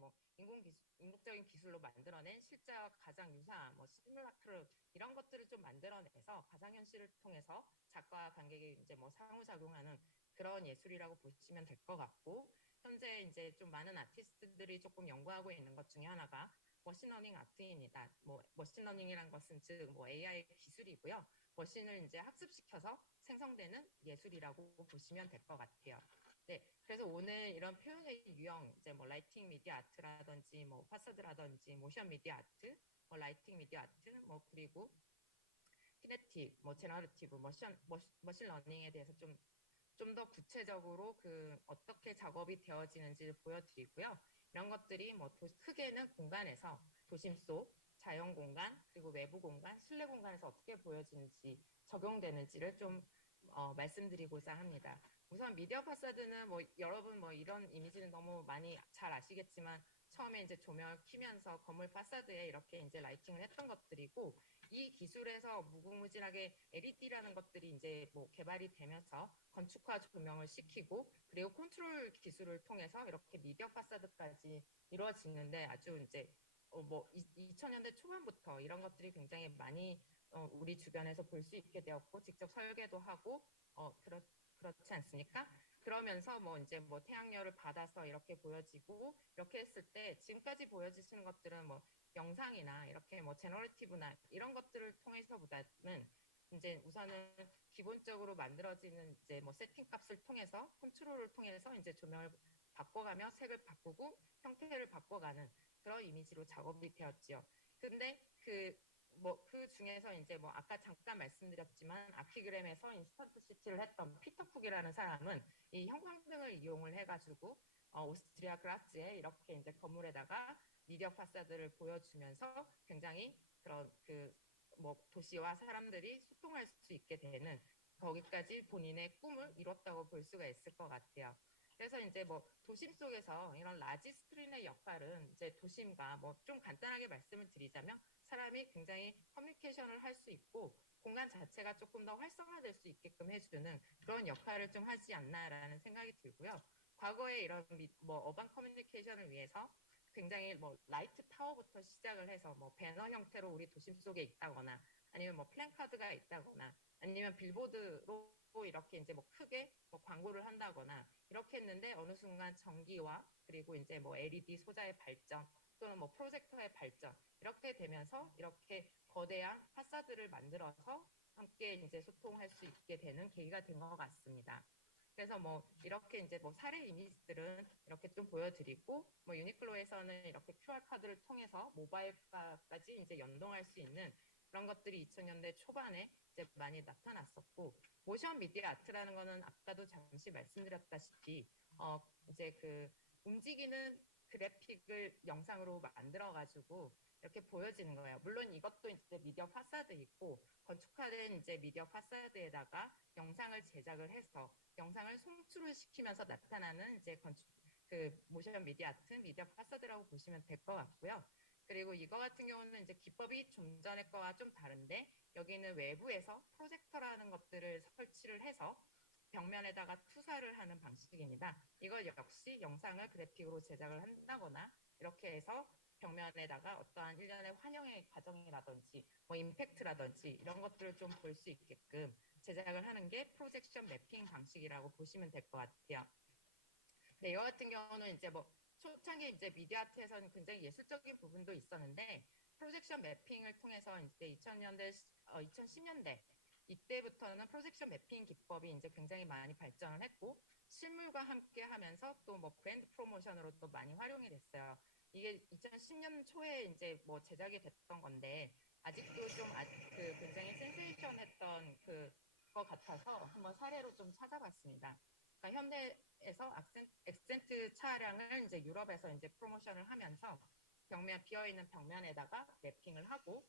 인공적인 기술로 만들어낸 실제와 가장 유사한 시뮬라크르 이런 것들을 좀 만들어내서 가상현실을 통해서 작가와 관객이 이제 상호작용하는 그런 예술이라고 보시면 될 것 같고, 현재 이제 좀 많은 아티스트들이 조금 연구하고 있는 것 중에 하나가 머신러닝 아트입니다. 머신러닝이란 것은 즉 AI 기술이고요. 머신을 이제 학습시켜서 생성되는 예술이라고 보시면 될 것 같아요. 네, 그래서 오늘 이런 표현의 유형, 이제 라이팅 미디어 아트라든지 파사드라든지 모션 미디어 아트, 라이팅 미디어 아트, 그리고 키네틱, 제너러티브, 머신 러닝에 대해서 좀 더 구체적으로 어떻게 작업이 되어지는지를 보여드리고요. 이런 것들이 크게는 공간에서 도심 속, 자연 공간, 그리고 외부 공간, 실내 공간에서 어떻게 보여지는지 적용되는지를 좀 말씀드리고자 합니다. 우선 미디어 파사드는 여러분 이런 이미지는 너무 많이 잘 아시겠지만, 처음에 이제 조명을 켜면서 건물 파사드에 이렇게 이제 라이팅을 했던 것들이고, 이 기술에서 무궁무진하게 LED라는 것들이 이제 개발이 되면서 건축화 조명을 시키고, 그리고 컨트롤 기술을 통해서 이렇게 미디어 파사드까지 이루어지는데, 아주 이제 2000년대 초반부터 이런 것들이 굉장히 많이 우리 주변에서 볼 수 있게 되었고, 직접 설계도 하고 그렇지 않습니까? 그러면서 이제 태양열을 받아서 이렇게 보여지고, 이렇게 했을 때 지금까지 보여지시는 것들은 영상이나 이렇게 제너러티브나 이런 것들을 통해서보다는 이제 우선은 기본적으로 만들어지는 이제 세팅 값을 통해서 컨트롤을 통해서 이제 조명을 바꿔가며 색을 바꾸고 형태를 바꿔가는 그런 이미지로 작업이 되었지요. 근데 뭐 그 중에서 이제 뭐 아까 잠깐 말씀드렸지만 아키그램에서 인스턴트 CT를 했던 피터 쿡이라는 사람은 이 형광등을 이용을 해가지고 오스트리아 그라츠에 이렇게 이제 건물에다가 미디어 파사드를 보여주면서 굉장히 그런 그 뭐 도시와 사람들이 소통할 수 있게 되는 거기까지 본인의 꿈을 이뤘다고 볼 수가 있을 것 같아요. 그래서 이제 뭐 도심 속에서 이런 라지 스크린의 역할은 이제 도심과 뭐 좀 간단하게 말씀을 드리자면 사람이 굉장히 커뮤니케이션을 할 수 있고 공간 자체가 조금 더 활성화될 수 있게끔 해주는 그런 역할을 좀 하지 않나라는 생각이 들고요. 과거에 이런 뭐 어반 커뮤니케이션을 위해서 굉장히 뭐 라이트 타워부터 시작을 해서 뭐 배너 형태로 우리 도심 속에 있다거나 아니면 뭐 플랜카드가 있다거나 아니면 빌보드로 이렇게 이제 뭐 크게 뭐 광고를 한다거나 이렇게 했는데 어느 순간 전기와 그리고 이제 뭐 LED 소자의 발전 또는 뭐 프로젝터의 발전 이렇게 되면서 이렇게 거대한 파사드를 만들어서 함께 이제 소통할 수 있게 되는 계기가 된 것 같습니다. 그래서 뭐 이렇게 이제 뭐 사례 이미지들은 이렇게 좀 보여드리고 뭐 유니클로에서는 이렇게 QR 카드를 통해서 모바일화까지 이제 연동할 수 있는 그런 것들이 2000년대 초반에 이제 많이 나타났었고 모션 미디어 아트라는 거는 아까도 잠시 말씀드렸다시피 이제 그 움직이는 그래픽을 영상으로 만들어 가지고 이렇게 보여지는 거예요. 물론 이것도 이제 미디어 파사드 있고 건축화된 이제 미디어 파사드에다가 영상을 제작을 해서 영상을 송출을 시키면서 나타나는 이제 그 모션 미디어 아트, 미디어 파사드라고 보시면 될 것 같고요. 그리고 이거 같은 경우는 이제 기법이 좀 전에 거와 좀 다른데 여기는 외부에서 프로젝터라는 것들을 설치를 해서 벽면에다가 투사를 하는 방식입니다. 이걸 역시 영상을 그래픽으로 제작을 한다거나 이렇게 해서 벽면에다가 어떠한 일련의 환영의 과정이라든지 뭐 임팩트라든지 이런 것들을 좀 볼 수 있게끔 제작을 하는 게 프로젝션 매핑 방식이라고 보시면 될 것 같아요. 네, 이거 같은 경우는 이제 뭐 초창기 이제 미디어 아트에서는 굉장히 예술적인 부분도 있었는데 프로젝션 매핑을 통해서 이제 2000년대, 2010년대 이때부터는 프로젝션 매핑 기법이 이제 굉장히 많이 발전을 했고 실물과 함께 하면서 또 뭐 브랜드 프로모션으로 또 많이 활용이 됐어요. 이게 2010년 초에 이제 뭐 제작이 됐던 건데 아직도 좀 그 굉장히 센세이션했던 거 같아서 한번 사례로 좀 찾아봤습니다. 그러니까 현대에서 액센트 차량을 이제 유럽에서 이제 프로모션을 하면서 벽면 비어있는 벽면에다가 랩핑을 하고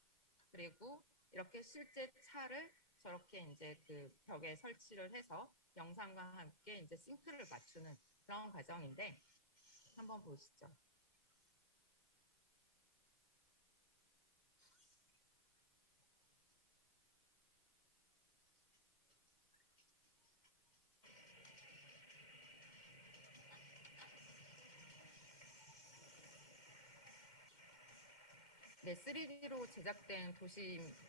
그리고 이렇게 실제 차를 저렇게 이제 그 벽에 설치를 해서 영상과 함께 이제 싱크를 맞추는 그런 과정인데 한번 보시죠. 네, 3D로 제작된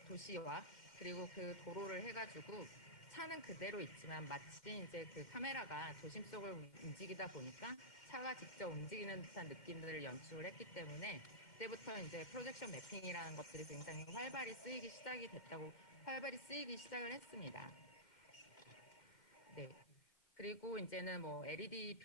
도시와 그리고 그 도로를 해가지고 차는 그대로 있지만 마치 이제 그 카메라가 도심 속을 움직이다 보니까 차가 직접 움직이는 듯한 느낌들을 연출을 했기 때문에 그때부터 이제 프로젝션 매핑이라는 것들이 굉장히 활발히 쓰이기 시작을 했습니다. 네. 그리고 이제는 뭐 LED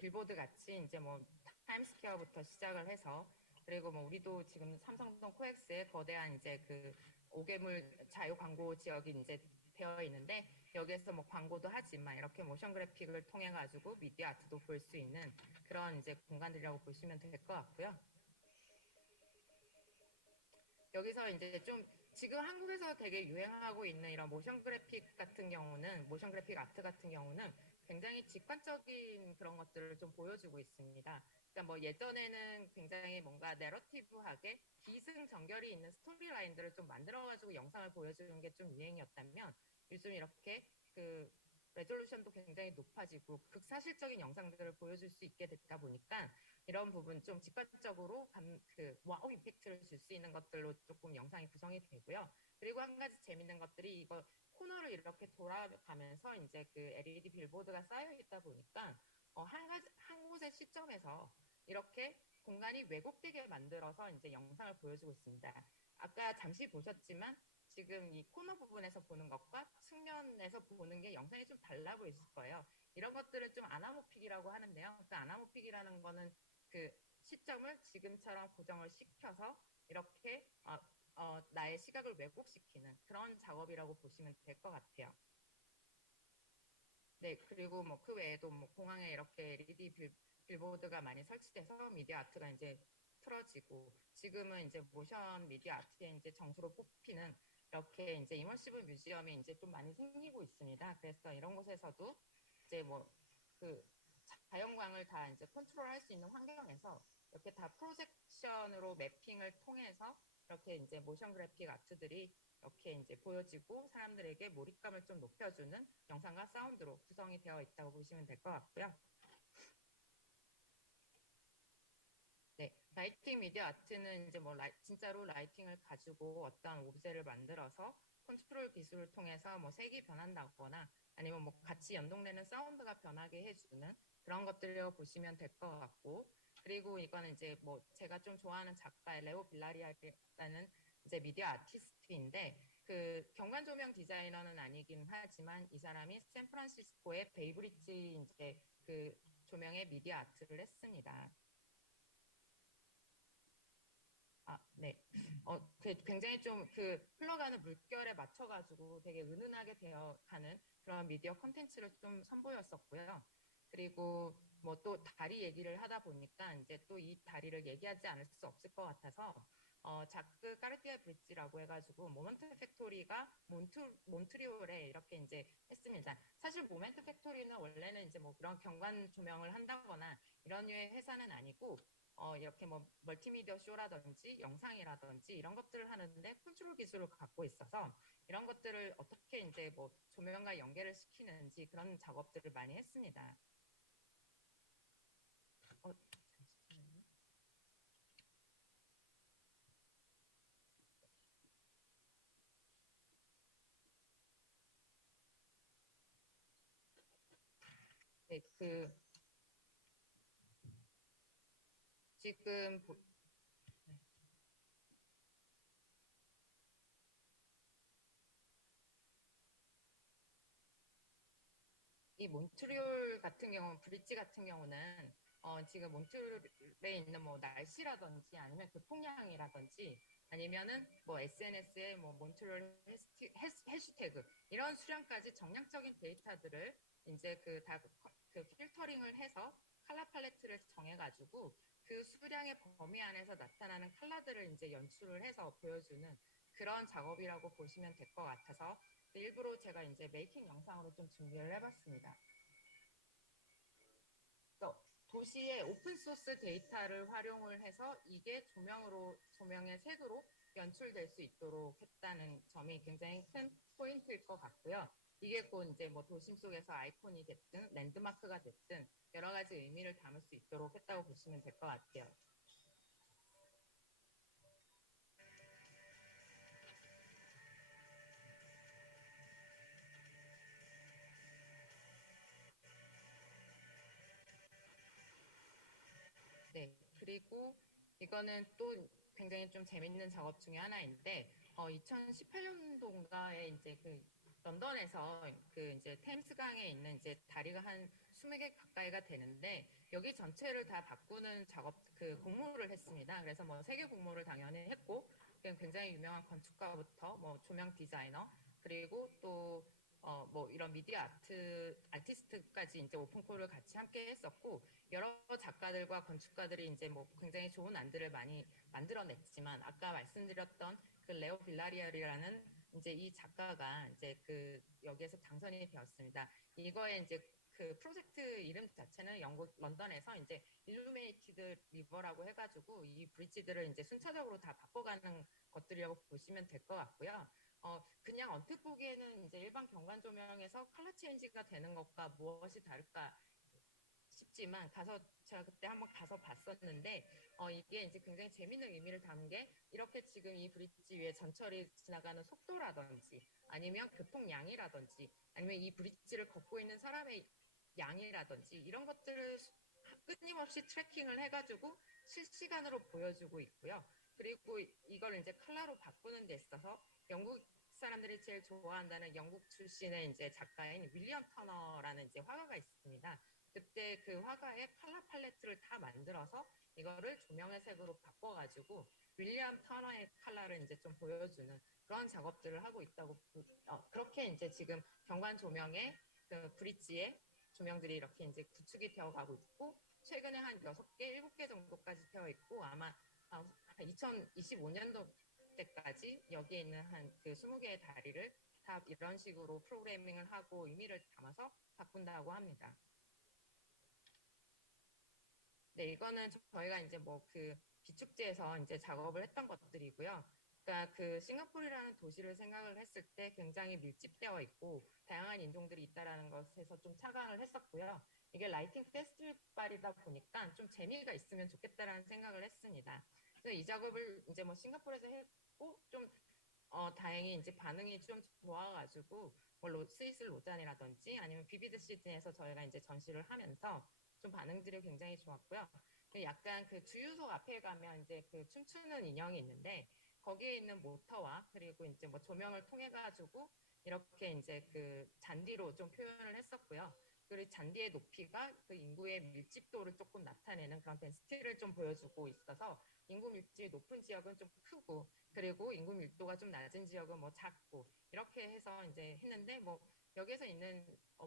빌보드 같이 이제 뭐 타임스퀘어부터 시작을 해서 그리고 뭐 우리도 지금 삼성동 코엑스에 거대한 이제 그 5개물 자유 광고 지역이 이제 되어 있는데 여기에서 뭐 광고도 하지만 이렇게 모션 그래픽을 통해 가지고 미디어 아트도 볼 수 있는 그런 이제 공간들이라고 보시면 될 것 같고요. 여기서 이제 좀 지금 한국에서 되게 유행하고 있는 이런 모션 그래픽 같은 경우는 모션 그래픽 아트 같은 경우는 굉장히 직관적인 그런 것들을 좀 보여주고 있습니다. 그러니까 뭐 예전에는 굉장히 뭔가 내러티브하게 기승전결이 있는 스토리 라인들을 좀 만들어가지고 영상을 보여주는 게 좀 유행이었다면 요즘 이렇게 그 레졸루션도 굉장히 높아지고 극사실적인 영상들을 보여줄 수 있게 됐다 보니까 이런 부분 좀 직관적으로 와우 임팩트를 줄 수 있는 것들로 조금 영상이 구성이 되고요. 그리고 한 가지 재밌는 것들이 이거 코너를 이렇게 돌아가면서 이제 그 LED 빌보드가 쌓여 있다 보니까 한 곳의 시점에서 이렇게 공간이 왜곡되게 만들어서 이제 영상을 보여주고 있습니다. 아까 잠시 보셨지만 지금 이 코너 부분에서 보는 것과 측면에서 보는 게 영상이 좀 달라 보이실 거예요. 이런 것들을 좀 아나모픽이라고 하는데요. 그 아나모픽이라는 거는 그 시점을 지금처럼 고정을 시켜서 이렇게 나의 시각을 왜곡시키는 그런 작업이라고 보시면 될 것 같아요. 네, 그리고 뭐 그 외에도 뭐 공항에 이렇게 LED 빌보드가 많이 설치돼서 미디어 아트가 이제 틀어지고, 지금은 이제 모션 미디어 아트의 이제 정수로 뽑히는 이렇게 이제 이머시브 뮤지엄이 이제 좀 많이 생기고 있습니다. 그래서 이런 곳에서도 이제 뭐 그 자연광을 다 이제 컨트롤할 수 있는 환경에서 이렇게 다 프로젝션으로 매핑을 통해서 이렇게 이제 모션 그래픽 아트들이 이렇게 이제 보여지고 사람들에게 몰입감을 좀 높여주는 영상과 사운드로 구성이 되어 있다고 보시면 될 것 같고요. 네, 라이팅 미디어 아트는 이제 뭐 진짜로 라이팅을 가지고 어떤 오브제를 만들어서 컨트롤 기술을 통해서 뭐 색이 변한다거나 아니면 뭐 같이 연동되는 사운드가 변하게 해주는 그런 것들을 보시면 될 것 같고, 그리고 이거는 이제 뭐 제가 좀 좋아하는 작가의 레오 빌라리아라는 이제 미디어 아티스트인데, 그 경관 조명 디자이너는 아니긴 하지만 이 사람이 샌프란시스코의 베이브리지 이제 그 조명의 미디어 아트를 했습니다. 네. 굉장히 좀 그 흘러가는 물결에 맞춰가지고 되게 은은하게 되어 가는 그런 미디어 컨텐츠를 좀 선보였었고요. 그리고 뭐 또 다리 얘기를 하다 보니까 이제 또 이 다리를 얘기하지 않을 수 없을 것 같아서 자크 까르띠에 브릿지라고 해가지고 모먼트 팩토리가 몬트리올에 이렇게 이제 했습니다. 사실 모먼트 팩토리는 원래는 이제 뭐 그런 경관 조명을 한다거나 이런 류의 회사는 아니고 이렇게 뭐 멀티미디어 쇼라든지 영상이라든지 이런 것들을 하는데 컨트롤 기술을 갖고 있어서 이런 것들을 어떻게 이제 뭐 조명과 연계를 시키는지 그런 작업들을 많이 했습니다. 잠시만요. 네, 지금 이 몬트리올 같은 경우, 브릿지 같은 경우는 지금 몬트리올에 있는 뭐 날씨라든지 아니면 교통량이라든지 아니면은 뭐 SNS에 뭐 몬트리올 해시태그 이런 수량까지 정량적인 데이터들을 이제 그 필터링을 해서 컬러 팔레트를 정해가지고 그 수량의 범위 안에서 나타나는 컬러들을 이제 연출을 해서 보여주는 그런 작업이라고 보시면 될 것 같아서 일부러 제가 이제 메이킹 영상으로 좀 준비를 해봤습니다. 도시의 오픈소스 데이터를 활용을 해서 이게 조명의 색으로 연출될 수 있도록 했다는 점이 굉장히 큰 포인트일 것 같고요. 이게 곧 이제 뭐 도심 속에서 아이콘이 됐든 랜드마크가 됐든 여러 가지 의미를 담을 수 있도록 했다고 보시면 될 것 같아요. 네, 그리고 이거는 또 굉장히 좀 재밌는 작업 중에 하나인데, 2018년도인가에 이제 그 런던에서 그 이제 템스강에 있는 이제 다리가 한 20개 가까이가 되는데, 여기 전체를 다 바꾸는 작업, 그 공모를 했습니다. 그래서 뭐 세계 공모를 당연히 했고, 굉장히 유명한 건축가부터 뭐 조명 디자이너, 그리고 또 뭐 이런 미디어 아티스트까지 이제 오픈콜을 같이 함께 했었고, 여러 작가들과 건축가들이 이제 뭐 굉장히 좋은 안들을 많이 만들어냈지만, 아까 말씀드렸던 그 레오 빌라리알이라는 이제 이 작가가 이제 그 여기에서 당선이 되었습니다. 이거에 이제 그 프로젝트 이름 자체는 영국 런던에서 이제 일루미네이티드 리버라고 해가지고 이 브릿지들을 이제 순차적으로 다 바꿔가는 것들이라고 보시면 될 것 같고요. 그냥 언뜻 보기에는 이제 일반 경관 조명에서 컬러 체인지가 되는 것과 무엇이 다를까 싶지만 제가 그때 한번 가서 봤었는데 이게 이제 굉장히 재밌는 의미를 담은 게, 이렇게 지금 이 브릿지 위에 전철이 지나가는 속도라든지 아니면 교통량이라든지 아니면 이 브릿지를 걷고 있는 사람의 양이라든지 이런 것들을 끊임없이 트래킹을 해가지고 실시간으로 보여주고 있고요. 그리고 이걸 이제 컬러로 바꾸는 데 있어서 영국 사람들이 제일 좋아한다는 영국 출신의 이제 작가인 윌리엄 터너라는 이제 화가가 있습니다. 그때 그 화가의 컬러 팔레트를 다 만들어서 이거를 조명의 색으로 바꿔가지고 윌리엄 터너의 컬러를 이제 좀 보여주는 그런 작업들을 하고 있다고 그렇게 이제 지금 경관 조명의 그 브릿지에 조명들이 이렇게 이제 구축이 되어 가고 있고 최근에 한 6개, 7개 정도까지 되어 있고 아마 2025년도 때까지 여기에 있는 한 그 20개의 다리를 다 이런 식으로 프로그래밍을 하고 의미를 담아서 바꾼다고 합니다. 네, 이거는 저희가 이제 뭐 그 비축제에서 이제 작업을 했던 것들이고요. 그러니까 그 싱가포르라는 도시를 생각을 했을 때 굉장히 밀집되어 있고 다양한 인종들이 있다라는 것에서 좀 착안을 했었고요. 이게 라이팅 페스티벌이다 보니까 좀 재미가 있으면 좋겠다라는 생각을 했습니다. 그래서 이 작업을 이제 뭐 싱가포르에서 했고 좀 다행히 이제 반응이 좀 좋아가지고 뭐 스위스 로잔이라든지 아니면 비비드 시드니에서 저희가 이제 전시를 하면서 좀 반응들이 굉장히 좋았고요. 약간 그 주유소 앞에 가면 이제 그 춤추는 인형이 있는데 거기에 있는 모터와 그리고 이제 뭐 조명을 통해 가지고 이렇게 이제 그 잔디로 좀 표현을 했었고요. 그리고 잔디의 높이가 그 인구의 밀집도를 조금 나타내는 그런 덴시티를 좀 보여주고 있어서 인구 밀집이 높은 지역은 좀 크고 그리고 인구 밀도가 좀 낮은 지역은 뭐 작고 이렇게 해서 이제 했는데 뭐 여기에서 있는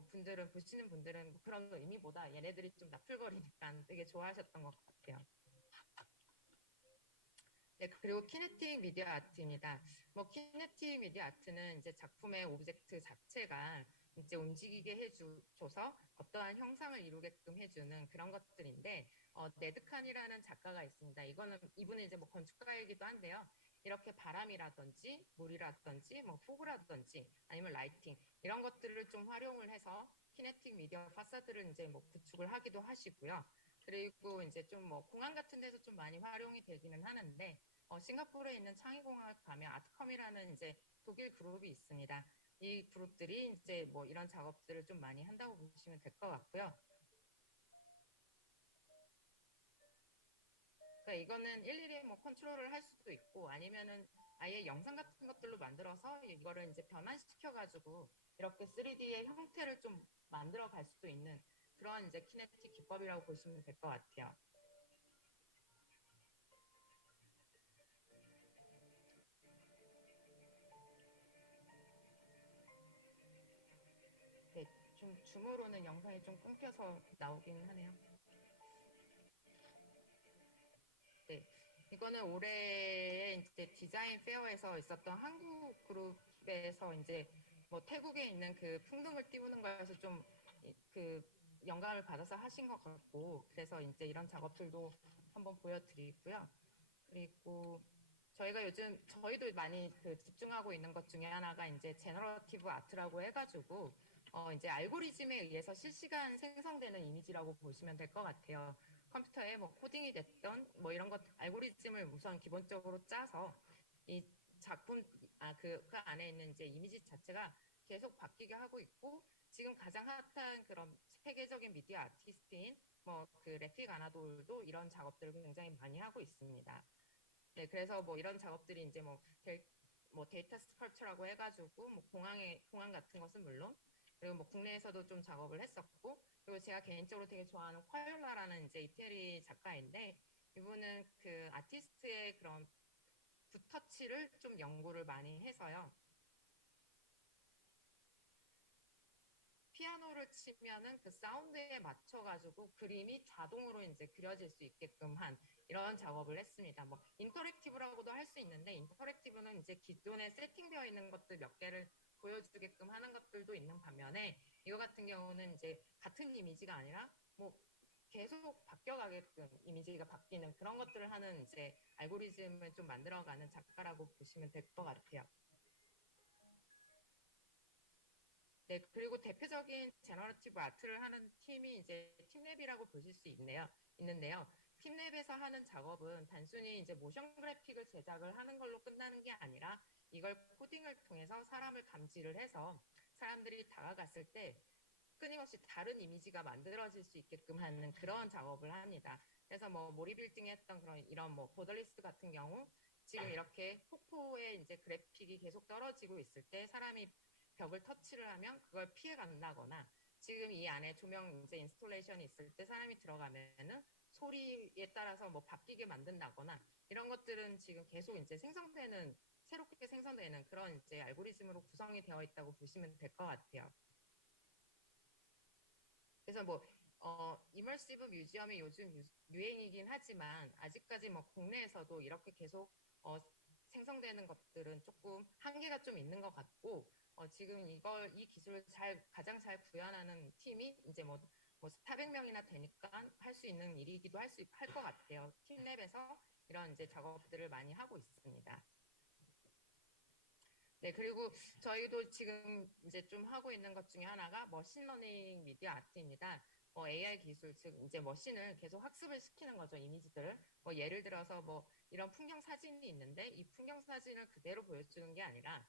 분들은 보시는 분들은 뭐 그런 의미보다 얘네들이 좀 나풀거리니까 되게 좋아하셨던 것 같아요. 네, 그리고 키네틱 미디어 아트입니다. 뭐 키네틱 미디어 아트는 이제 작품의 오브젝트 자체가 이제 움직이게 해줘서 어떠한 형상을 이루게끔 해주는 그런 것들인데 네드칸이라는 작가가 있습니다. 이분은 이제 뭐 건축가이기도 한데요. 이렇게 바람이라든지 물이라든지 뭐 포구라든지 아니면 라이팅 이런 것들을 좀 활용을 해서 키네틱 미디어 파사드를 이제 뭐 구축을 하기도 하시고요. 그리고 이제 좀 뭐 공항 같은 데서 좀 많이 활용이 되기는 하는데 싱가포르에 있는 창의공항 가면 아트컴이라는 이제 독일 그룹이 있습니다. 이 그룹들이 이제 뭐 이런 작업들을 좀 많이 한다고 보시면 될 것 같고요. 그러니까 이거는 일일이 뭐 컨트롤을 할 수도 있고 아니면은 아예 영상 같은 것들로 만들어서 이거를 이제 변환시켜가지고 이렇게 3D의 형태를 좀 만들어 갈 수도 있는 그런 이제 키네틱 기법이라고 보시면 될 것 같아요. 네, 좀 줌으로는 영상이 좀 끊겨서 나오긴 하네요. 네, 이거는 올해 이제 디자인 페어에서 있었던 한국 그룹에서 이제 뭐 태국에 있는 그 풍등을 띄우는 거에서 좀 그 영감을 받아서 하신 것 같고 그래서 이제 이런 작업들도 한번 보여드리고요. 그리고 저희가 요즘 저희도 많이 그 집중하고 있는 것 중에 하나가 이제 제너러티브 아트라고 해가지고 이제 알고리즘에 의해서 실시간 생성되는 이미지라고 보시면 될 것 같아요. 컴퓨터에 뭐 코딩이 됐던 뭐 이런 것 알고리즘을 우선 기본적으로 짜서 이 작품 그 안에 있는 이제 이미지 자체가 계속 바뀌게 하고 있고 지금 가장 핫한 그런 세계적인 미디어 아티스트인 뭐 그 레픽 아나돌도 이런 작업들을 굉장히 많이 하고 있습니다. 네, 그래서 뭐 이런 작업들이 이제 뭐 데이터 스컬처라고 해가지고 뭐 공항 같은 것은 물론 그리고 뭐 국내에서도 좀 작업을 했었고 그리고 제가 개인적으로 되게 좋아하는 화요라라는 이제 이태리 작가인데 이분은 그 아티스트의 그런 붓터치를 좀 연구를 많이 해서요. 피아노를 치면은 그 사운드에 맞춰가지고 그림이 자동으로 이제 그려질 수 있게끔 한 이런 작업을 했습니다. 뭐 인터랙티브라고도 할 수 있는데 인터랙티브는 이제 기존에 세팅되어 있는 것들 몇 개를 보여주게끔 하는 것들도 있는 반면에 이거 같은 경우는 이제 같은 이미지가 아니라 뭐 계속 바뀌어가게끔 이미지가 바뀌는 그런 것들을 하는 이제 알고리즘을 좀 만들어가는 작가라고 보시면 될 것 같아요. 네, 그리고 대표적인 제너러티브 아트를 하는 팀이 이제 팀랩이라고 보실 수 있는데요. 팀랩에서 하는 작업은 단순히 이제 모션 그래픽을 제작을 하는 걸로 끝나는 게 아니라 이걸 코딩을 통해서 사람을 감지를 해서 사람들이 다가갔을 때 끊임없이 다른 이미지가 만들어질 수 있게끔 하는 그런 작업을 합니다. 그래서 뭐 모리빌딩에 했던 그런 이런 뭐 보더리스 같은 경우 지금 이렇게 폭포에 이제 그래픽이 계속 떨어지고 있을 때 사람이 벽을 터치를 하면 그걸 피해 간다거나 지금 이 안에 조명 이제 인스톨레이션이 있을 때 사람이 들어가면은 소리에 따라서 뭐 바뀌게 만든다거나 이런 것들은 지금 계속 이제 새롭게 생성되는 그런 이제 알고리즘으로 구성이 되어 있다고 보시면 될 것 같아요. 그래서 뭐 이머시브 뮤지엄이 요즘 유행이긴 하지만 아직까지 뭐 국내에서도 이렇게 계속 생성되는 것들은 조금 한계가 좀 있는 것 같고 지금 이 기술을 가장 잘 구현하는 팀이 이제 뭐 400명이나 되니까 할 수 있는 일이기도 할 것 같아요. 팀 랩에서 이런 이제 작업들을 많이 하고 있습니다. 네, 그리고 저희도 지금 이제 좀 하고 있는 것 중에 하나가 머신러닝 미디어 아트입니다. AI 기술, 즉 이제 머신을 계속 학습을 시키는 거죠, 이미지들을. 예를 들어서 뭐 이런 풍경 사진이 있는데 이 풍경 사진을 그대로 보여주는 게 아니라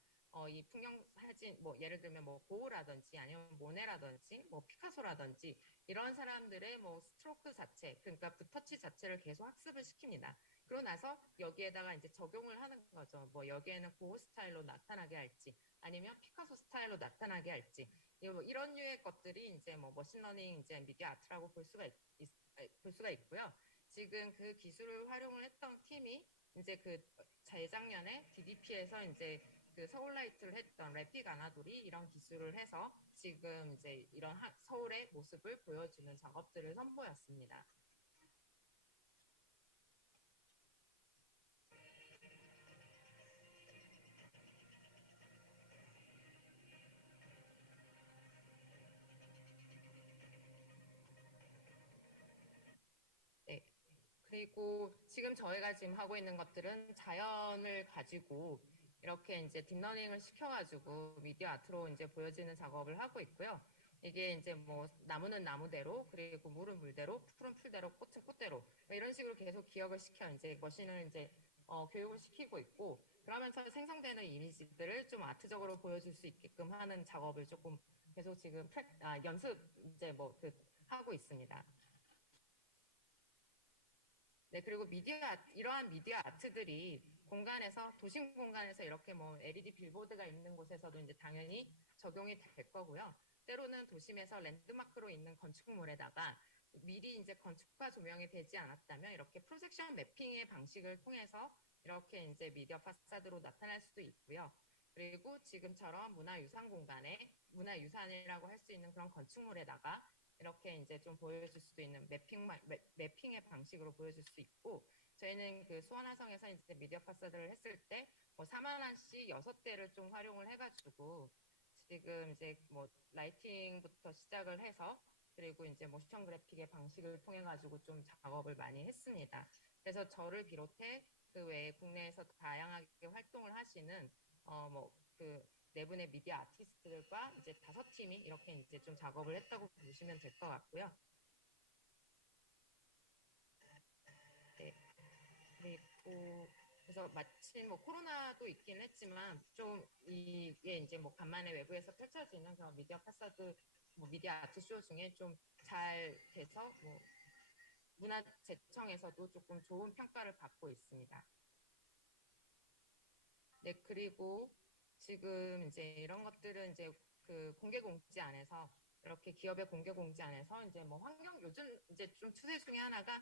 이 풍경 사진, 뭐 예를 들면 뭐 고흐라든지 아니면 모네라든지 뭐 피카소라든지 이런 사람들의 뭐 스트로크 자체, 그러니까 붓터치 자체를 계속 학습을 시킵니다. 그러고 나서 여기에다가 이제 적용을 하는 거죠. 뭐 여기에는 고흐 스타일로 나타나게 할지 아니면 피카소 스타일로 나타나게 할지 이런 류의 것들이 이제 뭐 머신러닝 이제 미디어 아트라고 볼 수가 있고요. 지금 그 기술을 활용을 했던 팀이 이제 그 재작년에 DDP에서 이제 그 서울라이트를 했던 래픽 아나돌이 이런 기술을 해서 지금 이제 이런 서울의 모습을 보여주는 작업들을 선보였습니다. 네. 그리고 지금 저희가 지금 하고 있는 것들은 자연을 가지고 이렇게 이제 딥러닝을 시켜가지고 미디어 아트로 이제 보여지는 작업을 하고 있고요. 이게 이제 뭐 나무는 나무대로, 그리고 물은 물대로, 풀은 풀대로, 꽃은 꽃대로 이런 식으로 계속 기억을 시켜 이제 머신을 이제 교육을 시키고 있고 그러면서 생성되는 이미지들을 좀 아트적으로 보여줄 수 있게끔 하는 작업을 조금 계속 지금 연습 이제 하고 있습니다. 네, 그리고 이러한 미디어 아트들이 도심 공간에서 이렇게 뭐 LED 빌보드가 있는 곳에서도 이제 당연히 적용이 될 거고요. 때로는 도심에서 랜드마크로 있는 건축물에다가 미리 이제 건축과 조명이 되지 않았다면 이렇게 프로젝션 매핑의 방식을 통해서 이렇게 이제 미디어 파사드로 나타날 수도 있고요. 그리고 지금처럼 문화유산이라고 할 수 있는 그런 건축물에다가 이렇게 이제 좀 보여줄 수도 있는 매핑의 방식으로 보여줄 수 있고 저희는 그 수원화성에서 이제 미디어 파사드를 했을 때 뭐 4만원씩 6대를 좀 활용을 해가지고 지금 이제 뭐 라이팅부터 시작을 해서 그리고 이제 모션 그래픽의 방식을 통해 가지고 좀 작업을 많이 했습니다. 그래서 저를 비롯해 그 외에 국내에서 다양하게 활동을 하시는 네 분의 미디어 아티스트들과 이제 5팀이 이렇게 이제 좀 작업을 했다고 보시면 될 것 같고요. 네. 그리고 그래서 마침 뭐 코로나도 있긴 했지만 좀 이게 이제 뭐 간만에 외부에서 펼쳐지는 그런 미디어 파사드 미디어 아트 쇼 중에 좀 잘 돼서 뭐 문화재청에서도 조금 좋은 평가를 받고 있습니다. 네, 그리고 지금 이제 이런 것들은 이제 그 공개 공지 안에서 이렇게 기업의 공개 공지 안에서 이제 뭐 요즘 이제 좀 추세 중에 하나가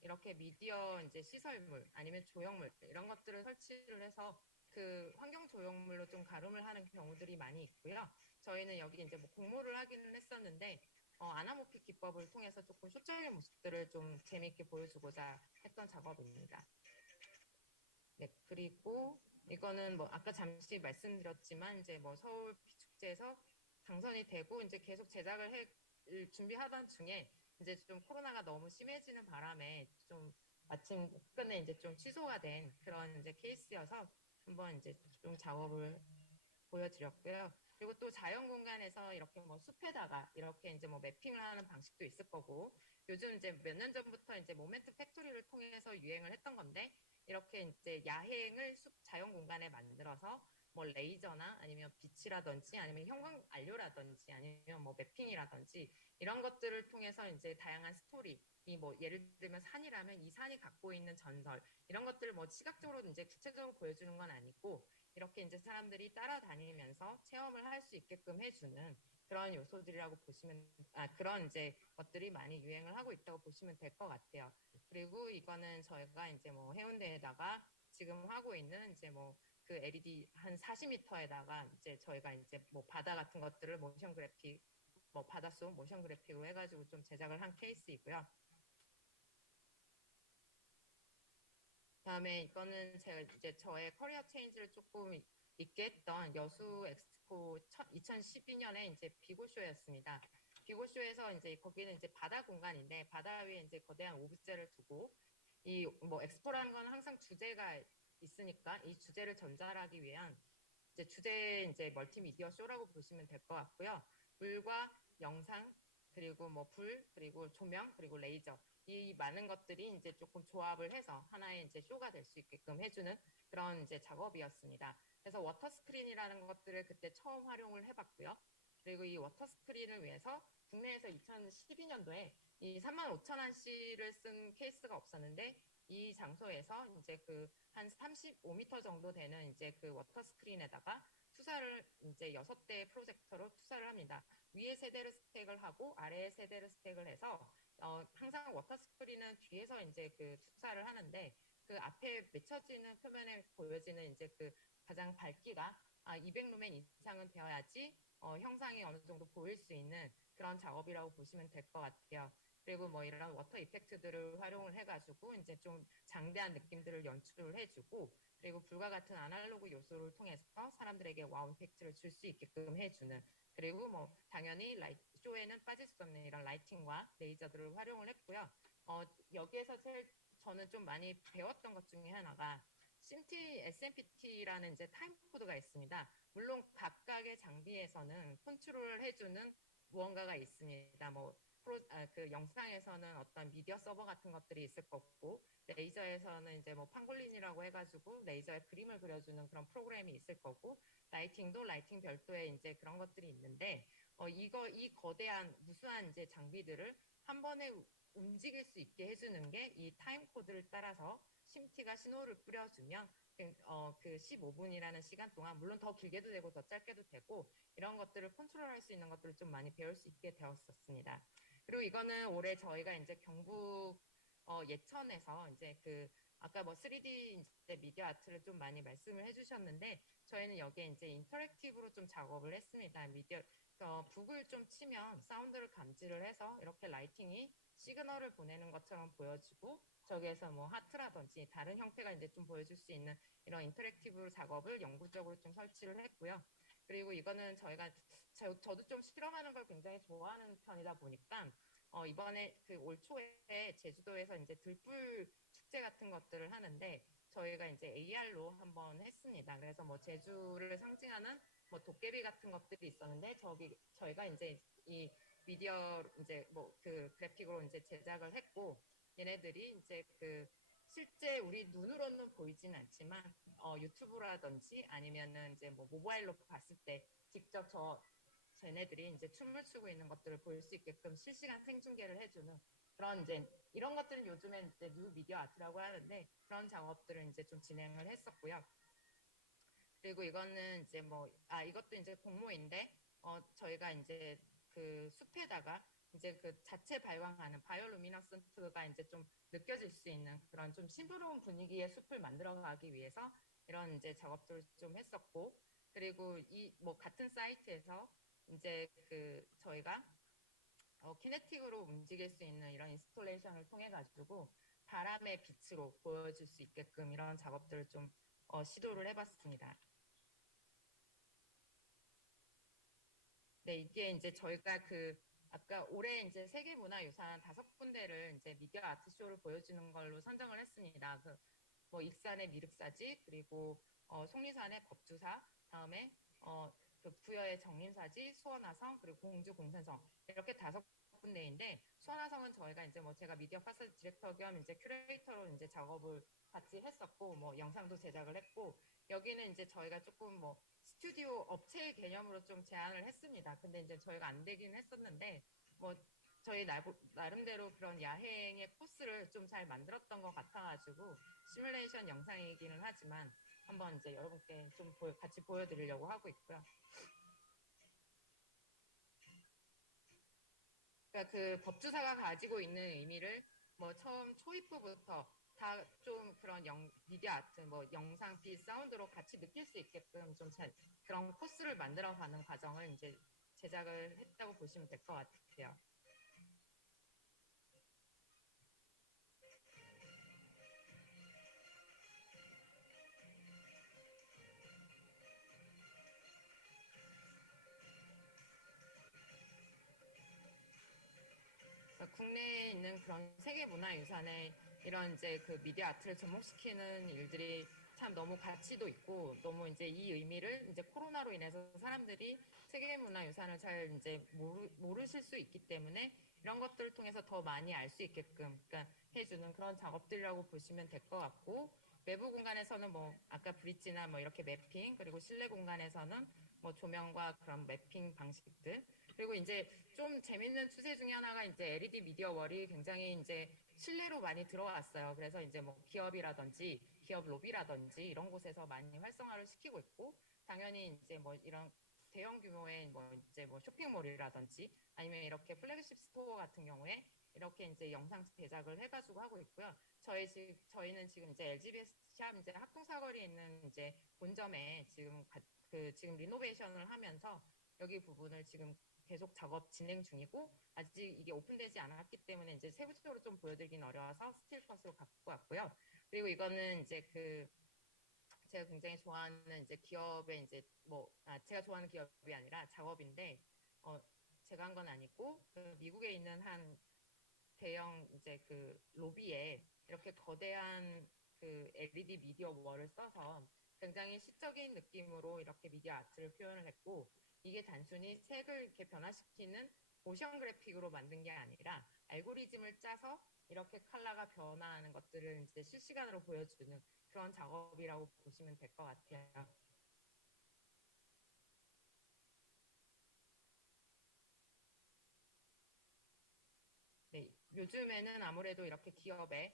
이렇게 미디어 이제 시설물 아니면 조형물 이런 것들을 설치를 해서 그 환경 조형물로 좀 가름을 하는 경우들이 많이 있고요. 저희는 여기 이제 뭐 공모를 하기는 했었는데 아나모픽 기법을 통해서 조금 쇼적인 모습들을 좀 재미있게 보여주고자 했던 작업입니다. 네, 그리고 이거는 뭐 아까 잠시 말씀드렸지만 이제 뭐 서울 비축제에서 당선이 되고 이제 계속 제작을 준비하던 중에 이제 좀 코로나가 너무 심해지는 바람에 좀 마침 끝내 이제 좀 취소가 된 그런 이제 케이스여서 한번 이제 좀 작업을 보여드렸고요. 그리고 또 자연 공간에서 이렇게 뭐 숲에다가 이렇게 이제 뭐 매핑을 하는 방식도 있을 거고 요즘 이제 몇 년 전부터 이제 모멘트 팩토리를 통해서 유행을 했던 건데 이렇게 이제 야행을 자연 공간에 만들어서 뭐 레이저나 아니면 빛이라든지 아니면 형광 안료라든지 아니면 뭐 매핑이라든지 이런 것들을 통해서 이제 다양한 스토리 뭐 예를 들면 산이라면 이 산이 갖고 있는 전설 이런 것들을 뭐 시각적으로 이제 구체적으로 보여주는 건 아니고 이렇게 이제 사람들이 따라다니면서 체험을 할 수 있게끔 해주는 그런 요소들이라고 보시면 그런 이제 것들이 많이 유행을 하고 있다고 보시면 될 것 같아요. 그리고 이거는 저희가 이제 뭐 해운대에다가 지금 하고 있는 이제 뭐 그 LED 한 40m에다가 이제 저희가 이제 뭐 바다 같은 것들을 모션 그래픽 뭐 바닷속 모션 그래픽으로 해가지고 좀 제작을 한 케이스이고요. 다음에 이거는 제가 이제 저의 커리어 체인지를 조금 있게 했던 여수 엑스포 2012년에 이제 비고쇼였습니다. 비고쇼에서 이제 거기는 이제 바다 공간인데 바다 위에 이제 거대한 오브제를 두고 이 뭐 엑스포라는 건 항상 주제가 있으니까 이 주제를 전달하기 위한 이제 주제 이제 멀티미디어 쇼라고 보시면 될 것 같고요. 물과 영상 그리고 뭐 불 그리고 조명 그리고 레이저 이 많은 것들이 이제 조금 조합을 해서 하나의 이제 쇼가 될 수 있게끔 해주는 그런 이제 작업이었습니다. 그래서 워터 스크린이라는 것들을 그때 처음 활용을 해봤고요. 그리고 이 워터 스크린을 위해서 국내에서 2012년도에 이 35,000원씩을 쓴 케이스가 없었는데 이 장소에서 이제 그 한 35m 정도 되는 이제 그 워터 스크린에다가 투사를 이제 6대의 프로젝터로 투사를 합니다. 위에 세대를 스택을 하고 아래에 세대를 스택을 해서 항상 워터 스크린은 뒤에서 이제 그 투사를 하는데 그 앞에 맺혀지는 표면에 보여지는 이제 그 가장 밝기가 200루멘 이상은 되어야지 형상이 어느 정도 보일 수 있는 그런 작업이라고 보시면 될 것 같아요. 그리고 뭐 이런 워터 이펙트들을 활용을 해가지고 이제 좀 장대한 느낌들을 연출을 해주고 그리고 불과 같은 아날로그 요소를 통해서 사람들에게 와우 이펙트를 줄 수 있게끔 해주는 그리고 뭐 당연히 쇼에는 빠질 수 없는 이런 라이팅과 레이저들을 활용을 했고요. 여기에서 제일 저는 좀 많이 배웠던 것 중에 하나가 심티 SMPT라는 이제 타임 코드가 있습니다. 물론 각각의 장비에서는 컨트롤을 해주는 무언가가 있습니다. 뭐 그 영상에서는 어떤 미디어 서버 같은 것들이 있을 거고 레이저에서는 이제 뭐 팡골린이라고 해가지고 레이저에 그림을 그려주는 그런 프로그램이 있을 거고 라이팅도 라이팅 별도의 이제 그런 것들이 있는데 이 거대한 무수한 이제 장비들을 한 번에 움직일 수 있게 해주는 게 이 타임 코드를 따라서 심티가 신호를 뿌려주면 그 15분이라는 시간 동안 물론 더 길게도 되고 더 짧게도 되고 이런 것들을 컨트롤할 수 있는 것들을 좀 많이 배울 수 있게 되었었습니다. 그리고 이거는 올해 저희가 이제 경북 예천에서 이제 그 아까 뭐 3D 이제 미디어 아트를 좀 많이 말씀을 해주셨는데 저희는 여기에 이제 인터랙티브로 좀 작업을 했습니다. 미디어 북을 좀 치면 사운드를 감지를 해서 이렇게 라이팅이 시그널을 보내는 것처럼 보여지고 저기에서 뭐 하트라든지 다른 형태가 이제 좀 보여줄 수 있는 이런 인터랙티브 작업을 영구적으로 좀 설치를 했고요. 그리고 이거는 저희가 저도 좀 실험하는 걸 굉장히 좋아하는 편이다 보니까 이번에 그 올 초에 제주도에서 이제 들불 축제 같은 것들을 하는데 저희가 이제 AR로 한번 했습니다. 그래서 뭐 제주를 상징하는 뭐 도깨비 같은 것들이 있었는데 저희가 이제 이 미디어 이제 뭐 그 그래픽으로 이제 제작을 했고 얘네들이 이제 그 실제 우리 눈으로는 보이진 않지만 유튜브라든지 아니면은 이제 뭐 모바일로 봤을 때 직접 쟤네들이 이제 춤을 추고 있는 것들을 볼 수 있게끔 실시간 생중계를 해주는 그런 이제 이런 것들은 요즘엔 이제 뉴 미디어 아트라고 하는데 그런 작업들을 이제 좀 진행을 했었고요. 그리고 이거는 이제 이것도 이제 공모인데 저희가 이제 그 숲에다가 이제 그 자체 발광하는 바이올루미너센트가 이제 좀 느껴질 수 있는 그런 좀 싱그러운 분위기의 숲을 만들어가기 위해서 이런 이제 작업들을 좀 했었고 그리고 이 뭐 같은 사이트에서 이제 그 저희가 키네틱으로 움직일 수 있는 이런 인스톨레이션을 통해 가지고 바람의 빛으로 보여줄 수 있게끔 이런 작업들을 좀 시도를 해봤습니다. 네, 이게 이제 저희가 그 아까 올해 이제 세계문화유산 5군데를 이제 미디어 아트쇼를 보여주는 걸로 선정을 했습니다. 뭐 익산의 미륵사지 그리고 속리산의 겁주사 다음에 그 부여의 정림사지 수원화성 그리고 공주 공산성 이렇게 5군데인데 수원화성은 저희가 이제 뭐 제가 미디어 파사지 디렉터 겸 이제 큐레이터로 이제 작업을 같이 했었고 뭐 영상도 제작을 했고 여기는 이제 저희가 조금 뭐 스튜디오 업체의 개념으로 좀 제안을 했습니다. 근데 이제 저희가 안 되긴 했었는데 뭐 저희 나름대로 그런 야행의 코스를 좀 잘 만들었던 것 같아가지고 시뮬레이션 영상이기는 하지만 한번 이제 여러분께 좀 같이 보여드리려고 하고 있고요. 그러니까 그 법주사가 가지고 있는 의미를 뭐 처음 초입부부터 다 좀 그런 미디어 아트, 뭐 영상, 빛, 사운드로 같이 느낄 수 있게끔 좀 그런 코스를 만들어가는 과정을 이제 제작을 했다고 보시면 될 것 같아요. 국내에 있는 그런 세계문화유산에 이런 이제 그 미디어 아트를 접목시키는 일들이 참 너무 가치도 있고 너무 이제 이 의미를 이제 코로나로 인해서 사람들이 세계문화유산을 잘 이제 모르실 수 있기 때문에 이런 것들을 통해서 더 많이 알 수 있게끔 그러니까 해주는 그런 작업들이라고 보시면 될 것 같고 외부 공간에서는 뭐 아까 브릿지나 뭐 이렇게 매핑 그리고 실내 공간에서는 뭐 조명과 그런 매핑 방식들 그리고 이제 좀 재밌는 추세 중에 하나가 이제 LED 미디어 월이 굉장히 이제 실내로 많이 들어왔어요. 그래서 이제 뭐 기업이라든지 기업 로비라든지 이런 곳에서 많이 활성화를 시키고 있고 당연히 이제 뭐 이런 대형 규모의 뭐 이제 뭐 쇼핑몰이라든지 아니면 이렇게 플래그십 스토어 같은 경우에 이렇게 이제 영상 제작을 해가지고 하고 있고요. 저희는 지금 이제 LGBS 샵 이제 학동사거리에 있는 이제 본점에 지금 리노베이션을 하면서 여기 부분을 지금 계속 작업 진행 중이고 아직 이게 오픈되지 않았기 때문에 이제 세부적으로 좀 보여드리긴 어려워서 스틸 컷으로 갖고 왔고요. 그리고 이거는 이제 제가 굉장히 좋아하는 이제 기업의 이제 제가 좋아하는 기업이 아니라 작업인데 제가 한 건 아니고 그 미국에 있는 한 대형 이제 그 로비에 이렇게 거대한 그 LED 미디어 월을 써서 굉장히 시적인 느낌으로 이렇게 미디어 아트를 표현을 했고 이게 단순히 색을 이렇게 변화시키는 모션 그래픽으로 만든 게 아니라 알고리즘을 짜서 이렇게 컬러가 변화하는 것들을 이제 실시간으로 보여주는 그런 작업이라고 보시면 될 것 같아요. 네, 요즘에는 아무래도 이렇게 기업에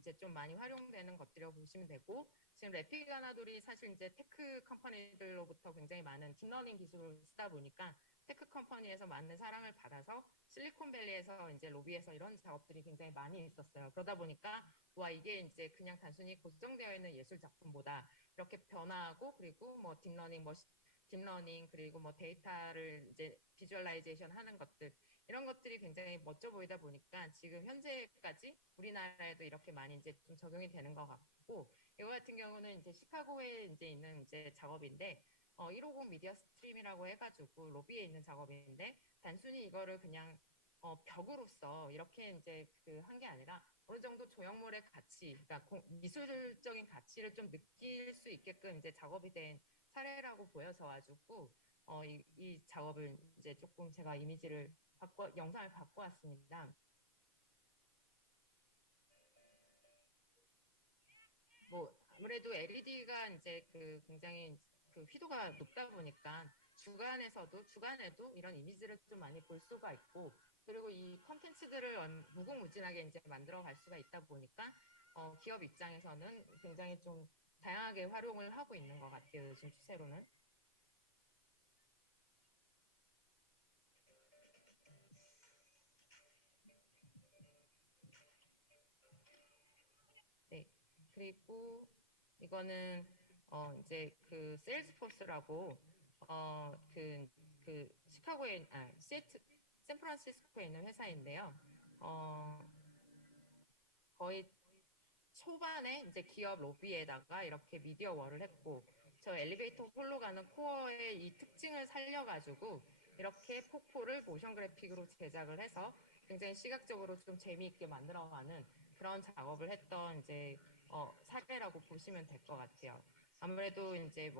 이제 좀 많이 활용되는 것들이라고 보시면 되고 지금 래피가나돌이 사실 이제 테크 컴퍼니들로부터 굉장히 많은 딥러닝 기술을 쓰다 보니까 테크 컴퍼니에서 많은 사랑을 받아서 실리콘밸리에서 이제 로비에서 이런 작업들이 굉장히 많이 있었어요. 그러다 보니까 와 이게 이제 그냥 단순히 고정되어 있는 예술 작품보다 이렇게 변화하고 그리고 뭐 딥러닝 그리고 뭐 데이터를 이제 비주얼라이제이션 하는 것들 이런 것들이 굉장히 멋져 보이다 보니까 지금 현재까지 우리나라에도 이렇게 많이 이제 좀 적용이 되는 것 같고 이거 같은 경우는 이제 시카고에 이제 있는 이제 작업인데 150 미디어 스트림이라고 해가지고 로비에 있는 작업인데 단순히 이거를 그냥 벽으로서 이렇게 이제 한 게 아니라 어느 정도 조형물의 가치, 그러니까 미술적인 가치를 좀 느낄 수 있게끔 이제 작업이 된 사례라고 보여서 가지고 이 작업을 이제 조금 제가 영상을 갖고 왔습니다. 뭐 아무래도 LED가 이제 굉장히 휘도가 높다 보니까 주간에도 이런 이미지를 좀 많이 볼 수가 있고 그리고 이 컨텐츠들을 무궁무진하게 이제 만들어 갈 수가 있다 보니까 기업 입장에서는 굉장히 좀 다양하게 활용을 하고 있는 것 같아요. 요즘 추세로는. 네. 그리고 이거는 이제 세일즈포스라고 시카고에 샌프란시스코에 있는 회사인데요. 거의 초반에 이제 기업 로비에다가 이렇게 미디어 월을 했고 저 엘리베이터 홀로 가는 코어의 이 특징을 살려가지고 이렇게 폭포를 모션 그래픽으로 제작을 해서 굉장히 시각적으로 좀 재미있게 만들어가는 그런 작업을 했던 이제 사례라고 보시면 될 것 같아요. 아무래도 이제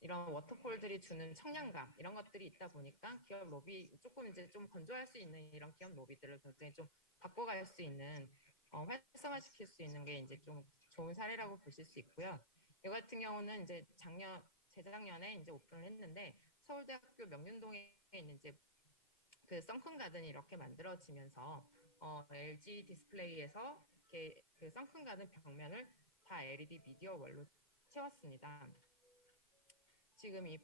이런 워터폴들이 주는 청량감 이런 것들이 있다 보니까 기업 로비 조금 이제 좀 건조할 수 있는 이런 기업 로비들을 굉장히 좀 바꿔갈 수 있는 활성화시킬 수 있는 게 이제 좀 좋은 사례라고 보실 수 있고요. 이 같은 경우는 이제 재작년에 이제 오픈을 했는데 서울대학교 명륜동에 있는 이제 썬큰 가든이 이렇게 만들어지면서 LG 디스플레이에서 이렇게 썬큰 가든 벽면을 다 LED 미디어 월로 채웠습니다. 지금 이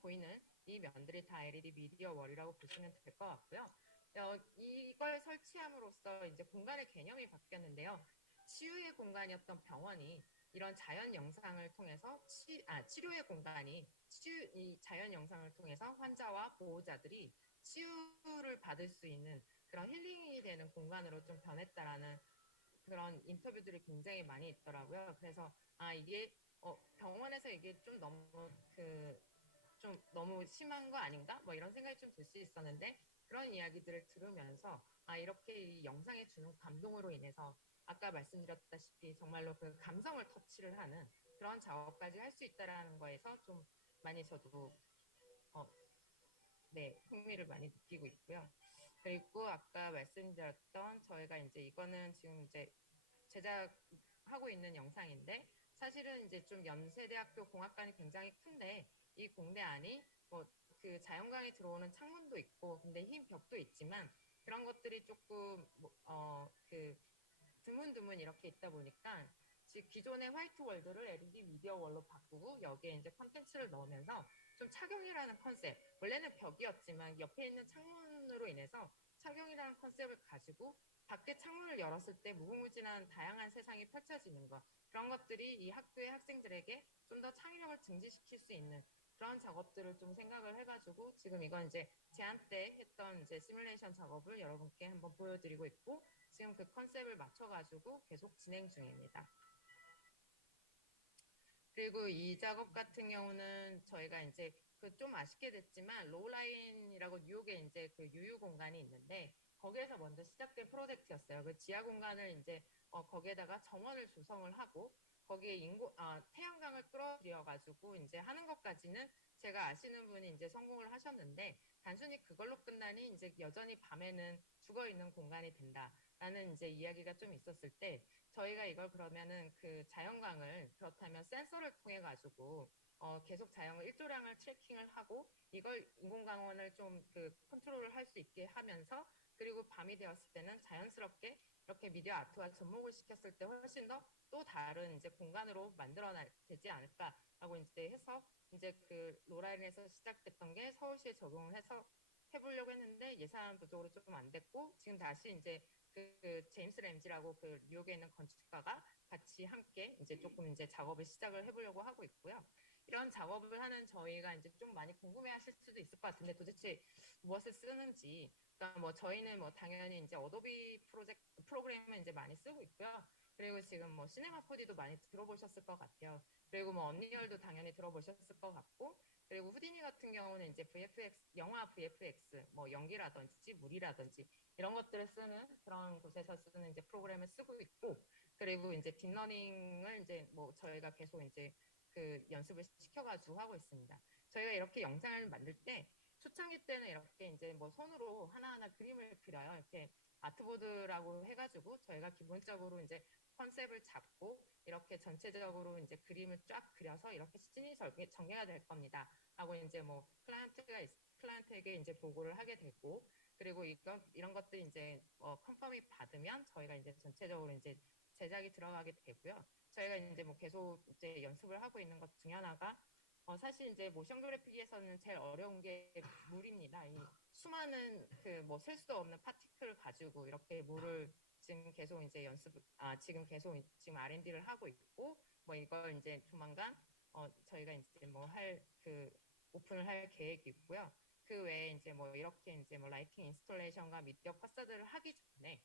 보이는 이 면들이 다 LED 미디어 월이라고 보시면 될 것 같고요. 이걸 설치함으로써 이제 공간의 개념이 바뀌었는데요. 치유의 공간이었던 병원이 이런 자연 영상을 통해서 치료의 공간이 이 자연 영상을 통해서 환자와 보호자들이 치유를 받을 수 있는 그런 힐링이 되는 공간으로 좀 변했다라는 그런 인터뷰들이 굉장히 많이 있더라고요. 그래서 이게 병원에서 이게 좀 너무 심한 거 아닌가? 뭐 이런 생각이 좀 들 수 있었는데 그런 이야기들을 들으면서 이렇게 이 영상에 주는 감동으로 인해서 아까 말씀드렸다시피 정말로 그 감성을 터치를 하는 그런 작업까지 할 수 있다라는 거에서 좀 많이 저도 흥미를 많이 느끼고 있고요. 그리고 아까 말씀드렸던 저희가 이제 이거는 지금 이제 제작하고 있는 영상인데 사실은 이제 좀 연세대학교 공학관이 굉장히 큰데 이 공대 안이 뭐 그 자연광이 들어오는 창문도 있고 근데 흰 벽도 있지만 그런 것들이 조금 드문드문 이렇게 있다 보니까 지금 기존의 화이트 월드를 LED 미디어 월로 바꾸고 여기에 이제 컨텐츠를 넣으면서 좀 착용이라는 컨셉, 원래는 벽이었지만 옆에 있는 창문으로 인해서 착용이라는 컨셉을 가지고 밖에 창문을 열었을 때 무궁무진한 다양한 세상이 펼쳐지는 것, 그런 것들이 이 학교의 학생들에게 좀 더 창의력을 증진시킬 수 있는 그런 작업들을 좀 생각을 해가지고 지금 이건 이제 제안 때 했던 이제 시뮬레이션 작업을 여러분께 한번 보여드리고 있고 지금 그 컨셉을 맞춰가지고 계속 진행 중입니다. 그리고 이 작업 같은 경우는 저희가 이제 좀 아쉽게 됐지만 로우라인이라고 뉴욕에 이제 그 유유 공간이 있는데 거기에서 먼저 시작된 프로젝트였어요. 그 지하 공간을 이제 거기에다가 정원을 조성을 하고 거기에 태양광을 끌어들여가지고 이제 하는 것까지는 제가 아시는 분이 이제 성공을 하셨는데 단순히 그걸로 끝나니 이제 여전히 밤에는 죽어 있는 공간이 된다라는 이제 이야기가 좀 있었을 때 저희가 이걸 그러면은 그 자연광을 그렇다면 센서를 통해 가지고 계속 자연광 일조량을 트래킹을 하고 이걸 인공광원을 좀 그 컨트롤을 할 수 있게 하면서 그리고 밤이 되었을 때는 자연스럽게 이렇게 미디어 아트와 접목을 시켰을 때 훨씬 더 또 다른 이제 공간으로 만들어야 되지 않을까라고 이제 해서 이제 그 로라인에서 시작됐던 게 서울시에 적용을 해서 해보려고 했는데 예산 부족으로 조금 안 됐고 지금 다시 이제 그 제임스 램지라고 그 뉴욕에 있는 건축가가 같이 함께 이제 조금 이제 작업을 시작을 해보려고 하고 있고요. 이런 작업을 하는 저희가 이제 좀 많이 궁금해하실 수도 있을 것 같은데 도대체 무엇을 쓰는지. 그러니까 뭐 저희는 뭐 당연히 이제 어도비 프로그램을 이제 많이 쓰고 있고요. 그리고 지금 뭐 시네마 4D도 많이 들어보셨을 것 같아요. 그리고 뭐 언리얼도 당연히 들어보셨을 것 같고. 그리고 후디니 같은 경우는 이제 영화 VFX, 뭐 연기라든지 물이라든지 이런 것들을 쓰는 그런 곳에서 쓰는 이제 프로그램을 쓰고 있고, 그리고 이제 딥러닝을 이제 뭐 저희가 계속 이제 그 연습을 시켜가지고 하고 있습니다. 저희가 이렇게 영상을 만들 때 초창기 때는 이렇게 이제 뭐 손으로 하나하나 그림을 그려요. 이렇게 아트보드라고 해가지고 저희가 기본적으로 이제 컨셉을 잡고 이렇게 전체적으로 이제 그림을 쫙 그려서 이렇게 시즌이 전개가 될 겁니다. 하고 이제 뭐 클라이언트에게 이제 보고를 하게 되고 그리고 이런 것들이 이제 컨펌이 받으면 저희가 이제 전체적으로 이제 제작이 들어가게 되고요. 저희가 이제 뭐 계속 이제 연습을 하고 있는 것 중에 하나가 사실 이제 모션 그래픽에서는 제일 어려운 게 물입니다. 이 수많은 그 뭐 셀 수도 없는 파티클을 가지고 이렇게 물을 지금 계속 이제 지금 R&D를 하고 있고 뭐 이걸 이제 조만간 저희가 이제 뭐 오픈을 할 계획이 있고요. 그 외에 이제 뭐 이렇게 이제 뭐 라이팅 인스톨레이션과 미디어 파사드를 하기 전에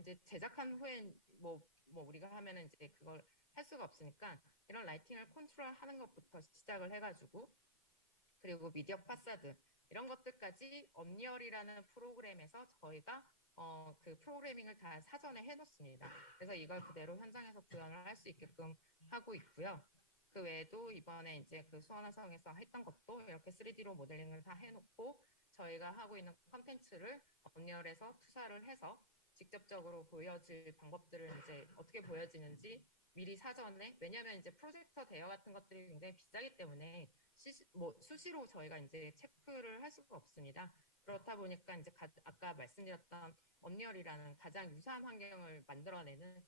이제 제작한 후에 뭐 우리가 하면은 이제 그걸 할 수가 없으니까 이런 라이팅을 컨트롤하는 것부터 시작을 해가지고 그리고 미디어 파사드 이런 것들까지 언리얼이라는 프로그램에서 저희가 그 프로그래밍을 다 사전에 해놓습니다. 그래서 이걸 그대로 현장에서 구현을 할 수 있게끔 하고 있고요. 그 외에도 이번에 이제 그 수원화성에서 했던 것도 이렇게 3D로 모델링을 다 해놓고 저희가 하고 있는 컨텐츠를 언리얼에서 투사를 해서 직접적으로 보여질 방법들을 이제 어떻게 보여지는지 미리 사전에 왜냐하면 이제 프로젝터 대여 같은 것들이 굉장히 비싸기 때문에 수시로 저희가 이제 체크를 할 수가 없습니다. 그렇다 보니까 이제 아까 말씀드렸던 언리얼이라는 가장 유사한 환경을 만들어내는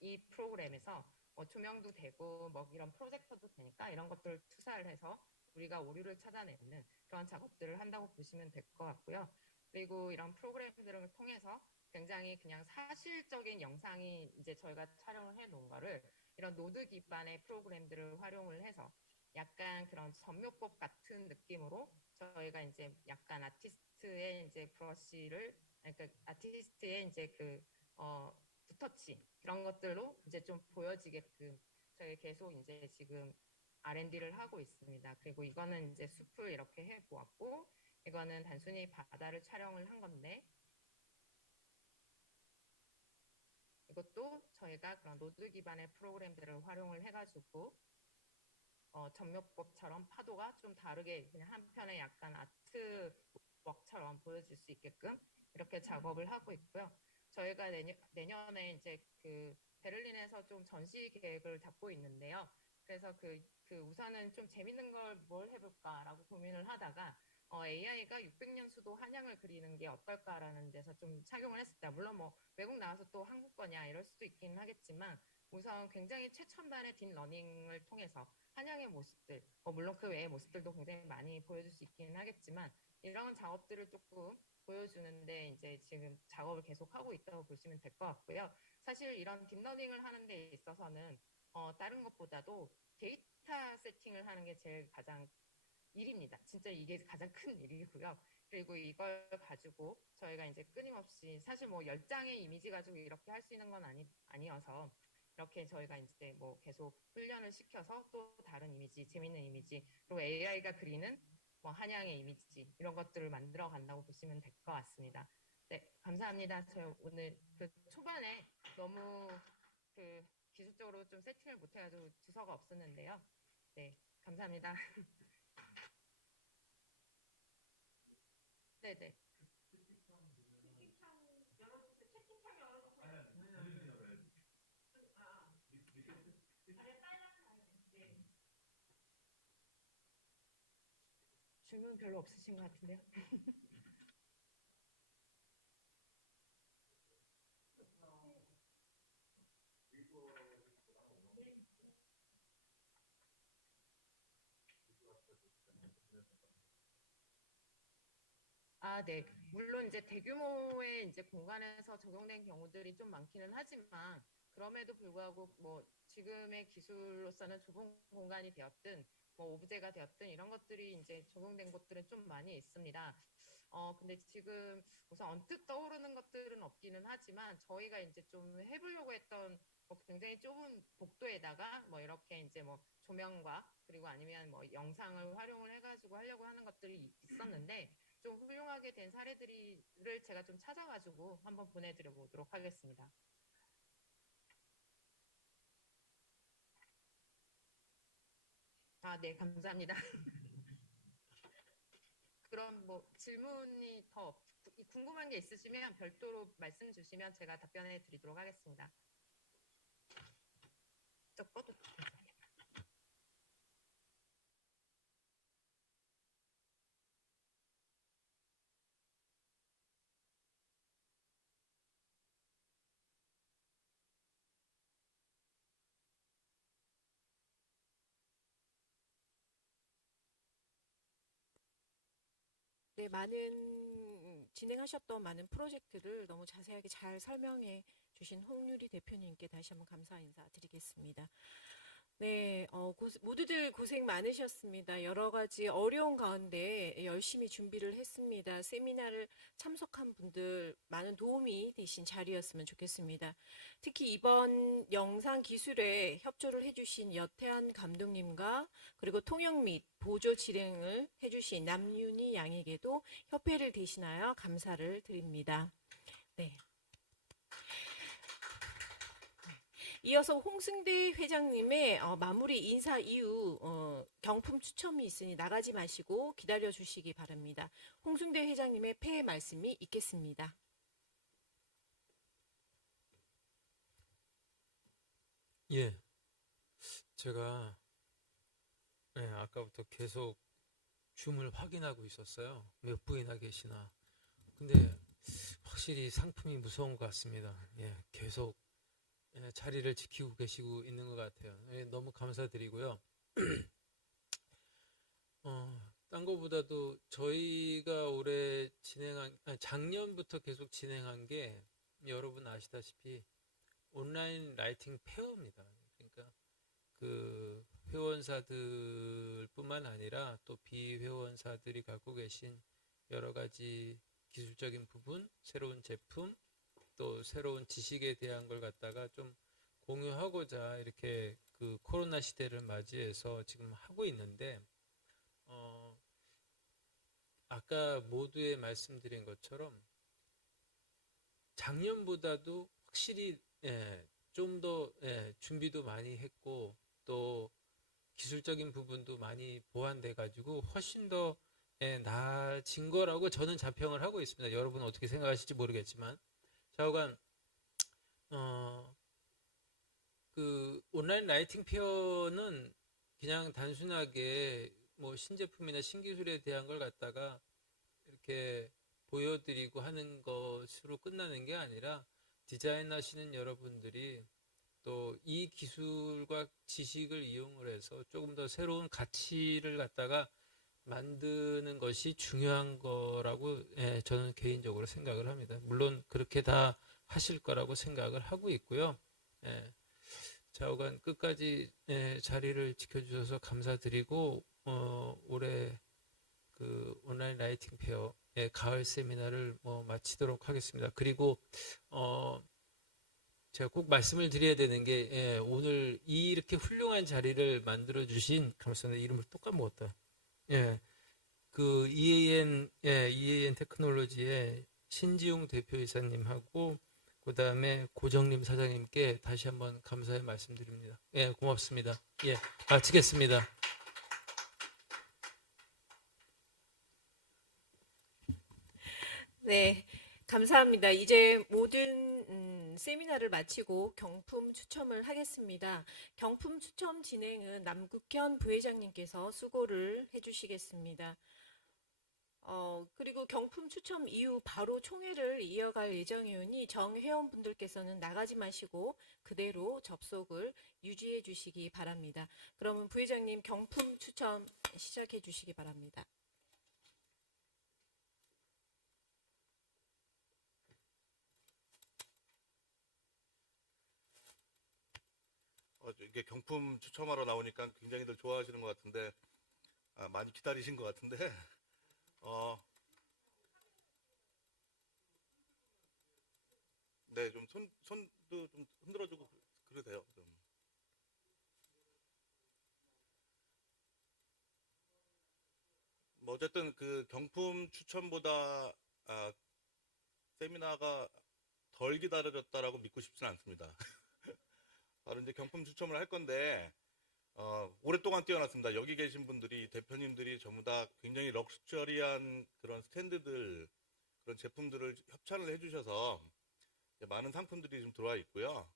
이 프로그램에서 조명도 되고 뭐 이런 프로젝터도 되니까 이런 것들을 투사를 해서 우리가 오류를 찾아내는 그런 작업들을 한다고 보시면 될 것 같고요. 그리고 이런 프로그램들을 통해서 굉장히 그냥 사실적인 영상이 이제 저희가 촬영을 해 놓은 거를 이런 노드 기반의 프로그램들을 활용을 해서 약간 그런 전묘법 같은 느낌으로 저희가 이제 약간 아티스트의 이제 브러쉬를, 그러니까 아티스트의 이제 붓터치 그런 것들로 이제 좀 보여지게끔 저희 계속 이제 지금 R&D를 하고 있습니다. 그리고 이거는 이제 숲을 이렇게 해 보았고, 이거는 단순히 바다를 촬영을 한 건데, 이것도 저희가 그런 노드 기반의 프로그램들을 활용을 해가지고 전묘법처럼 파도가 좀 다르게 그냥 한편의 약간 아트웍처럼 보여질 수 있게끔 이렇게 작업을 하고 있고요. 저희가 내년에 이제 베를린에서 좀 전시 계획을 잡고 있는데요. 그래서 우선은 좀 재밌는 걸 뭘 해볼까라고 고민을 하다가 AI가 600년 수도 한양을 그리는 게 어떨까라는 데서 좀 착용을 했습니다. 물론 뭐 외국 나와서 또 한국 거냐 이럴 수도 있긴 하겠지만 우선 굉장히 최첨단의 딥러닝을 통해서 한양의 모습들, 물론 그 외의 모습들도 굉장히 많이 보여줄 수 있긴 하겠지만 이런 작업들을 조금 보여주는데 이제 지금 작업을 계속 하고 있다고 보시면 될 것 같고요. 사실 이런 딥러닝을 하는 데 있어서는 다른 것보다도 데이터 세팅을 하는 게 제일 가장 일입니다. 진짜 이게 가장 큰 일이고요. 그리고 이걸 가지고 저희가 이제 끊임없이 사실 뭐 10장의 이미지 가지고 이렇게 할 수 있는 건 아니어서 이렇게 저희가 이제 뭐 계속 훈련을 시켜서 또 다른 이미지, 재밌는 이미지, 그리고 AI가 그리는 뭐 한양의 이미지 이런 것들을 만들어 간다고 보시면 될 것 같습니다. 네, 감사합니다. 저희 오늘 초반에 너무 기술적으로 좀 세팅을 못해가지고 주소가 없었는데요. 네, 감사합니다. 네네. 질문 별로 없으신 것 같은데요. 네. 물론 이제 대규모의 이제 공간에서 적용된 경우들이 좀 많기는 하지만 그럼에도 불구하고 뭐 지금의 기술로서는 좁은 공간이 되었든 뭐 오브제가 되었든 이런 것들이 이제 적용된 곳들은 좀 많이 있습니다. 근데 지금 우선 언뜻 떠오르는 것들은 없기는 하지만 저희가 이제 좀 해보려고 했던 뭐 굉장히 좁은 복도에다가 뭐 이렇게 이제 뭐 조명과 그리고 아니면 뭐 영상을 활용을 해가지고 하려고 하는 것들이 있었는데 좀 훌륭하게 된 사례들을 제가 좀 찾아가지고 한번 보내드려 보도록 하겠습니다. 네, 감사합니다. 그럼 뭐 질문이 더 궁금한 게 있으시면 별도로 말씀 주시면 제가 답변해 드리도록 하겠습니다. 저 꺼도 괜찮아요. 네, 진행하셨던 많은 프로젝트를 너무 자세하게 잘 설명해 주신 홍유리 대표님께 다시 한번 감사 인사 드리겠습니다. 네, 모두들 고생 많으셨습니다. 여러 가지 어려운 가운데 열심히 준비를 했습니다. 세미나를 참석한 분들 많은 도움이 되신 자리였으면 좋겠습니다. 특히 이번 영상 기술에 협조를 해주신 여태한 감독님과 그리고 통역 및 보조 진행을 해주신 남윤희 양에게도 협회를 대신하여 감사를 드립니다. 네. 이어서 홍승대 회장님의 마무리 인사 이후 경품 추첨이 있으니 나가지 마시고 기다려 주시기 바랍니다. 홍승대 회장님의 폐 말씀이 있겠습니다. 예, 제가 아까부터 계속 줌을 확인하고 있었어요. 몇 분이나 계시나. 근데 확실히 상품이 무서운 것 같습니다. 예, 계속 자리를 지키고 계시고 있는 것 같아요. 너무 감사드리고요. 딴 거보다도 저희가 올해 작년부터 계속 진행한 게 여러분 아시다시피 온라인 라이팅 페어입니다. 그러니까 그 회원사들뿐만 아니라 또 비회원사들이 갖고 계신 여러 가지 기술적인 부분, 새로운 제품, 또 새로운 지식에 대한 걸 갖다가 좀 공유하고자 이렇게 그 코로나 시대를 맞이해서 지금 하고 있는데, 아까 모두에 말씀드린 것처럼 작년보다도 확실히 좀 더 준비도 많이 했고 또 기술적인 부분도 많이 보완돼 가지고 훨씬 더 나아진 거라고 저는 자평을 하고 있습니다. 여러분은 어떻게 생각하실지 모르겠지만 좌우간 그 온라인 라이팅 페어는 그냥 단순하게 뭐 신제품이나 신기술에 대한 걸 갖다가 이렇게 보여드리고 하는 것으로 끝나는 게 아니라 디자인 하시는 여러분들이 또 이 기술과 지식을 이용을 해서 조금 더 새로운 가치를 갖다가 만드는 것이 중요한 거라고 저는 개인적으로 생각을 합니다. 물론 그렇게 다 하실 거라고 생각을 하고 있고요. 좌우간 끝까지 자리를 지켜주셔서 감사드리고 올해 그 온라인 라이팅 페어 가을 세미나를 마치도록 하겠습니다. 그리고 제가 꼭 말씀을 드려야 되는 게 오늘 이렇게 훌륭한 자리를 만들어 주신 감사합니다. 이름을 또 까먹었다. 그 EAN 테크놀로지의 신지용 대표이사님하고 그 다음에 고정림 사장님께 다시 한번 감사의 말씀드립니다. 고맙습니다. 마치겠습니다. 네, 감사합니다. 이제 모든 세미나를 마치고 경품 추첨을 하겠습니다. 경품 추첨 진행은 남국현 부회장님께서 수고를 해주시겠습니다. 그리고 경품 추첨 이후 바로 총회를 이어갈 예정이오니 정회원분들께서는 나가지 마시고 그대로 접속을 유지해 주시기 바랍니다. 그러면 부회장님 경품 추첨 시작해 주시기 바랍니다. 이게 경품 추첨하러 나오니까 굉장히들 좋아하시는 것 같은데 많이 기다리신 것 같은데 네, 좀 손도 좀 흔들어주고 그러세요. 좀. 뭐 어쨌든 그 경품 추첨보다 세미나가 덜 기다려졌다라고 믿고 싶지는 않습니다. 바로 이제 경품 추첨을 할 건데 오랫동안 뛰어났습니다. 여기 계신 분들이 대표님들이 전부 다 굉장히 럭셔리한 그런 스탠드들 그런 제품들을 협찬을 해주셔서 많은 상품들이 좀 들어와 있고요.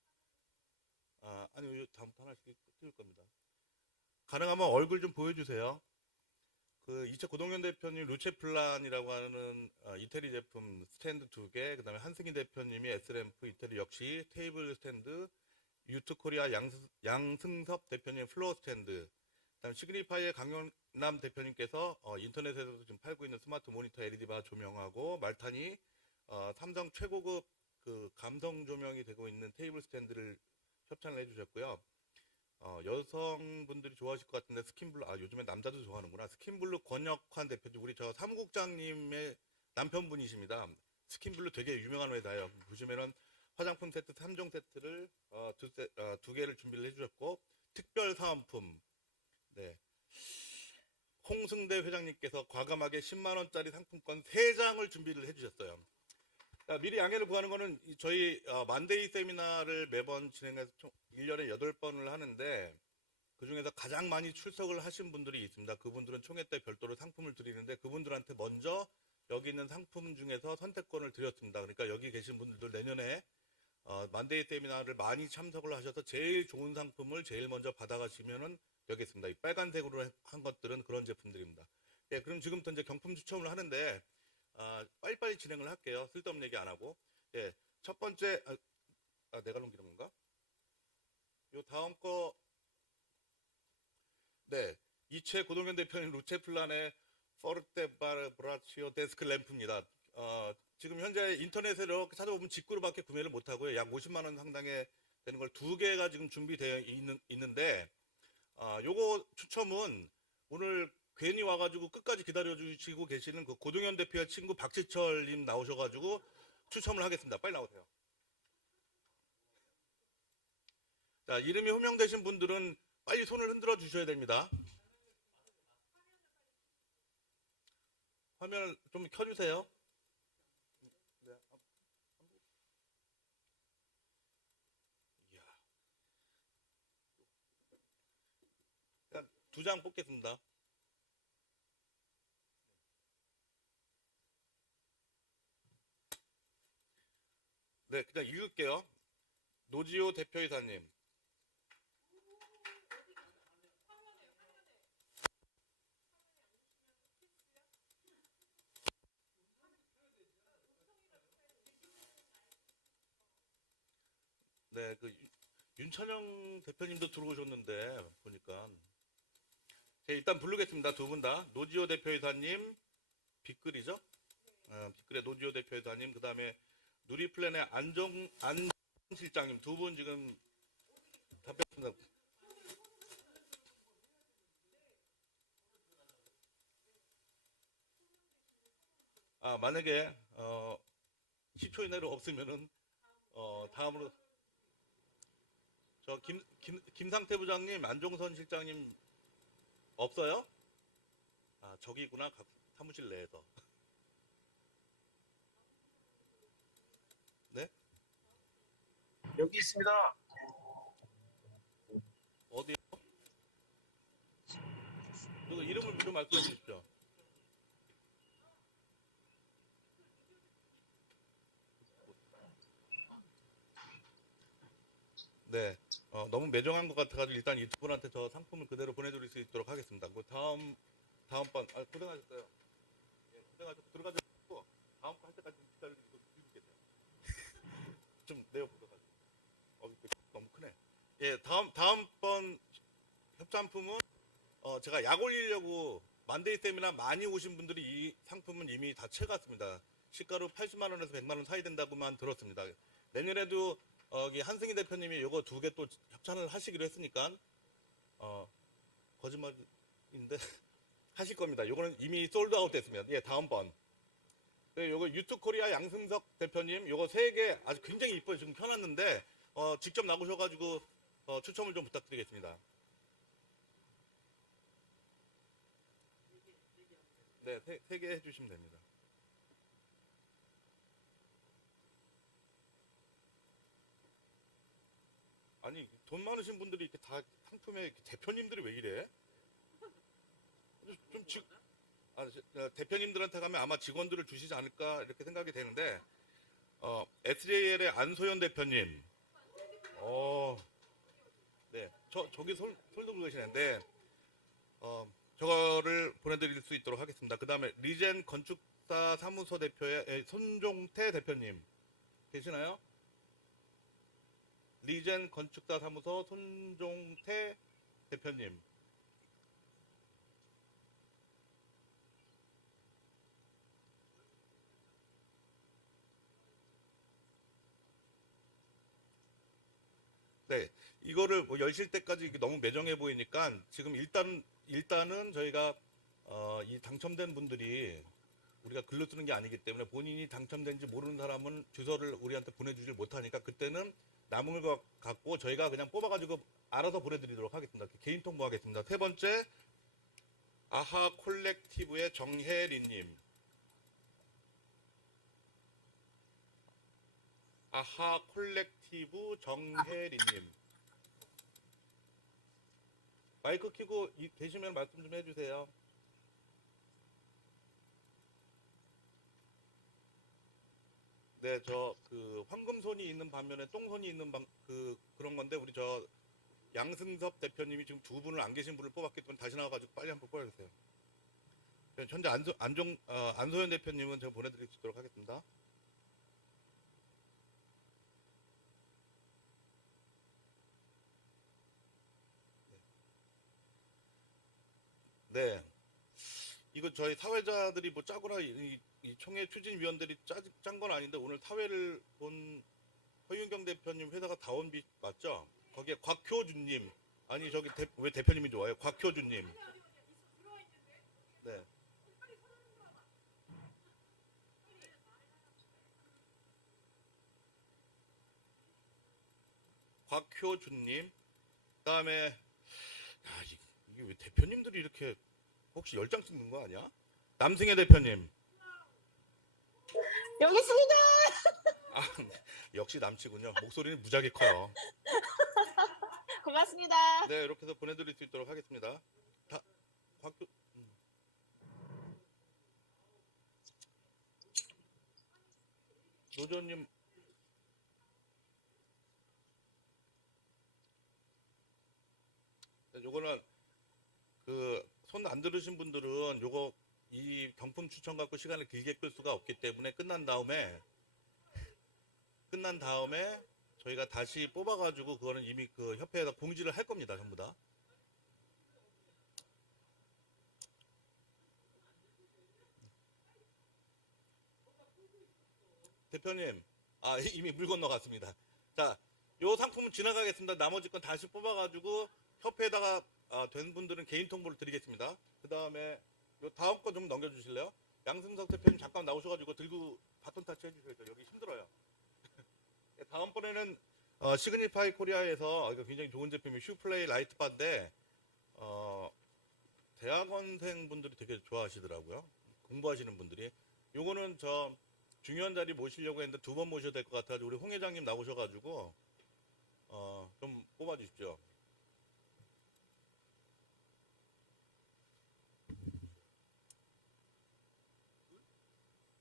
아니요, 다음부터 하나씩 띄울 겁니다. 가능하면 얼굴 좀 보여주세요. 그 이채 고동현 대표님 루체플란이라고 하는 이태리 제품 스탠드 2개, 그 다음에 한승희 대표님이 S램프 이태리 역시 테이블 스탠드, 유트코리아 양승섭 대표님 플로어 스탠드, 그다음 시그니파이의 강영남 대표님께서 인터넷에서도 지금 팔고 있는 스마트 모니터 LED바 조명하고 말탄이 삼성 최고급 그 감성 조명이 되고 있는 테이블 스탠드를 협찬을 해주셨고요. 여성분들이 좋아하실 것 같은데 스킨블루, 요즘에 남자도 좋아하는구나. 스킨블루 권혁환 대표님, 우리 저 사무국장님의 남편분이십니다. 스킨블루 되게 유명한 회사예요. 보시면은 화장품 세트 3종 세트를 두 개를 준비를 해주셨고, 특별 사은품, 네, 홍승대 회장님께서 과감하게 10만원짜리 상품권 3장을 준비를 해주셨어요. 미리 양해를 구하는 거는 저희 만데이 세미나를 매번 진행해서 총 1년에 8번을 하는데 그 중에서 가장 많이 출석을 하신 분들이 있습니다. 그분들은 총회 때 별도로 상품을 드리는데 그분들한테 먼저 여기 있는 상품 중에서 선택권을 드렸습니다. 그러니까 여기 계신 분들도 내년에 만데이 세미나를 많이 참석을 하셔서 제일 좋은 상품을 제일 먼저 받아가시면은 되겠습니다. 이 빨간색으로 한 것들은 그런 제품들입니다. 네, 그럼 지금부터 이제 경품 추첨을 하는데 빨리빨리 진행을 할게요. 쓸데없는 얘기 안 하고. 예, 첫 번째, 내가 넘기는 건가? 요 다음 거, 네, 이채 고동현 대표님 루체플란의 포르테 브라치오 데스크 램프입니다. 지금 현재 인터넷에 이렇게 찾아보면 직구로밖에 구매를 못하고요. 약 50만 원 상당의 되는 걸 2개가 지금 준비되어 있는데 요거 추첨은 오늘 괜히 와가지고 끝까지 기다려주시고 계시는 그 고동현 대표의 친구 박지철님 나오셔가지고 추첨을 하겠습니다. 빨리 나오세요. 자, 이름이 호명되신 분들은 빨리 손을 흔들어 주셔야 됩니다. 화면을 좀 켜주세요. 일단 2장 뽑겠습니다. 네, 그냥 읽을게요. 노지호 대표이사님. 네, 그 윤찬영 대표님도 들어오셨는데 보니까 네, 일단 부르겠습니다. 2분 다. 노지호 대표이사님, 빅글이죠? 빅글의 노지호 대표이사님, 그 다음에 누리플랜의 안 실장님 2분 지금 답변합니다. 만약에 10초 이내로 없으면은 다음으로 저 김상태 부장님, 안종선 실장님 없어요? 저기구나. 각 사무실 내에서. 네? 여기 있습니다. 어디요? 그 이름을 좀 말씀해 주십시오. 네, 너무 매정한 것 같아가지고 일단 이 2분한테 저 상품을 그대로 보내드릴 수 있도록 하겠습니다. 그 다음번 고생하셨어요. 예, 고생하셨고 들어가지고 다음 거 할 때까지 좀 기다려주시고 드릴게요. 좀 내어보도록 하죠. 너무 크네. 예, 다음번 협찬품은 제가 약 올리려고 만데이 세미나 많이 오신 분들이 이 상품은 이미 다 채갔습니다. 시가로 80만 원에서 100만 원 사이 된다고만 들었습니다. 내년에도 여기 한승희 대표님이 요거 2개 또 협찬을 하시기로 했으니까 거짓말인데 하실 겁니다. 요거는 이미 솔드아웃 됐습니다. 예, 다음번. 네, 요거 유튜코리아 양승석 대표님 요거 3개 아주 굉장히 이뻐요. 지금 펴놨는데 직접 나오셔가지고 추첨을 좀 부탁드리겠습니다. 네, 3개 해주시면 됩니다. 아니, 돈 많으신 분들이 이렇게 다 상품에 대표님들이 왜 이래? 대표님들한테 가면 아마 직원들을 주시지 않을까 이렇게 생각이 되는데 SJL의 안소연 대표님, 네, 저기 솔도 긁으시는데 저거를 보내드릴 수 있도록 하겠습니다. 그 다음에 리젠 건축사 사무소 대표의 손종태 대표님 계시나요? 리젠 건축사 사무소 손종태 대표님. 네, 이거를 뭐 열실 때까지 너무 매정해 보이니까 지금 일단은 저희가 이 당첨된 분들이 우리가 글로 쓰는 게 아니기 때문에 본인이 당첨된지 모르는 사람은 주소를 우리한테 보내주질 못하니까 그때는 남은 것 갖고 저희가 그냥 뽑아가지고 알아서 보내드리도록 하겠습니다. 개인 통보하겠습니다. 3번째, 아하 콜렉티브의 정혜리님. 아하 콜렉티브 정혜리님. 마이크 켜고 계시면 말씀 좀 해주세요. 네, 그 황금손이 있는 반면에 똥손이 있는 그런 건데 우리 양승섭 대표님이 지금 2분을 안 계신 분을 뽑았기 때문에 다시 나와가지고 빨리 한번 뽑아주세요. 현재 안소연 대표님은 제가 보내드릴 수 있도록 하겠습니다. 네. 이거 저희 사회자들이 뭐 짜거나 이 총회 추진위원들이 짠 건 아닌데 오늘 사회를 본 허윤경 대표님 회사가 다원비 맞죠? 거기에 곽효준님 아니 저기 왜 대표님이 좋아요? 곽효준님. 네. 곽효준님. 그다음에 이게 왜 대표님들이 이렇게 혹시 10장 찍는 거 아니야? 남승혜 대표님. 여기 있습니다. 아, 역시 남치군요. 목소리는 무지하게 커요. 고맙습니다. 네, 이렇게 해서 보내드릴 수 있도록 하겠습니다. 곽교, 노조님. 네, 요거는 손 안 들으신 분들은 요거 이 경품 추천 갖고 시간을 길게 끌 수가 없기 때문에 끝난 다음에 저희가 다시 뽑아가지고 그거는 이미 그 협회에다 공지를 할 겁니다. 전부 다. 대표님, 이미 물 건너갔습니다. 자, 요 상품은 지나가겠습니다. 나머지 건 다시 뽑아가지고 협회에다가 된 분들은 개인 통보를 드리겠습니다. 그 다음에 요 다음 거 좀 넘겨주실래요? 양승석 대표님 잠깐 나오셔가지고 들고 바톤 타치 해주셔야죠. 여기 힘들어요. 다음번에는 시그니파이 코리아에서 이거 굉장히 좋은 제품이 슈플레이 라이트 바인데 대학원생 분들이 되게 좋아하시더라고요. 공부하시는 분들이. 요거는 저 중요한 자리 모시려고 했는데 2번 모셔야 될 것 같아가지고 우리 홍 회장님 나오셔가지고 좀 뽑아주십시오.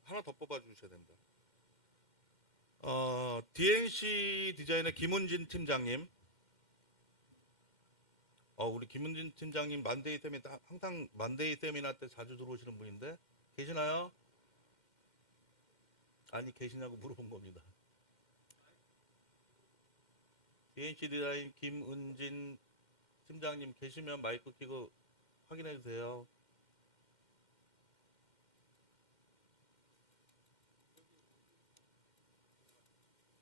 하나 더 뽑아주셔야 됩니다. DNC 디자인의 김은진 팀장님. 우리 김은진 팀장님 만데이 세미나, 항상 만데이 세미나 때 자주 들어오시는 분인데, 계시나요? 아니, 계시냐고 물어본 겁니다. DNC 디자인 김은진 팀장님 계시면 마이크 켜고 확인해 주세요.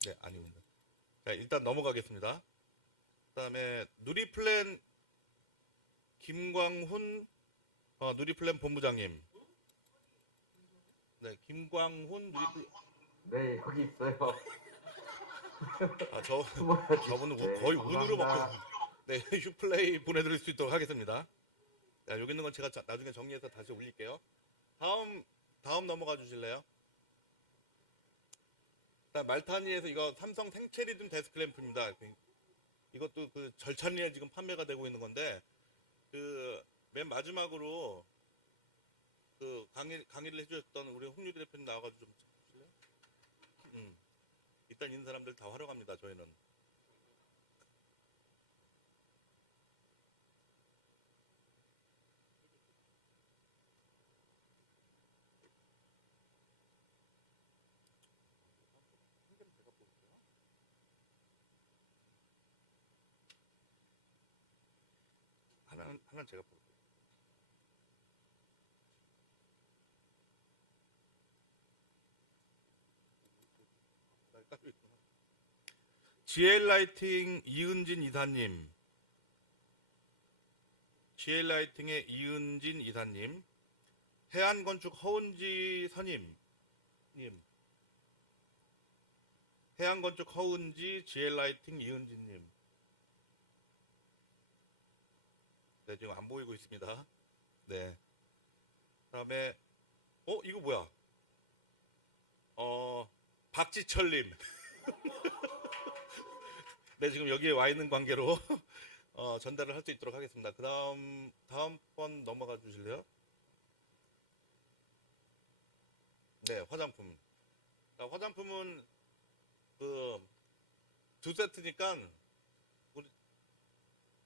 네, 아닙니다. 자, 일단 넘어가겠습니다. 그 다음에 누리플랜 김광훈 누리플랜 본부장님. 네, 김광훈 누리플랜. 네, 여기 있어요. 저분은 네, 거의 운으로 감사합니다. 먹고. 네, 슈플레이 보내드릴 수 있도록 하겠습니다. 자, 여기 있는 건 제가 나중에 정리해서 다시 올릴게요. 다음 넘어가 주실래요? 말타니에서 이거 삼성 생체리듬 데스크 램프입니다. 이것도 그 절찬리에 지금 판매가 되고 있는 건데, 맨 마지막으로 강의를 해주셨던 우리 홍유리 대표님 나와가지고 좀 해주실래요? 일단 있는 사람들 다 활용합니다. 저희는. 하나는 제가 볼게요. GL 라이팅 이은진 이사님. GL 라이팅의 이은진 이사님. 해안건축 허은지 선임. 해안건축 허은지 GL 라이팅 이은진님. 네, 지금 안 보이고 있습니다. 네. 그다음에 이거 뭐야? 박지철님. 네, 지금 여기에 와 있는 관계로 전달을 할 수 있도록 하겠습니다. 다음 번 넘어가 주실래요? 네, 화장품. 자, 화장품은 두 세트니까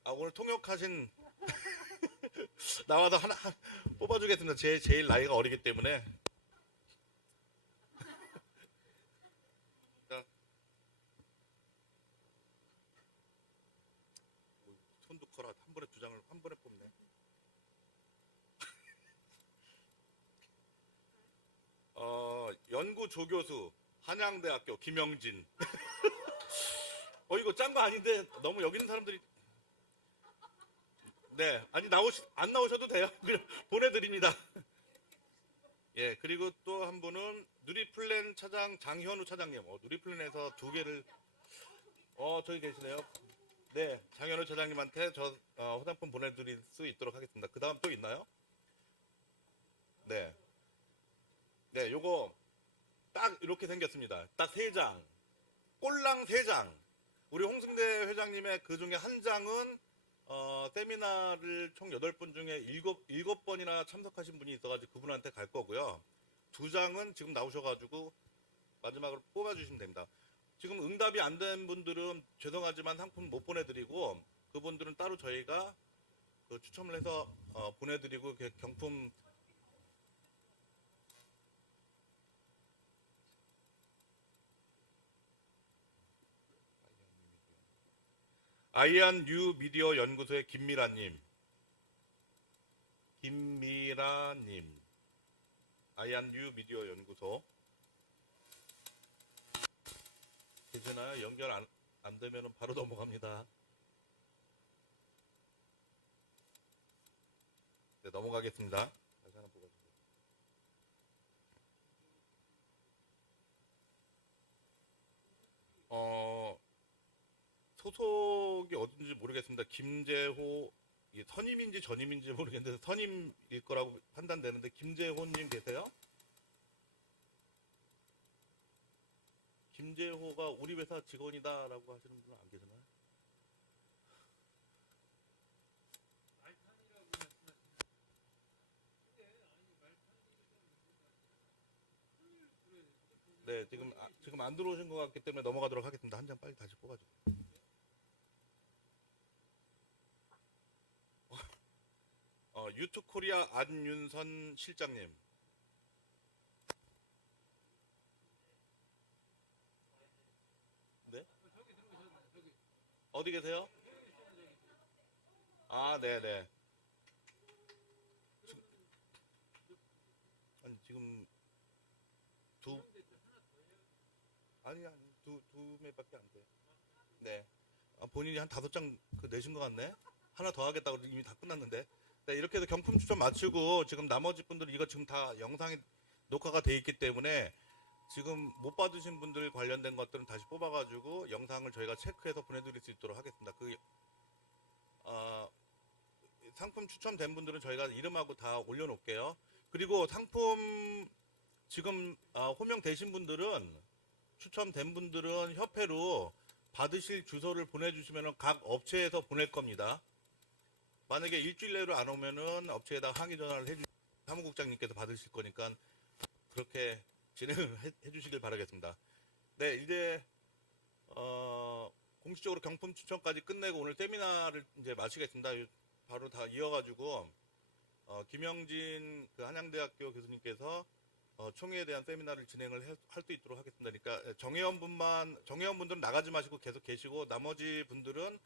오늘 통역하신 나와서 하나 뽑아주겠습니다. 제일 나이가 어리기 때문에. 자, 손도 커라. 한 번에 두 장을 한 번에 뽑네. 연구 조교수 한양대학교 김영진. 이거 짠 거 아닌데 너무 여기 있는 사람들이. 네, 아니 안 나오셔도 돼요. 그냥 보내드립니다. 예, 그리고 또 한 분은 누리플랜 차장 장현우 차장님. 누리플랜에서 2개를 저기 계시네요. 네, 장현우 차장님한테 저 화장품 보내드릴 수 있도록 하겠습니다. 그 다음 또 있나요? 네. 네, 요거 딱 이렇게 생겼습니다. 딱 3장. 꼴랑 3장. 우리 홍승대 회장님의 그 중에 한 장은 세미나를 총 8분 중에 7번이나 참석하신 분이 있어가지고 그분한테 갈 거고요. 2장은 지금 나오셔가지고 마지막으로 뽑아주시면 됩니다. 지금 응답이 안 된 분들은 죄송하지만 상품 못 보내드리고 그분들은 따로 저희가 그 추첨을 해서 보내드리고 경품 아이안 뉴 미디어 연구소의 김미라님, 아이안 뉴 미디어 연구소 계시나요? 연결 안 되면 바로 넘어갑니다. 네, 넘어가겠습니다. 다시 하나 보겠습니다. 소속이 어딘지 모르겠습니다. 김재호, 선임인지 전임인지 모르겠는데 선임일 거라고 판단되는데 김재호님 계세요? 김재호가 우리 회사 직원이다라고 하시는 분은 안 계시나요? 네, 지금 안 들어오신 것 같기 때문에 넘어가도록 하겠습니다. 한 장 빨리 다시 뽑아주세요. 유투코리아 안윤선 실장님. 네? 어디 계세요? 아, 네네. 아니, 지금 두 매밖에 안 돼요. 네. 본인이 한 5장 내신 것 같네. 하나 더 하겠다고 이미 다 끝났는데. 네, 이렇게 해서 경품 추첨 마치고 지금 나머지 분들은 이거 지금 다 영상이 녹화가 돼 있기 때문에 지금 못 받으신 분들 관련된 것들은 다시 뽑아가지고 영상을 저희가 체크해서 보내드릴 수 있도록 하겠습니다. 상품 추첨된 분들은 저희가 이름하고 다 올려놓을게요. 그리고 상품 지금 호명되신 분들은 추첨된 분들은 협회로 받으실 주소를 보내주시면 각 업체에서 보낼 겁니다. 만약에 일주일 내로 안 오면은 업체에다 항의 전화를 사무국장님께서 받으실 거니까 그렇게 진행을 해주시길 바라겠습니다. 네, 이제 공식적으로 경품 추첨까지 끝내고 오늘 세미나를 이제 마치겠습니다. 바로 다 이어가지고 김영진 그 한양대학교 교수님께서 총회에 대한 세미나를 진행을 할 수 있도록 하겠습니다. 그러니까 정회원분들은 나가지 마시고 계속 계시고 나머지 분들은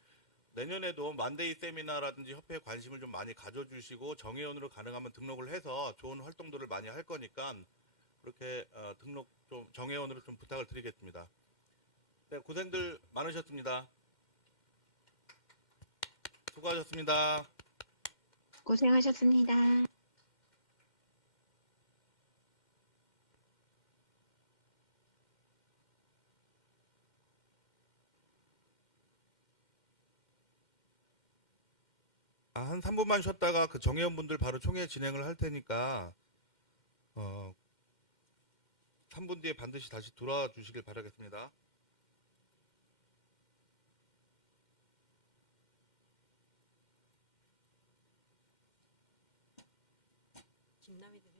내년에도 만데이 세미나라든지 협회에 관심을 좀 많이 가져주시고 정회원으로 가능하면 등록을 해서 좋은 활동들을 많이 할 거니까 그렇게 등록 좀 정회원으로 좀 부탁을 드리겠습니다. 네, 고생들 많으셨습니다. 수고하셨습니다. 고생하셨습니다. 한 3분만 쉬었다가 그 정회원분들 바로 총회 진행을 할 테니까 3분 뒤에 반드시 다시 돌아와 주시길 바라겠습니다. 김남희들